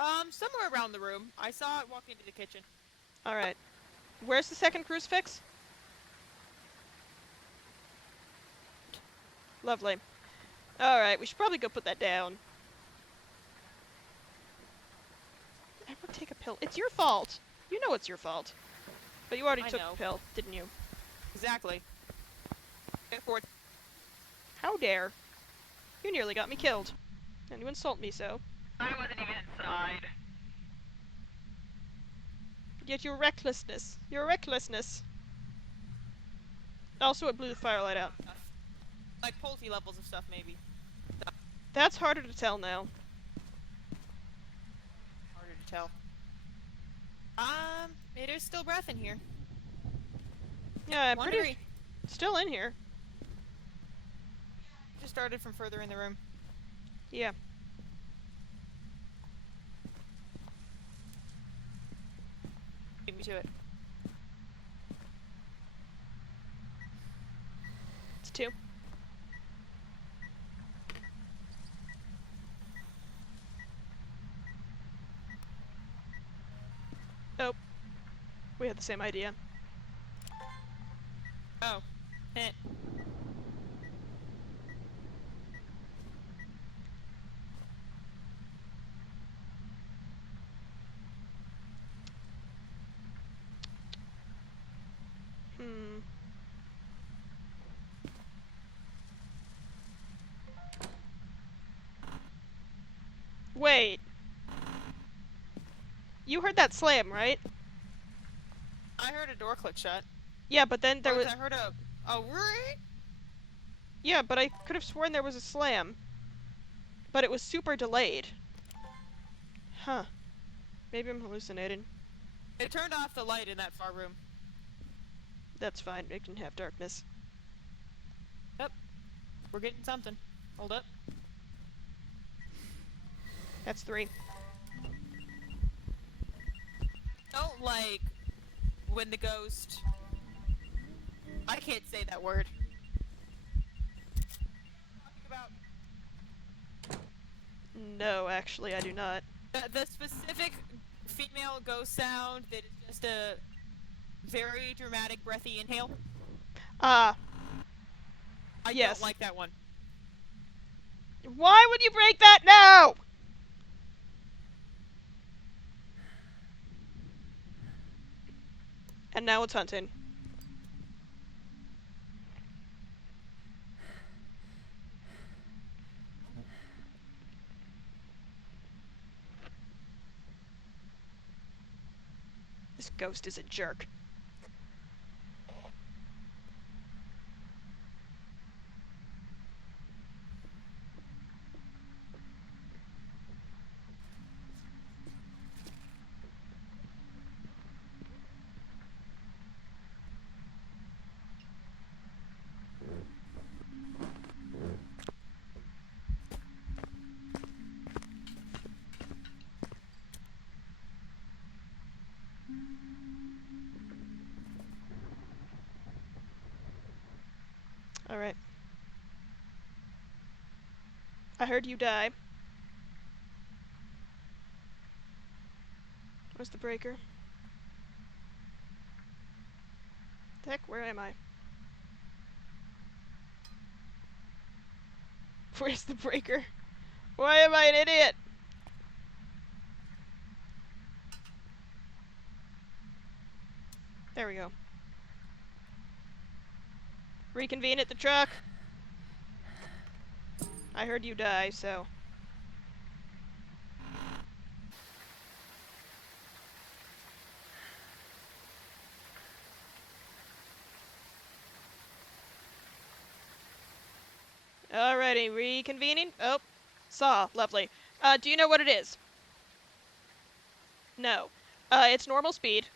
Somewhere around the room. I saw it walk into the kitchen. Alright. Where's the second crucifix? Lovely. Alright, we should probably go put that down. I would take a pill. It's your fault. You know it's your fault. But you already I took know. the pill, didn't you? Exactly. Therefore, How dare. You nearly got me killed. And you insult me so. I wasn't even inside. Yet your recklessness. Your recklessness. Also, it blew the firelight out. like Pulte levels of stuff, maybe. That's harder to tell now. Harder to tell. It is still breath in here. Yeah, I'm One pretty degree. still in here. Just started from further in the room. Yeah. Beat me to it. It's 2. Oh. We had the same idea. Oh. Heh. Hmm. Wait. You heard that slam, right? I heard a door click shut. Yeah, but then there was... I heard a ring. Yeah, but I could have sworn there was a slam. But it was super delayed. Huh. Maybe I'm hallucinating. It turned off the light in that far room. That's fine. It can have darkness. Yep. We're getting something. Hold up. That's 3. Don't like when the ghost. I can't say that word. Talking about No, actually, I do not. the specific female ghost sound that is just a very dramatic breathy inhale. Ah. I Yes. don't like that one. Why would you break that now? And now it's hunting. This ghost is a jerk. I heard you die. Where's the breaker? Heck, where am I? Where's the breaker? Why am I an idiot? There we go. Reconvene at the truck. I heard you die, so... Alrighty, reconvening. Oh, saw. Lovely. Do you know what it is? No. It's normal speed.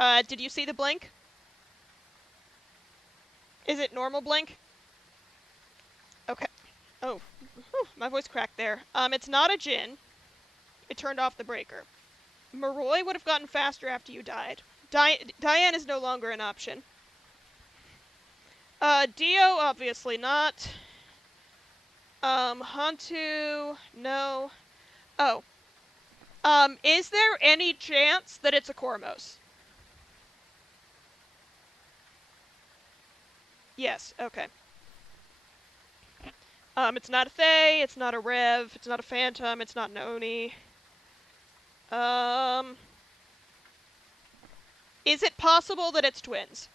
Did you see the blink? Is it normal blink? Okay. Oh, whew, my voice cracked there. It's not a Jinn. It turned off the breaker. Maroi would have gotten faster after you died. Diane is no longer an option. Dio, obviously not. Hantu, no. Oh. Is there any chance that it's a Kormos? Yes, okay. It's not a Thay, it's not a Rev, it's not a Phantom, it's not an Oni. Is it possible that it's twins?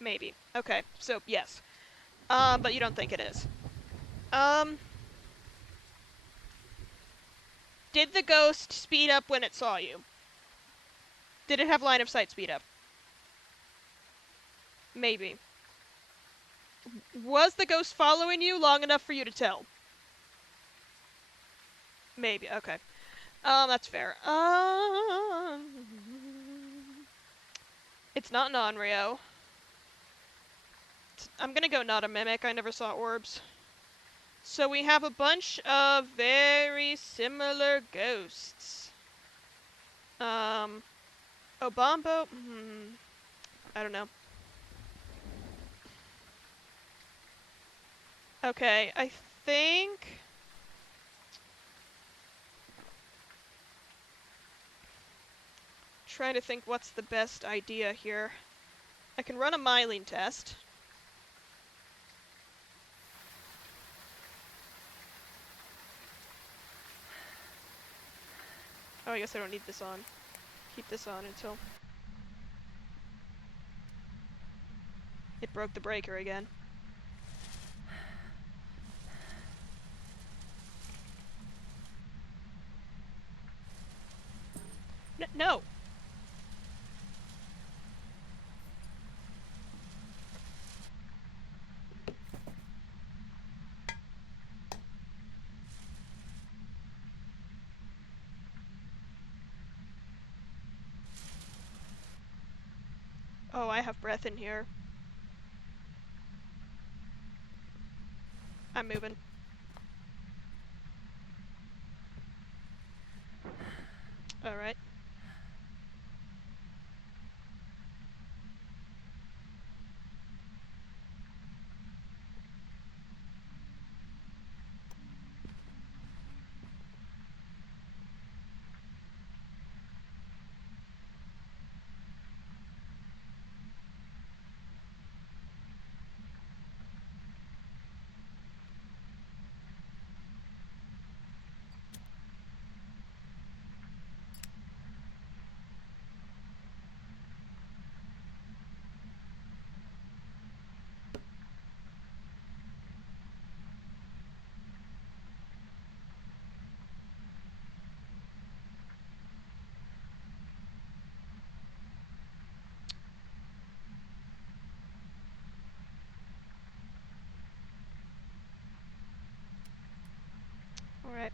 Maybe. Okay, so yes. But you don't think it is. Did the ghost speed up when it saw you? Did it have line of sight speed up? Maybe. Was the ghost following you long enough for you to tell? Maybe, okay. That's fair. It's not non-Rio. I'm gonna go not a mimic, I never saw orbs. So we have a bunch of very similar ghosts. Obambo? I don't know. Okay, I think... Trying to think what's the best idea here. I can run a myelin test. Oh, I guess I don't need this on. Keep this on until... It broke the breaker again. No! Oh, I have breath in here. I'm moving. Alright. Alright.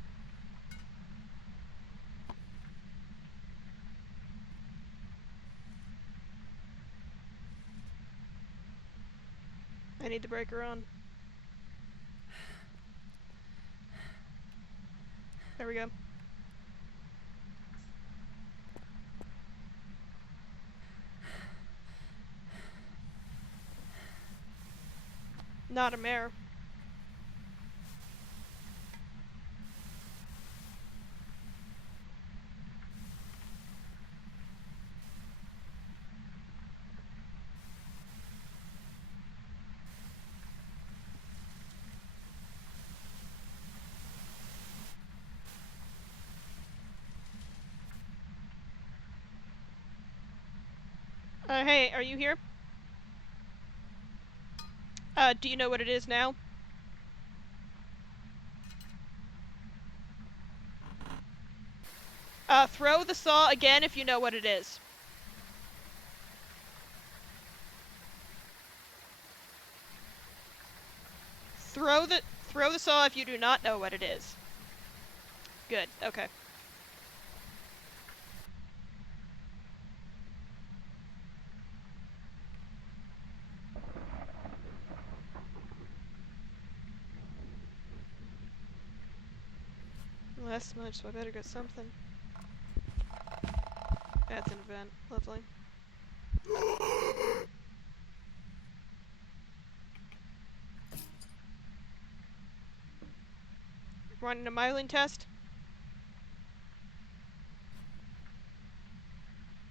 I need the breaker on. There we go. Not a mare. Hey, are you here? Do you know what it is now? Throw the saw again if you know what it is. Throw the saw if you do not know what it is. Good, okay. Last much, so I better get something. That's an event. Lovely. Running a myelin test?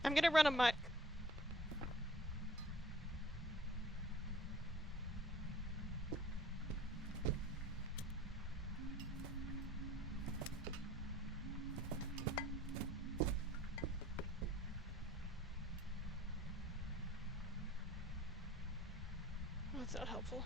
I'm gonna run a Oh, that's not helpful.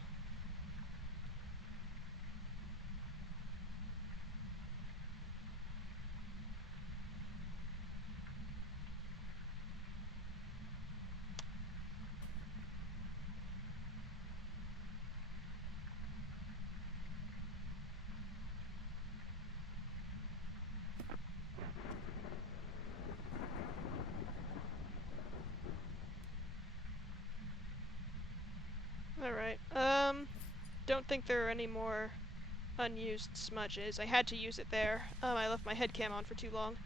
Alright, don't think there are any more unused smudges. I had to use it there. I left my head cam on for too long.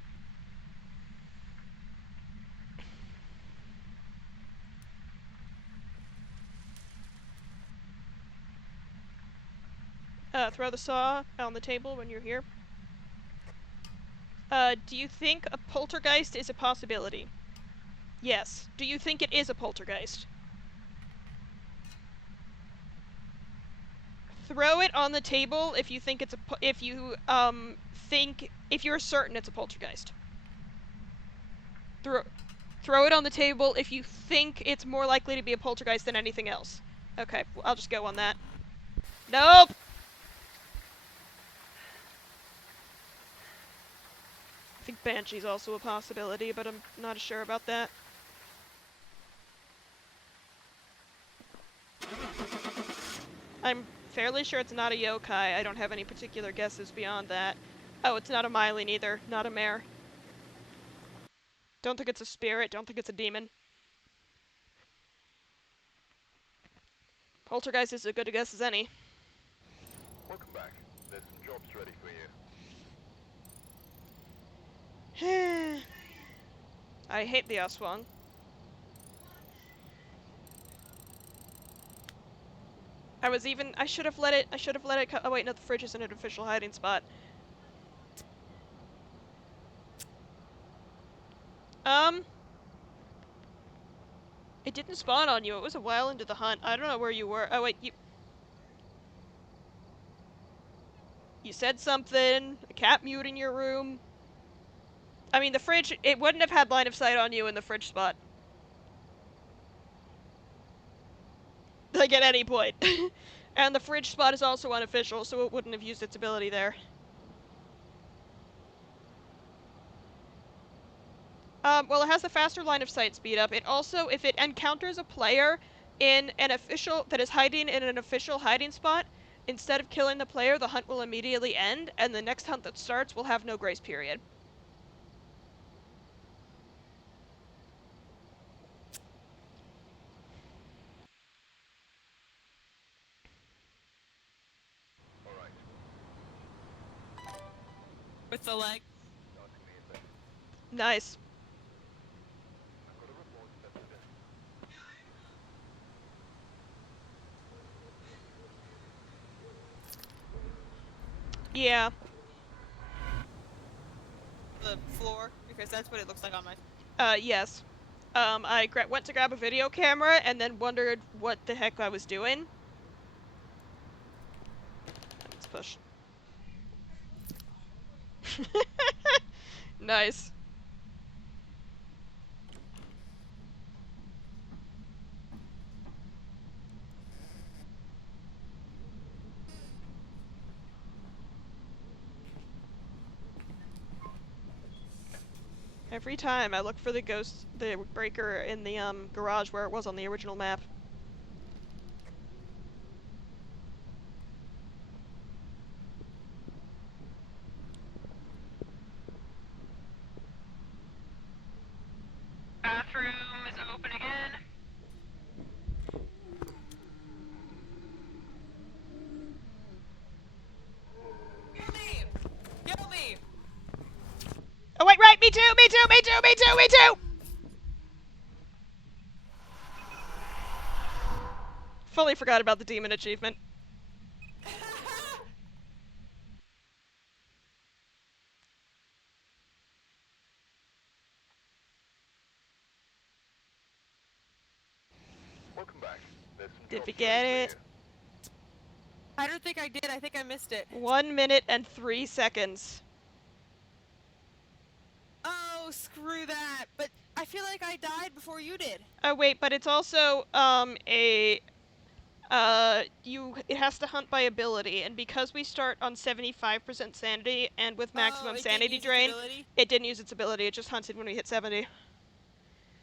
Throw the saw on the table when you're here. Do you think a poltergeist is a possibility? Yes. Do you think it is a poltergeist? Throw it on the table if you think it's if you're certain it's a poltergeist. Throw it on the table if you think it's more likely to be a poltergeist than anything else. Okay, well, I'll just go on that. Nope! I think Banshee's also a possibility, but I'm not sure about that. I'm fairly sure it's not a yokai. I don't have any particular guesses beyond that. Oh, it's not a myelin either. Not a mare. Don't think it's a spirit. Don't think it's a demon. Poltergeist is as good a guess as any. Welcome back. There's some jobs ready for you. I hate the Aswang. I should have let it oh wait, no, the fridge isn't an official hiding spot. It didn't spawn on you. It was a while into the hunt. I don't know where you were. Oh wait, you said something. A cat mewed in your room. I mean, the fridge, it wouldn't have had line of sight on you in the fridge spot. Like, at any point. And the fridge spot is also unofficial, so it wouldn't have used its ability there. Well, it has a faster line of sight speed up. It also, if it encounters a player in an official, that is hiding in an official hiding spot, instead of killing the player, the hunt will immediately end, and the next hunt that starts will have no grace period. Alright. With the leg. Asking me if Nice. I've got a report that Yeah. The floor, because that's what it looks like on my. Yes. I went to grab a video camera and then wondered what the heck I was doing. Let's push. Nice. Every time I look for the breaker in the garage where it was on the original map. Bathroom is open again. Kill me! Kill me! Oh wait, right, me too, me too, me too, me too, me too! Fully forgot about the demon achievement. Welcome back. There's some Did jobs we ready get for it? you. I don't think I did. I think I missed it. 1 minute and 3 seconds. Oh, screw that. But I feel like I died before you did. Oh wait, but it's also, it has to hunt by ability, and because we start on 75% sanity and with maximum It didn't sanity use its drain, ability? it didn't use its ability, it just hunted when we hit 70.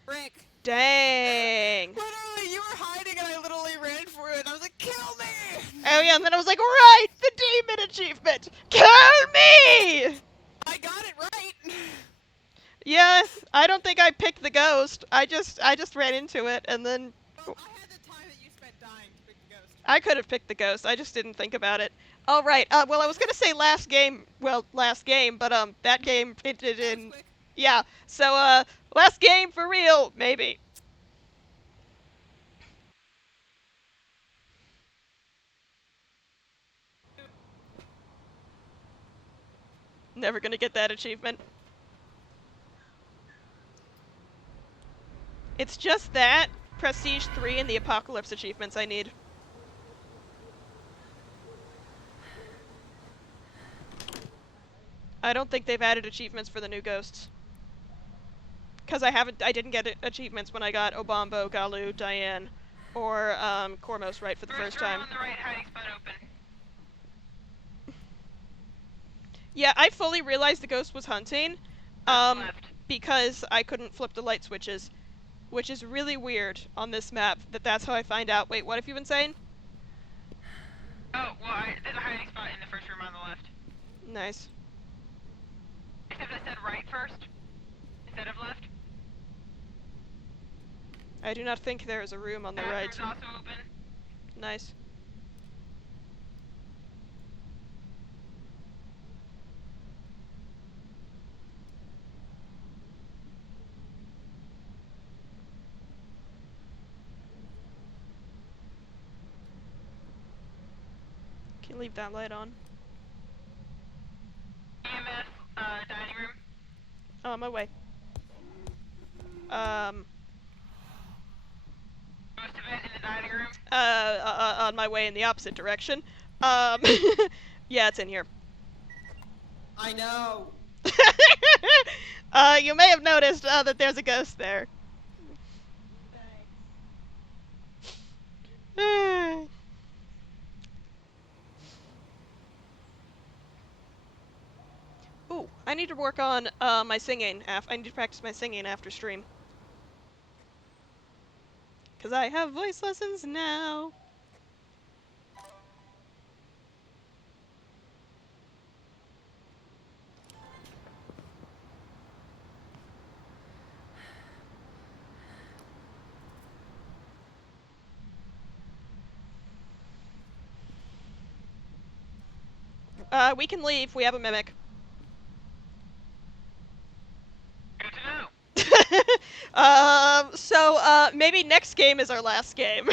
Frick. Dang! Literally, you were hiding and I literally ran for it. I was like, kill me! Oh yeah, and then I was like, right, the demon achievement! Kill me! I got it right! Yeah, I don't think I picked the ghost. I just ran into it, and then Well, I had the time that you spent dying to pick the ghost. I could have picked the ghost. I just didn't think about it. Oh right. Well, I was gonna say last game. Well, last game, but that game ended That was in. quick. Yeah. So last game for real, maybe. Never gonna get that achievement. It's just that Prestige 3 and the Apocalypse achievements I need. I don't think they've added achievements for the new ghosts. Cause I didn't get achievements when I got Obambo, Galu, Diane, or Cormos right for the first time. On the right, hiding spot open. Yeah, I fully realized the ghost was hunting, Left. because I couldn't flip the light switches, which is really weird on this map. That's how I find out. Wait, what have you been saying? Oh, well, there's a hiding spot in the first room on the left. Nice. Except I said right first, instead of left. I do not think there is a room on the right. Bathroom's also open. Nice. Can you leave that light on? EMS, dining room. On my way. Most of it in the dining room. On my way in the opposite direction. Yeah, it's in here. I know. You may have noticed that there's a ghost there. Ooh, I need to work on my singing. I need to practice my singing after stream. Cause I have voice lessons now. We can leave. We have a mimic. Good to know. So maybe next game is our last game.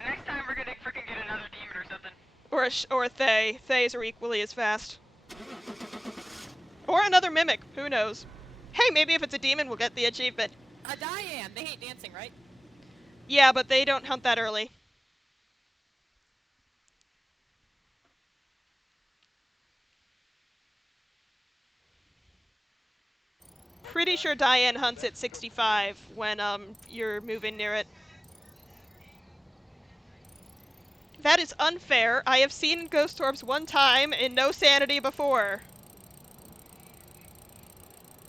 Next time we're gonna freaking get another demon or something. Or a Thay. Thays are equally as fast. Or another mimic. Who knows? Hey, maybe if it's a demon, we'll get the achievement. A Diane. They hate dancing, right? Yeah, but they don't hunt that early. Pretty sure Diane hunts at 65 when you're moving near it. That is unfair. I have seen ghost orbs one time and no sanity before.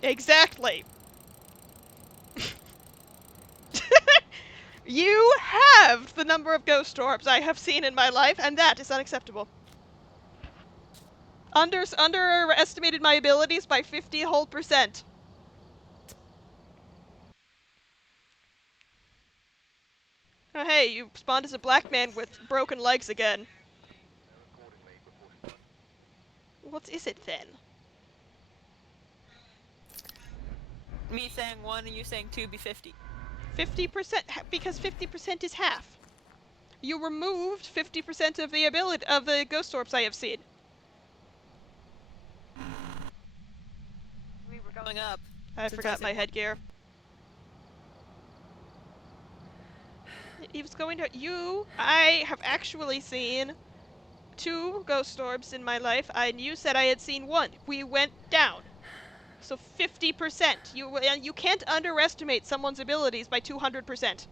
Exactly. You have the number of ghost orbs I have seen in my life, and that is unacceptable. Underestimated my abilities by 50 whole %. Oh hey, you spawned as a black man with broken legs again. Accordingly, reported one. What is it then? Me saying 1 and you saying 2 be 50. 50%, because 50% is half. You removed 50% of the ability of the ghost orbs I have seen. We were going up. I Since forgot said my one. headgear. He was going to I have actually seen 2 ghost orbs in my life, and you said I had seen 1. We went down. So 50%. You can't underestimate someone's abilities by 200%.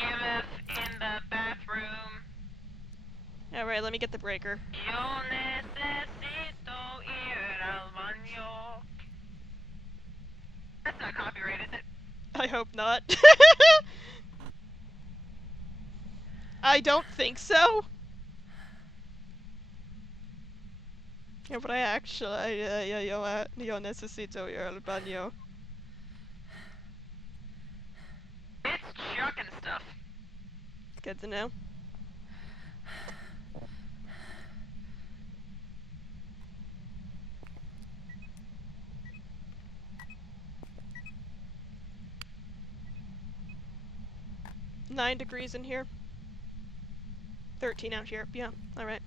EMF in the bathroom. Alright, let me get the breaker. Yo necesito ir al baño. That's not copyright, is it? I hope not. I don't think so. Yeah, but I actually, yo necesito ir al baño. It's chucking stuff. Good to know. Nine degrees in here. 13 out here. Yeah, alright.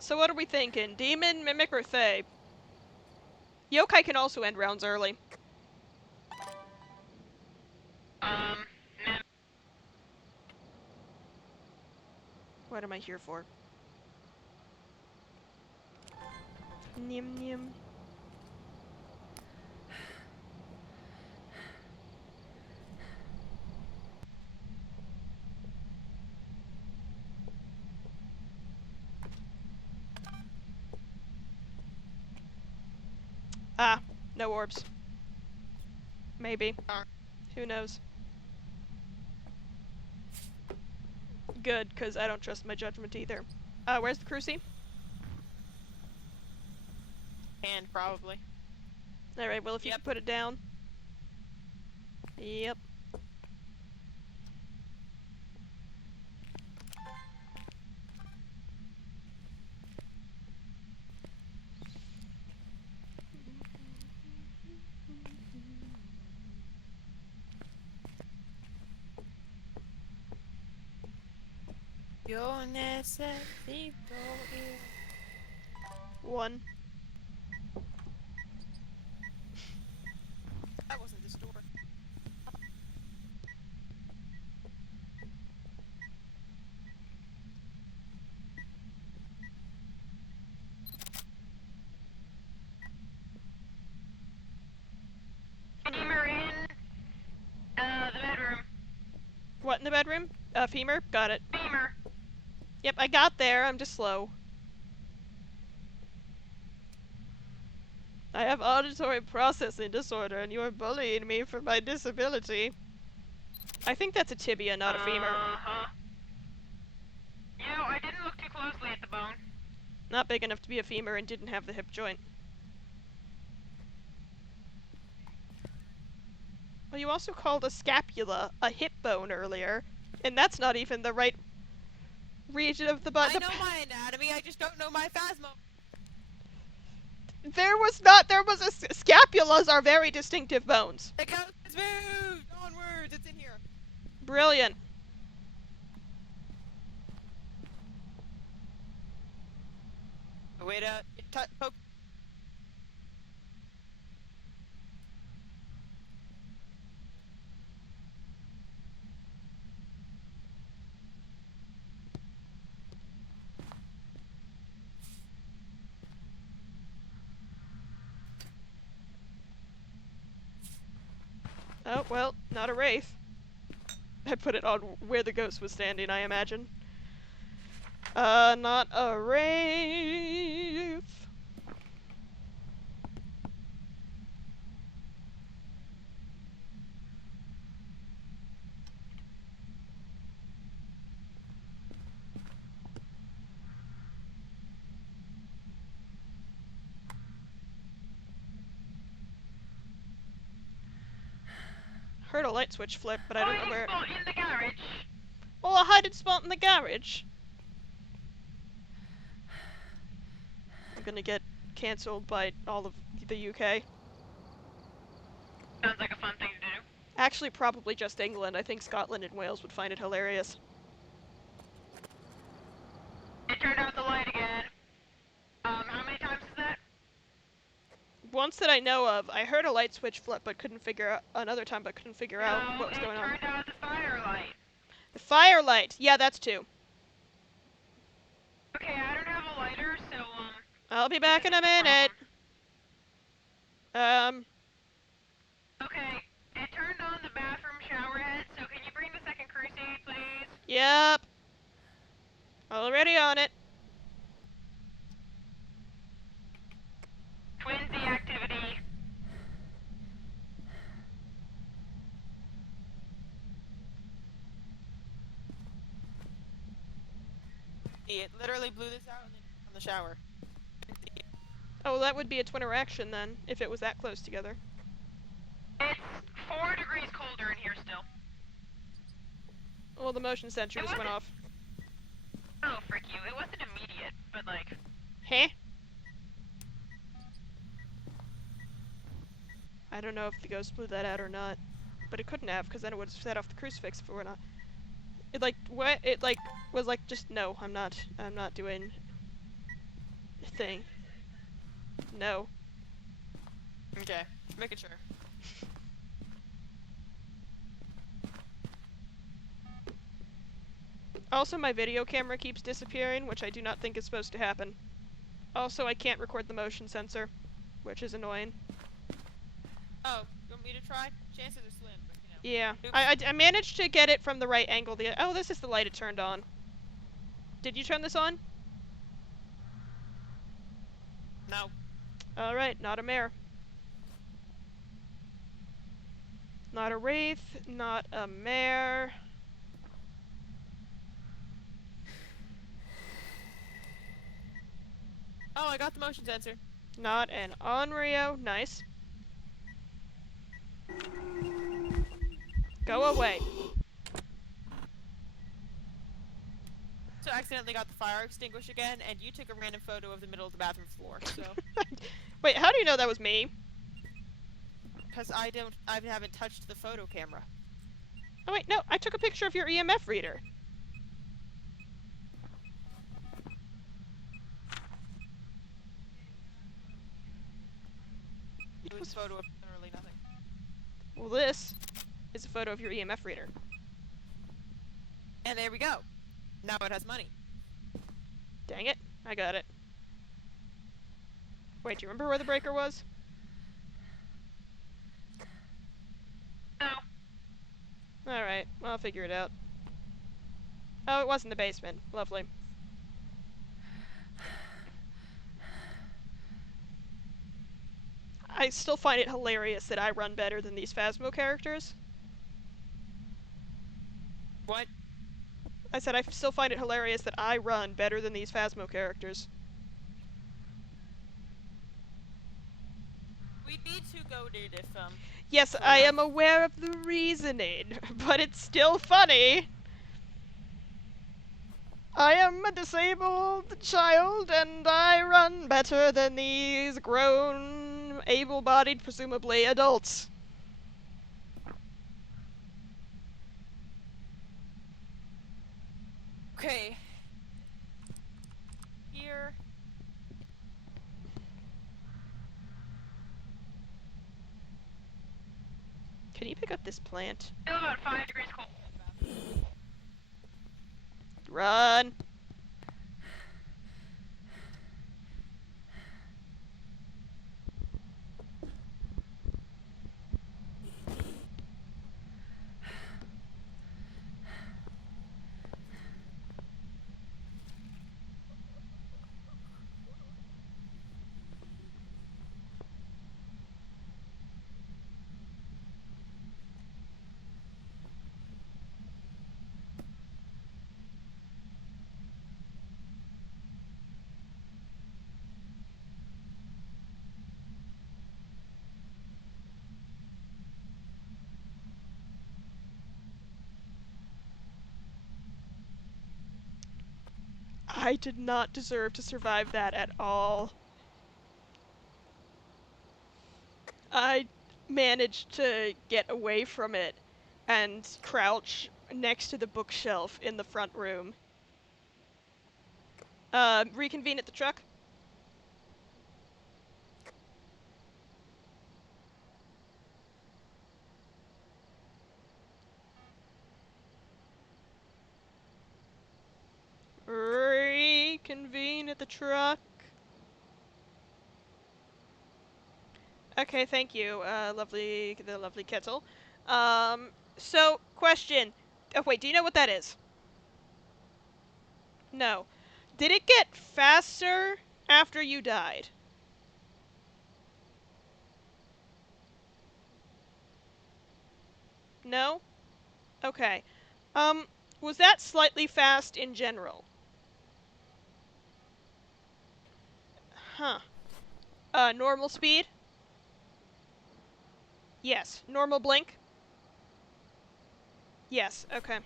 So what are we thinking? Demon, Mimic, or Thay? Yokai can also end rounds early. Mem- What am I here for? Nim nim. Ah, no orbs. Maybe. Who knows? Good, because I don't trust my judgment either. Where's the cruci? And probably. Alright, well if you Yep. can put it down. Yep. Yo necesito ir. 1. That wasn't this door. Femur in the bedroom. What in the bedroom? Femur? Got it. Femur. Yep, I got there, I'm just slow. I have auditory processing disorder and you are bullying me for my disability. I think that's a tibia, not a femur. Uh-huh. You know, I didn't look too closely at the bone. Not big enough to be a femur and didn't have the hip joint. Well, you also called a scapula a hip bone earlier, and that's not even the right region of the body. I know my anatomy, I just don't know my Phasmo. There was not. There was a scapulas are very distinctive bones. The ghost has moved onwards. It's in here. Brilliant. Wait a poke. Oh well, not a wraith. I put it on where the ghost was standing, I imagine. Not a wraith. Heard a light switch flip, but I don't know where. Spot in the garage. Oh, a hiding spot in the garage. I'm gonna get cancelled by all of the UK. Sounds like a fun thing to do. Actually, probably just England. I think Scotland and Wales would find it hilarious. It turned out the light again. How many times is that? Once that I know of, I heard a light switch flip, but couldn't figure out another time, but couldn't figure out what was going on. It turned out the firelight. The firelight. Yeah, that's two. Okay, I don't have a lighter, so I'll be back in a minute. Okay, it turned on the bathroom shower head, so can you bring the second crusade, please? Yep. Already on it. Twinsy activity. It literally blew this out and then on the shower. Oh, that would be a twin interaction then, if it was that close together. It's 4 degrees colder in here still. Well, the motion sensor just went off. Oh, frick you. It wasn't immediate, but like... Huh? I don't know if the ghost blew that out or not. But it couldn't have, because then it would have set off the crucifix if it were not. It like, what? It like, was like, just, no, I'm not doing a thing. No. Okay, making sure. Also, my video camera keeps disappearing, which I do not think is supposed to happen. Also, I can't record the motion sensor, which is annoying. Oh, you want me to try? Chances are slim, but you know. Yeah, Oops. I managed to get it from the right angle. Oh, this is the light it turned on. Did you turn this on? No. Alright, not a mare. Not a wraith, not a mare. Oh, I got the motion sensor. Not an Onryo. Nice. Go away. So I accidentally got the fire extinguisher again, and you took a random photo of the middle of the bathroom floor, so... Wait, how do you know that was me? Because I haven't touched the photo camera. Oh wait, no, I took a picture of your EMF reader. It was a photo of literally nothing. Well, this is a photo of your EMF reader. And there we go. Now it has money. Dang it, I got it. Wait, do you remember where the breaker was? No. Alright, I'll figure it out. Oh, it was in the basement. Lovely. I still find it hilarious that I run better than these Phasmo characters. What? I said I still find it hilarious that I run better than these Phasmo characters. We We'd be too goaded if Yes, sort I of. am aware of the reasoning, but it's still funny. I am a disabled child, and I run better than these grown, able-bodied, presumably, adults. Okay. Here. Can you pick up this plant? Still about 5 degrees cold. Run! I did not deserve to survive that at all. I managed to get away from it and crouch next to the bookshelf in the front room. Reconvene at the truck. Reconvene at the truck. Okay, thank you, the lovely Kettle. So, question. Oh, wait, do you know what that is? No. Did it get faster after you died? No? Okay. Was that slightly fast in general? Huh. Normal speed? Yes. Normal blink? Yes, okay.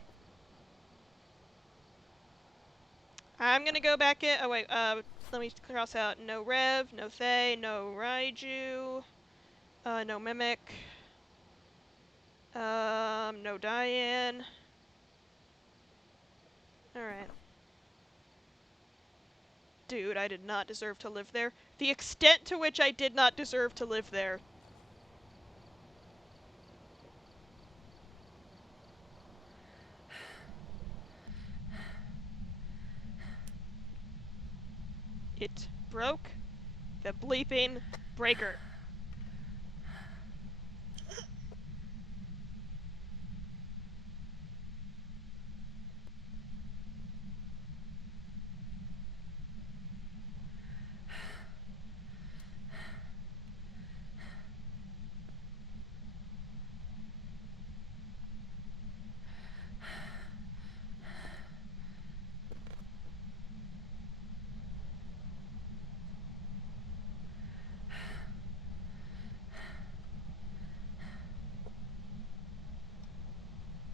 I'm gonna go back in. Oh, wait, let me cross out no Rev, no Thay, no Raiju, no Mimic, no Diane. Alright. Dude, I did not deserve to live there. The extent to which I did not deserve to live there. It broke the bleeping breaker.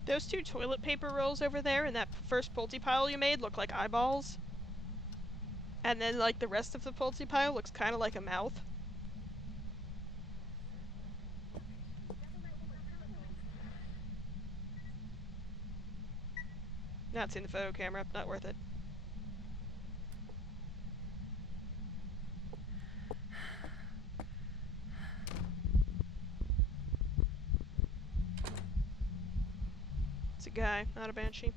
Those two toilet paper rolls over there in that first pulte pile you made look like eyeballs. And then, like, the rest of the pulte pile looks kind of like a mouth. Not seeing the photo camera, not worth it. It's a guy, not a banshee.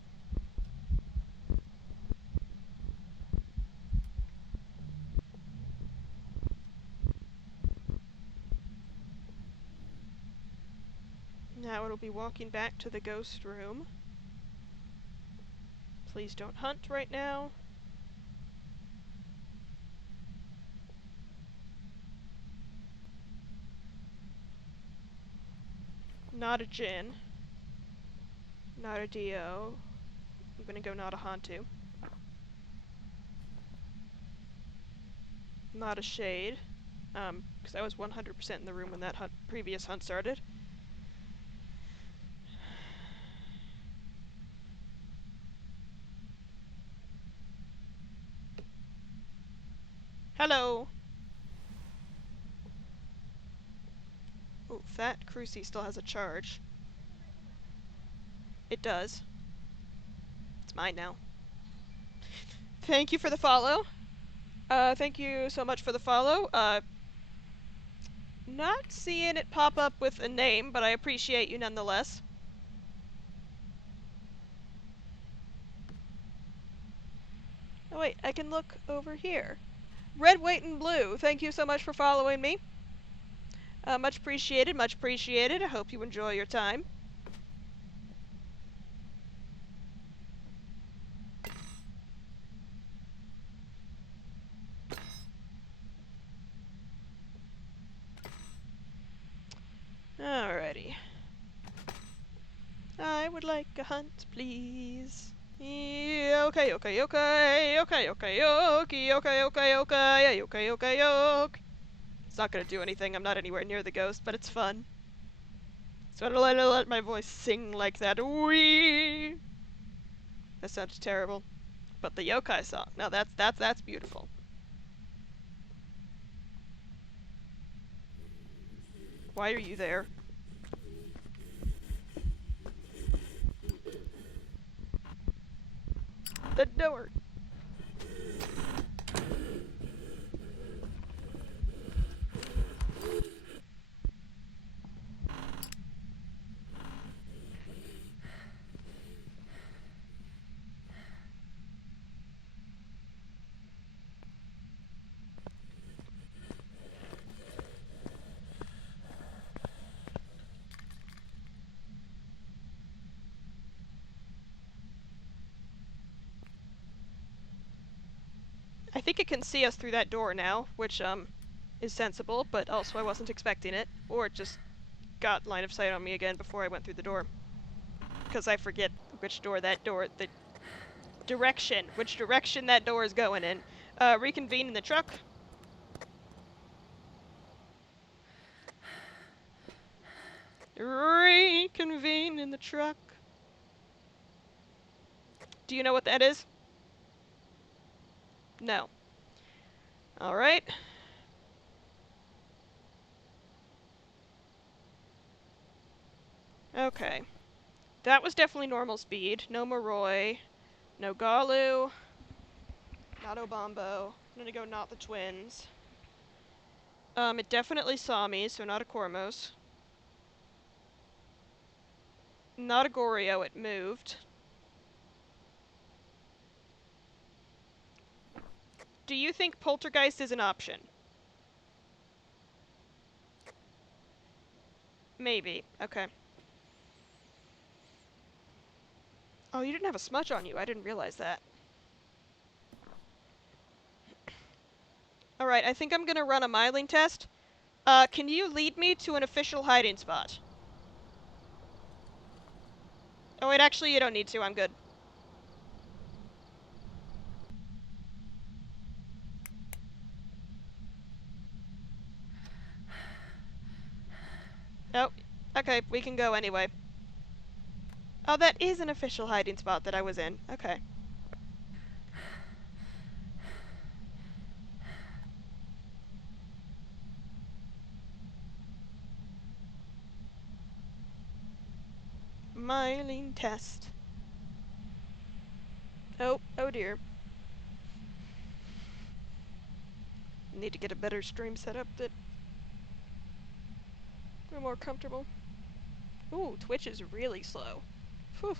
Now it'll be walking back to the ghost room. Please don't hunt right now. Not a Jin. Not a Dio. I'm gonna go not a Hantu. Not a Shade. because I was 100% in the room when that previous hunt started. Hello! Ooh, that Cruci still has a charge. It does. It's mine now. Thank you for the follow. Thank you so much for the follow. Not seeing it pop up with a name, but I appreciate you nonetheless. Oh wait, I can look over here. Red, white, and blue, thank you so much for following me. Much appreciated, much appreciated. I hope you enjoy your time. Alrighty. I would like a hunt, please. Yeah, okay, okay, okay, okay, okay, okay, okay, okay, okay, okay, okay, okay. It's not gonna do anything. I'm not anywhere near the ghost, but it's fun. So I'm gonna let my voice sing like that. Wee. That sounds terrible. But the yokai song, now that's beautiful. Why are you there? The door. I think it can see us through that door now, which is sensible, but also I wasn't expecting it, or it just got line of sight on me again before I went through the door. Because I forget which door the direction, which direction that door is going in. Reconvene in the truck. Reconvene in the truck. Do you know what that is? No. Alright. Okay. That was definitely normal speed. No Moroi. No Galu. Not Obambo. I'm gonna go not the twins. It definitely saw me, so not a Cormos. Not a Goryo, it moved. Do you think Poltergeist is an option? Maybe. Okay. Oh, you didn't have a smudge on you. I didn't realize that. Alright, I think I'm gonna run a myling test. Can you lead me to an official hiding spot? Oh wait, actually you don't need to. I'm good. Oh, okay, we can go anyway. Oh, that is an official hiding spot that I was in. Okay. Myling test. Oh, oh dear. Need to get a better stream setup that we're more comfortable. Ooh, Twitch is really slow. Phew.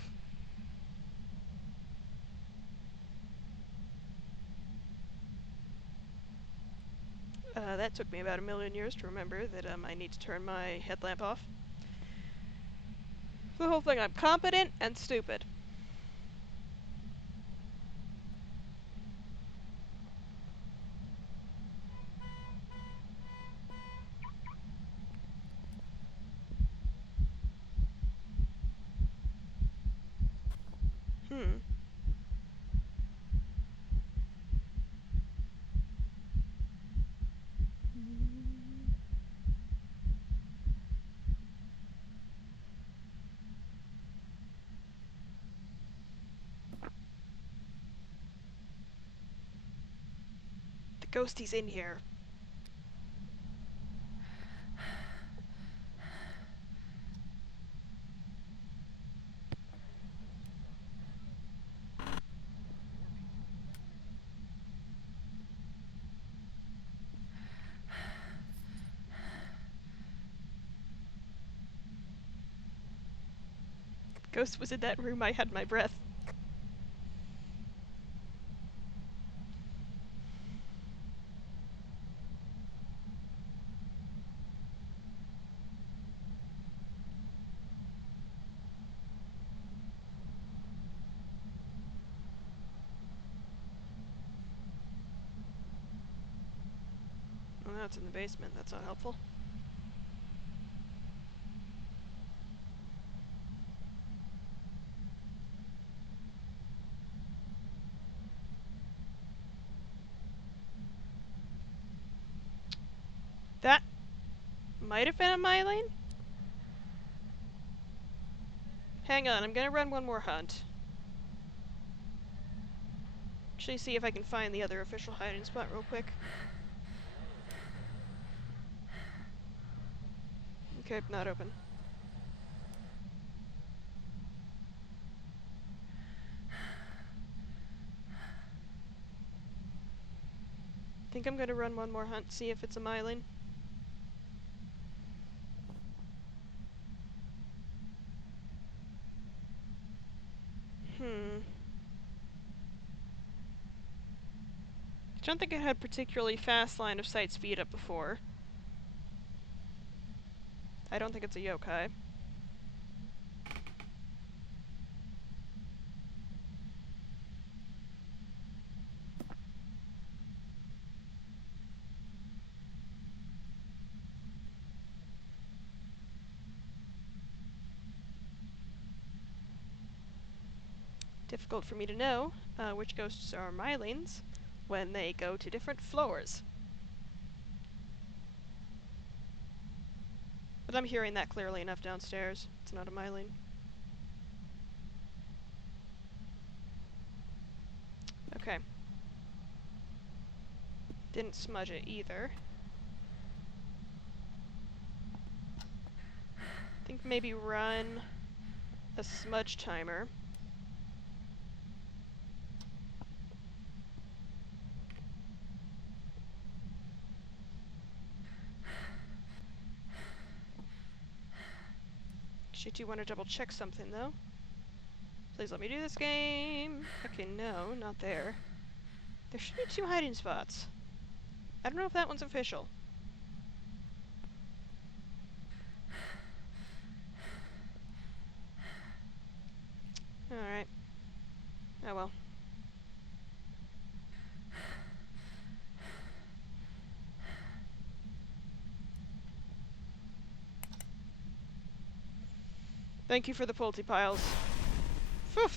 That took me about 1,000,000 years to remember that I need to turn my headlamp off. For the whole thing, I'm competent and stupid. Hmm. Ghosty's in here. Ghost was in that room, I had my breath. Oh, now it's in the basement. That's not helpful. That might have been a myline? Hang on, I'm gonna run one more hunt. Actually, see if I can find the other official hiding spot real quick. Okay, not open. Think I'm gonna run one more hunt, see if it's a myline. I don't think I had particularly fast line of sight speed up before. I don't think it's a yokai. Difficult for me to know which ghosts are mylines when they go to different floors. But I'm hearing that clearly enough downstairs. It's not a myline. Okay. Didn't smudge it either. I think maybe run a smudge timer. Actually, do want to double check something though. Please let me do this game. Okay, no, not there. There should be 2 hiding spots. I don't know if that one's official. Alright. Oh well. Thank you for the pulte piles. Phew!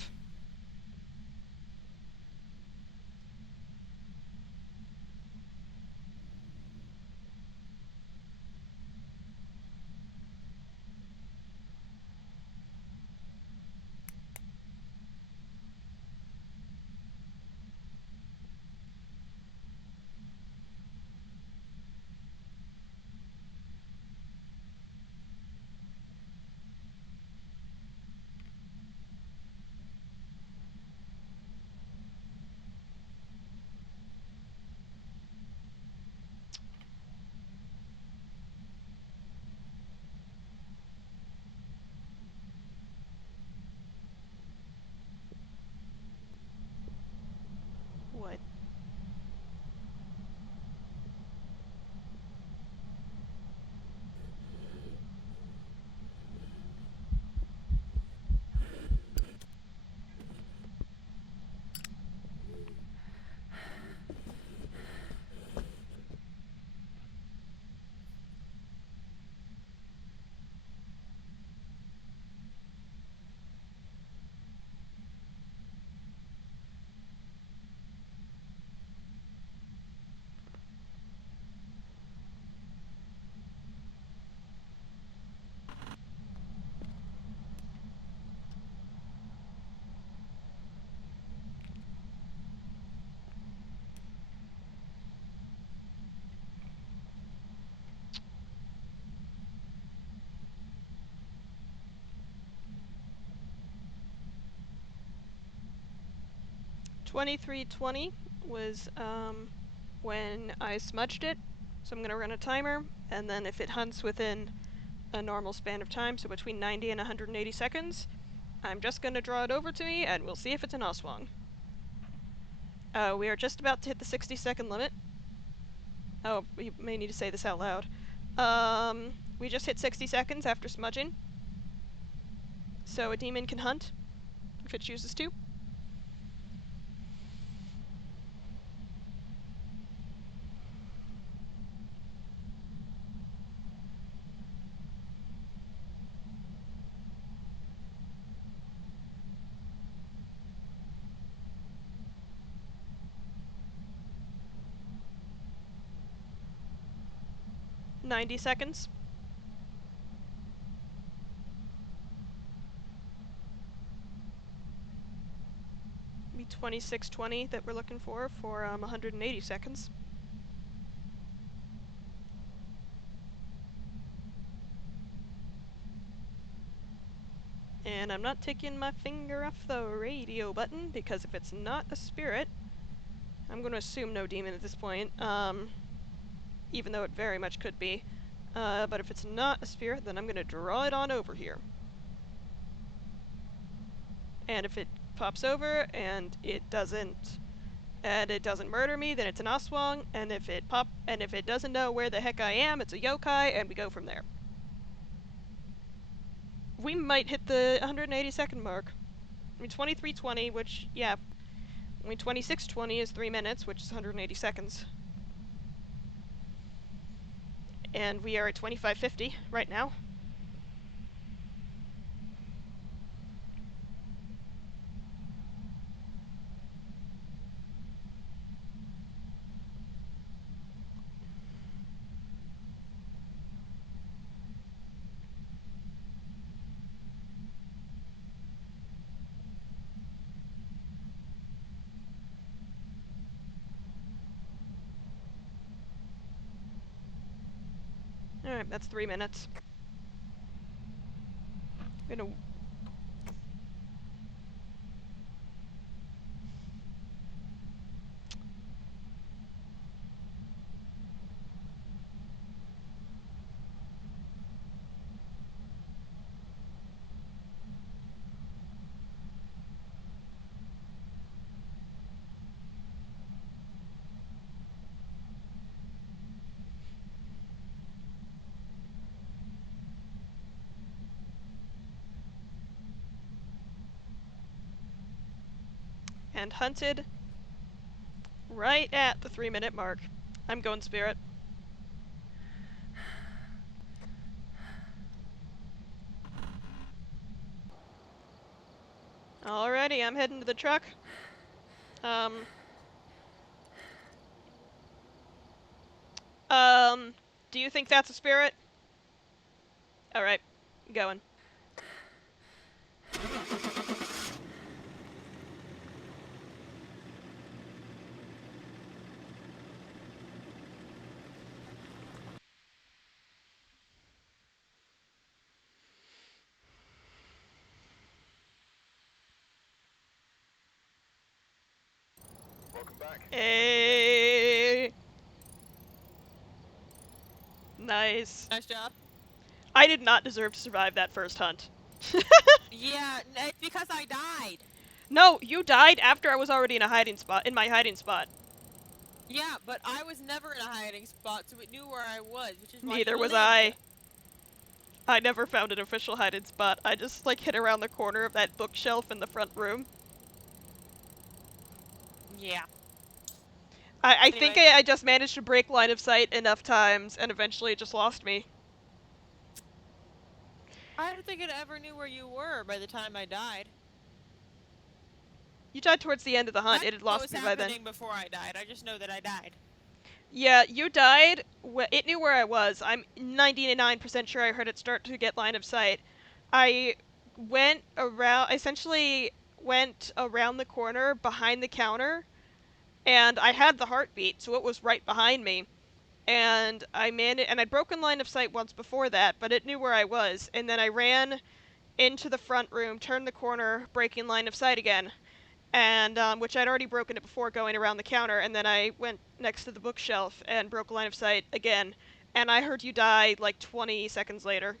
2320 was when I smudged it. So I'm going to run a timer, and then if it hunts within a normal span of time, so between 90 and 180 seconds, I'm just going to draw it over to me, and we'll see if it's an Oswong. We are just about to hit the 60-second limit. Oh, you may need to say this out loud. We just hit 60 seconds after smudging. So a demon can hunt, if it chooses to. "90 seconds. Be 2620 that we're looking for 180 seconds. And I'm not taking my finger off the radio button, because if it's not a spirit, I'm going to assume no demon at this point, even though it very much could be. But if it's not a spirit, then I'm going to draw it on over here. And if it pops over and it doesn't murder me, then it's an Oswong, and if it doesn't know where the heck I am, it's a yokai, and we go from there. We might hit the 180 second mark. I mean, 2320, which, yeah. I mean, 2620 is 3 minutes, which is 180 seconds. And we are at 2550 right now. Alright, that's 3 minutes. I'm gonna... And hunted right at the 3 minute mark. I'm going spirit. Alrighty, I'm heading to the truck. Do you think that's a spirit? Alright, going. Welcome back. Hey! Nice. Nice job. I did not deserve to survive that first hunt. Yeah, it's because I died. No, you died after I was already in my hiding spot. Yeah, but I was never in a hiding spot, so it knew where I was, which is why Neither you was lived. I. I never found an official hiding spot. I just, like, hid around the corner of that bookshelf in the front room. Yeah. I think Anyway. I just managed to break line of sight enough times, and eventually it just lost me. I don't think it ever knew where you were by the time I died. You died towards the end of the hunt. I It had don't know what lost was me by then. happening before I died. I just know that I died. Yeah, you died. It knew where I was. I'm 99% sure I heard it start to get line of sight. I essentially went around the corner behind the counter, and I had the heartbeat, so it was right behind me. And I'd broken line of sight once before that, but it knew where I was. And then I ran into the front room, turned the corner, breaking line of sight again. and which I'd already broken it before going around the counter, and then I went next to the bookshelf and broke line of sight again, and I heard you die like 20 seconds later.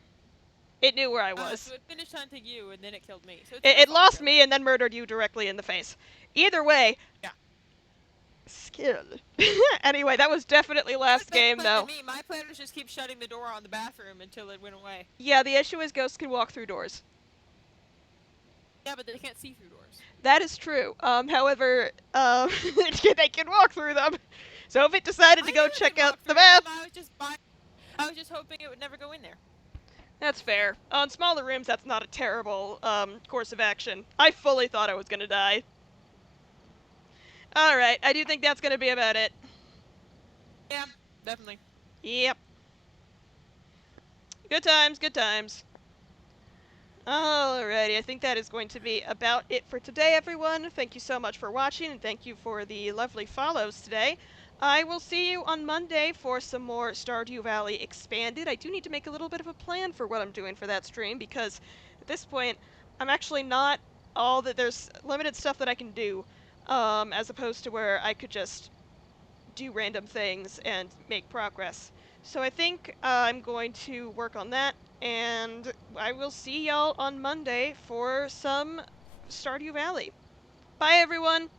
It knew where I was. So it finished hunting you, and then it killed me. So it's It, your it fault, lost really. me and then murdered you directly in the face. Either way. Yeah. Skill. Anyway, that was definitely last That's game, though. Me. My plan was just keep shutting the door on the bathroom until it went away. Yeah, the issue is ghosts can walk through doors. Yeah, but they can't see through doors. That is true. However, they can walk through them. So if it decided to I go knew they check out walked the through them, bath, I was just hoping it would never go in there. that's fair. On smaller rooms, that's not a terrible course of action. I fully thought I was gonna die. Alright, I do think that's gonna be about it. Yeah, definitely. Yep. Good times, good times. Alrighty, I think that is going to be about it for today, everyone. Thank you so much for watching, and thank you for the lovely follows today. I will see you on Monday for some more Stardew Valley Expanded. I do need to make a little bit of a plan for what I'm doing for that stream, because at this point, I'm actually not all that there's limited stuff that I can do, as opposed to where I could just do random things and make progress. So I think I'm going to work on that, and I will see y'all on Monday for some Stardew Valley. Bye, everyone!